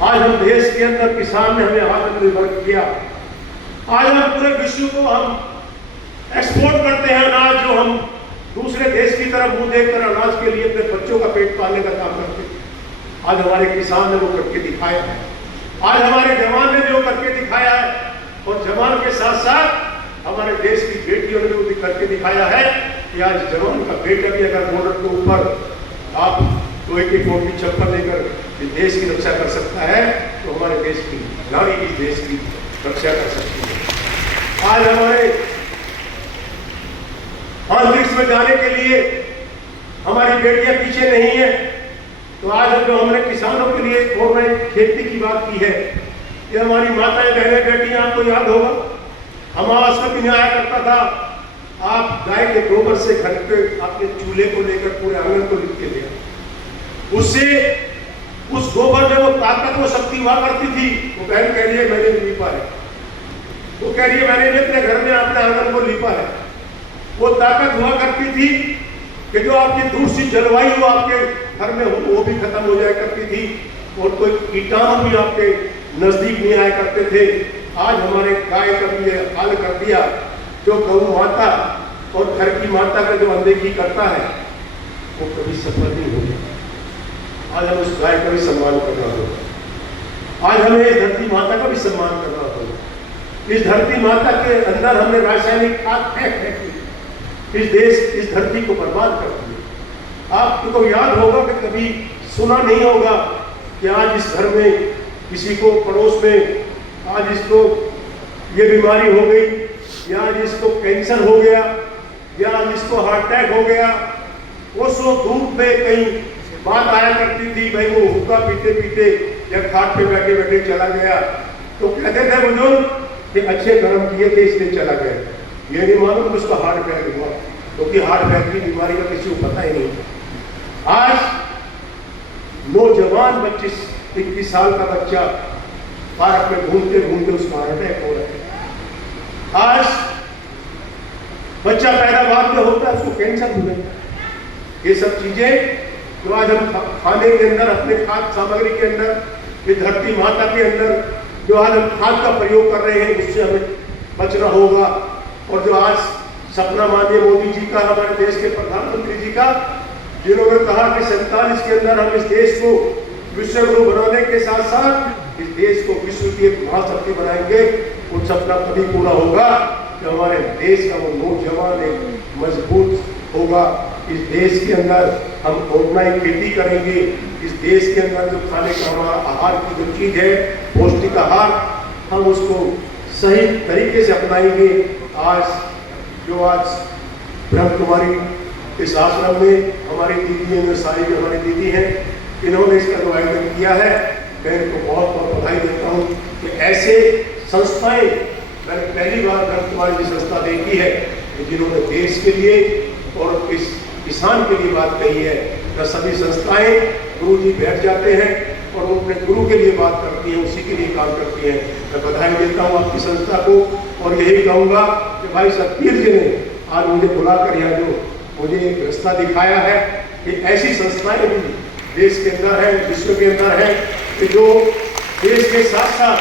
आज हम देश के अंदर किसान ने हमें आत्मनिर्भर किया। आज हम पूरे विश्व को हम एक्सपोर्ट करते हैं अनाज, जो हम दूसरे देश की तरफ मुंह देखकर अनाज के लिए अपने बच्चों का पेट पालने का काम करते हैं। आज हमारे किसान ने वो करके दिखाया है। आज हमारे जवान ने जो करके दिखाया है, और जवान के साथ साथ हमारे देश की बेटियों ने भी करके दिखाया है कि आज जवान का बेटा भी अगर बॉर्डर के ऊपर आप लोहे की फोर्टी चप्पल लेकर देश की रक्षा कर सकता है, तो हमारे देश की नारी भी देश की रक्षा कर सकती है। आज हमारे अंतरिक्ष में जाने के लिए हमारी बेटियां पीछे नहीं है। तो आज जो हमने किसानों के लिए ऑर्गेनिक खेती की बात की है, ये हमारी माताएं बहनें बेटियां, आपको याद होगा अमावस का दिन आया करता था, आप गाय के गोबर से घर पे अपने चूल्हे को लेकर पूरे आंगन को लिप के लिया। उससे उस गोबर में वो ताकत वो शक्ति हुआ करती थी। वो बहन कह रही है मैंने भी लिपा है, वो कह रही है मैंने भी अपने घर में अपने आंगन को लिपा है। वो ताकत हुआ करती थी कि जो आपकी दूसरी जलवायु आपके घर में हो वो भी खत्म हो जाया करती थी, और कोई कीटाणु भी आपके नजदीक नहीं आया करते थे। आज हमारे गाय का भी हाल कर दिया, जो गौ माता और घर की माता का जो अनदेखी करता है वो कभी सफल नहीं होगा। आज हमें उस गाय का भी सम्मान करना होगा। आज हमें इस धरती माता का भी सम्मान करना होगा। इस धरती माता के अंदर हमने रासायनिक खाद फेंक इस धरती को बर्बाद कर दिया। आपको याद होगा कि कभी सुना नहीं होगा कि आज इस घर में किसी को पड़ोस में आज इसको ये बीमारी हो गई, या आज इसको कैंसर हो गया, या आज इसको हार्ट अटैक हो गया। उसको धूप में कहीं बात आया करती थी, भाई वो हुक्का पीते पीते या खाट पे बैठे बैठे चला गया, तो कहते थे बुजुर्ग कि अच्छे कर्म किए थे इसलिए चला गया। ये नहीं मालूम कि उसका हार्ट अटैक हुआ, क्योंकि हार्ट अटैक की बीमारी का किसी को पता ही नहीं। आज नौजवान 25-21 साल का बच्चा पार्क में घूमते घूमते उसका हार्ट अटैक हो रहा है। आज बच्चा पैदा बाद में होता है, उसको कैंसर हो गया। ये सब चीजें जो आज हम खाने के अंदर, अपने खाद्य सामग्री के अंदर, ये धरती माता के अंदर जो आज हम खाद का प्रयोग कर रहे हैं, उससे हमें बचना होगा। और जो आज सपना माननीय मोदी जी का, हमारे देश के प्रधानमंत्री जी का, जिन्होंने कहा कि 47 के अंदर हम इस देश को विश्व गुरु बनाने के साथ साथ इस देश को विश्व की एक महाशक्ति बनाएंगे, उन सपना तभी पूरा होगा कि हमारे देश का वो नौजवान एक मजबूत होगा। इस देश के अंदर हम ऑर्गेनाइज खेती करेंगे, इस देश के अंदर जो खाने का हमारा आहार की जो चीज है, पौष्टिक आहार, हम उसको सही तरीके से अपनाएंगे। आज ब्रह्म कुमारी इस आश्रम में हमारी दीदी में सारी जो हमारी दीदी हैं, इन्होंने इसका जो आयोजन किया है, मैं इनको बहुत बहुत बधाई देता हूँ कि ऐसे संस्थाएं मैंने पहली बार ब्रह्म कुमारी की संस्था देखी है कि जिन्होंने देश के लिए और इस किसान के लिए बात कही है। न सभी संस्थाएं गुरु जी बैठ जाते हैं और वो अपने गुरु के लिए बात करती हैं, उसी के लिए काम करती हैं। मैं बधाई देता हूँ आपकी संस्था को और यही कहूँगा कि भाई सतपीर जी ने आज मुझे बुलाकर यहाँ जो मुझे एक रास्ता दिखाया है कि ऐसी संस्थाएं भी देश के अंदर है, विश्व के अंदर है, कि जो देश के साथ साथ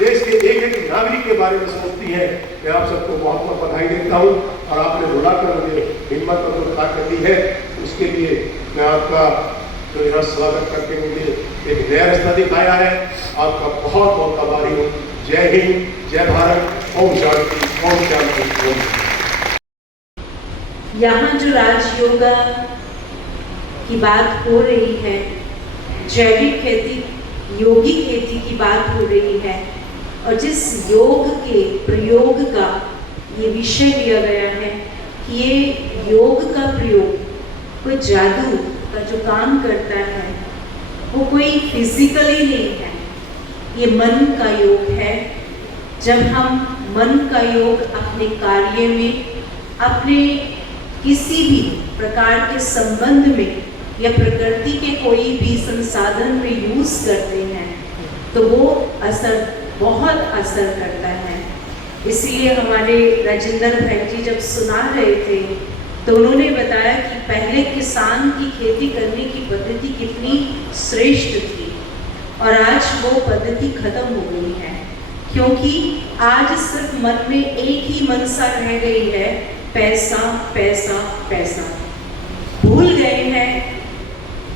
देश के एक एक नागरिक के बारे में सोचती है। मैं आप सबको बहुत बहुत बधाई देता हूँ और आपने बुलाकर मुझे हिम्मत और जो ताकत दी है, उसके लिए मैं आपका जो यहाँ स्वागत करके मुझे एक नया रास्ता दिखाया है, आपका बहुत बहुत आभारी हूँ। जय हिंद, जय भारत, ओम शांति, ओम शांति, ओम शांति। यहाँ जो राजयोगा की बात हो रही है, जैविक खेती, योगी खेती की बात हो रही है, और जिस योग के प्रयोग का ये विषय लिया गया है कि ये योग का प्रयोग कोई जादू का जो काम करता है वो कोई फिजिकली नहीं है, ये मन का योग है। जब हम मन का योग अपने कार्य में, अपने किसी भी प्रकार के संबंध में या प्रकृति के कोई भी संसाधन में यूज करते हैं तो वो बहुत असर करता है। इसलिए हमारे राजेंद्र भाई जी जब सुना रहे थे तो उन्होंने बताया कि पहले किसान की खेती करने की पद्धति कितनी श्रेष्ठ थी और आज वो पद्धति खत्म हो गई है, क्योंकि आज सिर्फ मन में एक ही मनसा रह गई है, पैसा पैसा पैसा। भूल गए हैं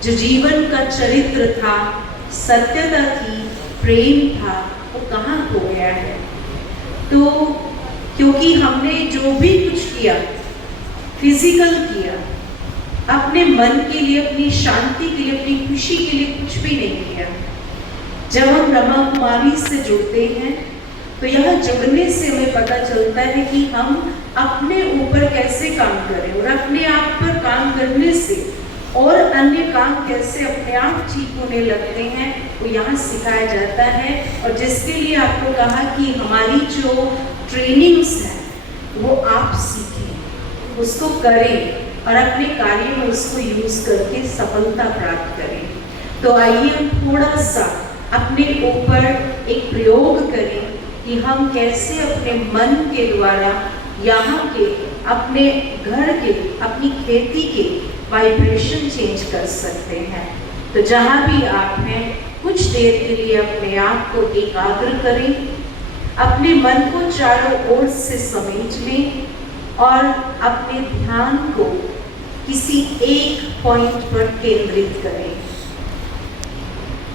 जो जीवन का चरित्र था, सत्यता थी, प्रेम था, वो कहाँ हो गया है। तो क्योंकि हमने जो भी कुछ किया, फिजिकल किया, अपने मन के लिए, अपनी शांति के लिए, अपनी खुशी के लिए कुछ भी नहीं किया। जब हम ब्रह्मा कुमारी से जुड़ते हैं तो यह जुड़ने से हमें पता चलता है कि हम अपने ऊपर कैसे काम करें और अपने आप पर काम करने से और अन्य काम कैसे अपने आप ठीक होने लगते हैं, वो यहाँ सिखाया जाता है। और जिसके लिए आपको कहा कि हमारी जो ट्रेनिंग्स हैं वो आप सीखें, उसको करें और अपने कार्य में उसको यूज करके सफलता प्राप्त करें। तो आइए हम थोड़ा सा अपने ऊपर एक प्रयोग करें कि हम कैसे अपने मन के द्वारा यहाँ के, अपने घर के, अपनी खेती के वाइब्रेशन चेंज कर सकते हैं। तो जहाँ भी आप हैं, कुछ देर के लिए अपने आप को एकाग्र करें, अपने मन को चारों ओर से समेट लें और अपने ध्यान को किसी एक पॉइंट पर केंद्रित करें।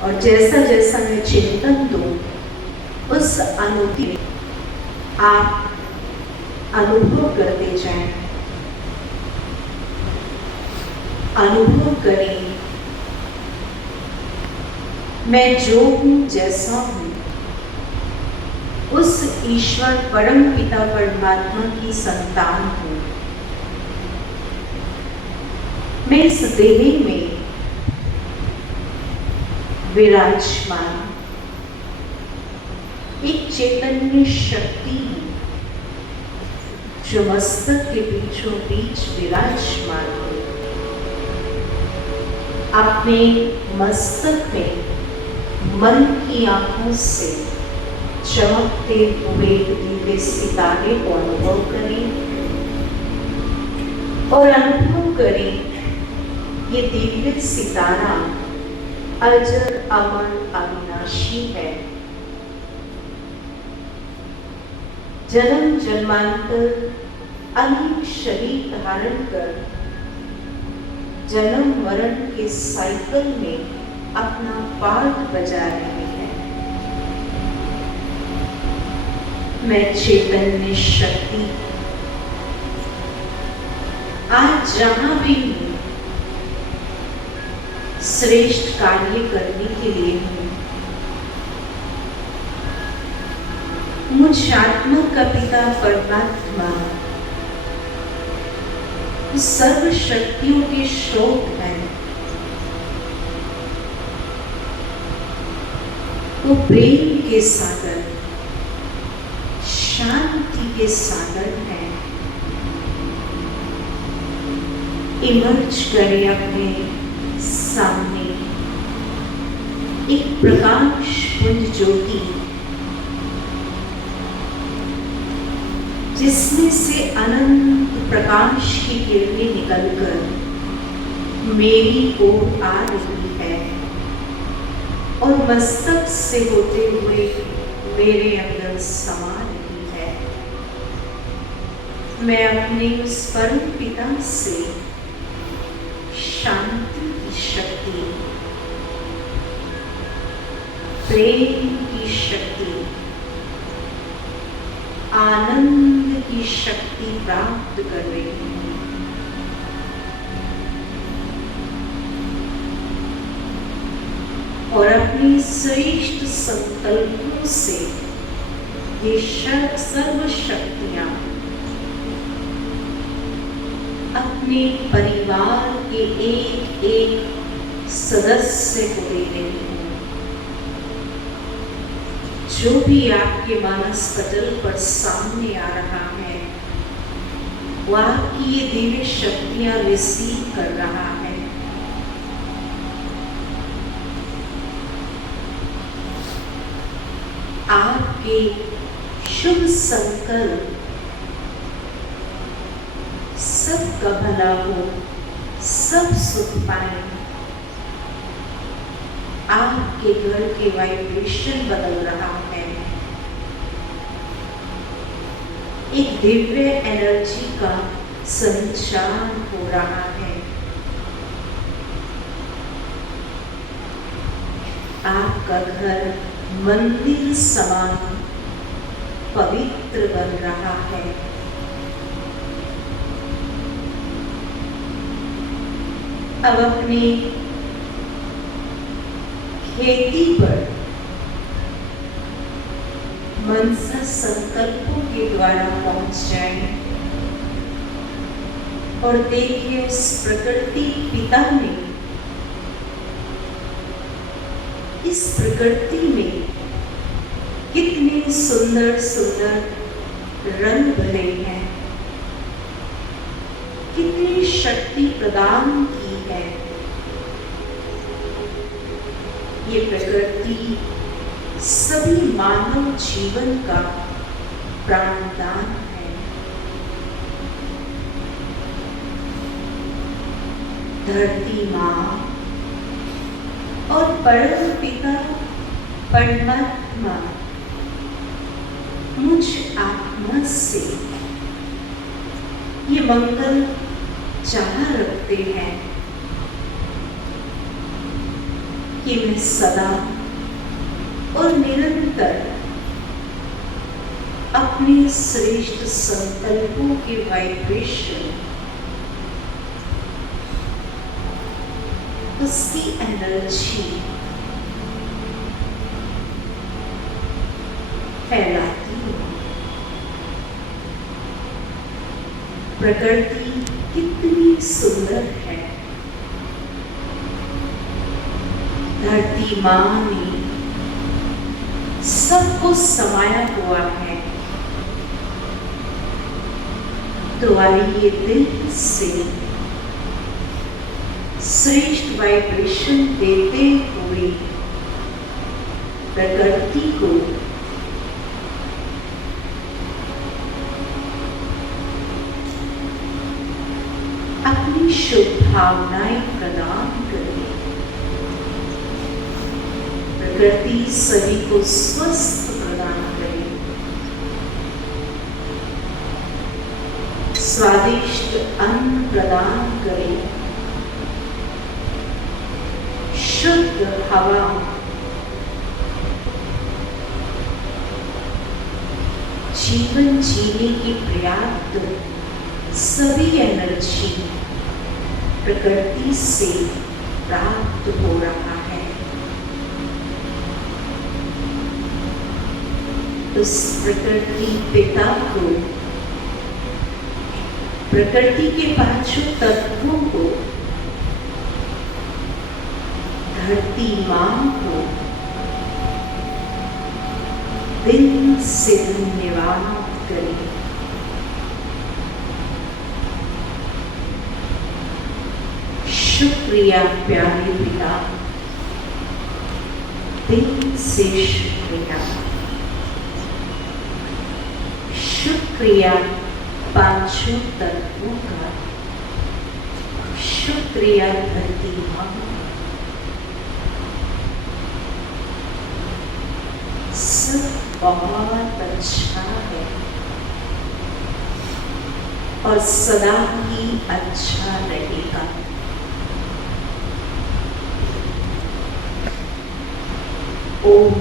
और जैसा जैसा मैं चिंतन दूं, उस अनुभूति में आप अनुभव करते जाएं, अनुभव करें मैं जो हूं, जैसा हूं, उस ईश्वर परम पिता परमात्मा की संतान हूं। मैं इस देह में विराजमान एक चैतन्य शक्ति है जो मस्तक के बीचों बीच विराजमान है। अपने मस्तक में मन की आंखों से चमकते हुए दिव्य सितारे को अनुभव करें और अनुभव करें ये दिव्य सितारा अजर अमर अविनाशी है। जन्म जन्मांतर अनेक शरीर धारण कर जन्म मरण के साइकिल में अपना पार्ट बजा रहे हैं। मैं चैतन्य शक्ति आज जहां भी हूं श्रेष्ठ कार्य करने के लिए हूं। मुझ आत्मा का पिता परमात्मा सर्व शक्तियों के स्रोत है। वो प्रेम के सागर, शांति के सागर है। इमर्ज करे अपने सामने एक प्रकाश पुंज ज्योति जिसमें से अनंत प्रकाश की किरणें निकलकर मेरी ओर आ रही है और मस्तक से होते हुए मेरे अंदर समा रही है। मैं अपने उस परम पिता से शांति की शक्ति, प्रेम की शक्ति, आनंद की शक्ति प्राप्त कर रही हूं। और अपनी श्रेष्ठ संकल्पों से ये सर्व शक्तियां अपने परिवार के एक एक सदस्य को दे रही हूं। जो भी आपके मानस पटल पर सामने आ रहा है वो आपकी ये दिव्य शक्तियां रिसीव कर रहा है। आपके शुभ संकल्प सबका भला हो, सब सुख पाए। आपके घर के वाइब्रेशन बदल रहा है। एक दिव्य एनर्जी का संचार हो रहा है। आपका घर मंदिर समान पवित्र बन रहा है। अब अपनी खेती पर मनसा संकल्पों के द्वारा पहुंच जाए और देखिए उस प्रकृति पिता ने इस प्रकृति में कितने सुंदर सुंदर रंग भरे हैं, कितनी शक्ति प्रदान की है। ये प्रकृति सभी मानव जीवन का प्राणदान है। धरती माँ और परम पिता परमात्मा मुझ आत्मा से ये मंगल चाह रखते हैं कि मैं सदा और निरंतर अपने श्रेष्ठ संकल्पों के वाइब्रेशन, उसकी एनर्जी फैलाती हूँ। प्रकृति कितनी सुंदर है। धरती माँ ने सब कुछ समाया हुआ है। तो आइए दिल से श्रेष्ठ वाइब्रेशन देते हुए प्रकृति को अपनी शुभ भावनाएं प्रदान करें। प्रकृति सभी को स्वस्थ प्रदान करे, स्वादिष्ट अन्न प्रदान करे, शुद्ध हवा, जीवन जीने की पर्याप्त सभी एनर्जी प्रकृति से प्राप्त हो रहा है। उस प्रकृति पिता को, प्रकृति के पांचों तत्वों को, धरती मां को दिल से धन्यवाद करें। शुक्रिया प्यारे पिता, दिल से शुक्रिया। शुक्रिया पांचों तत्वों का, शुक्रिया धरती मां। सब बहुत अच्छा है और सदा ही अच्छा रहेगा। ओम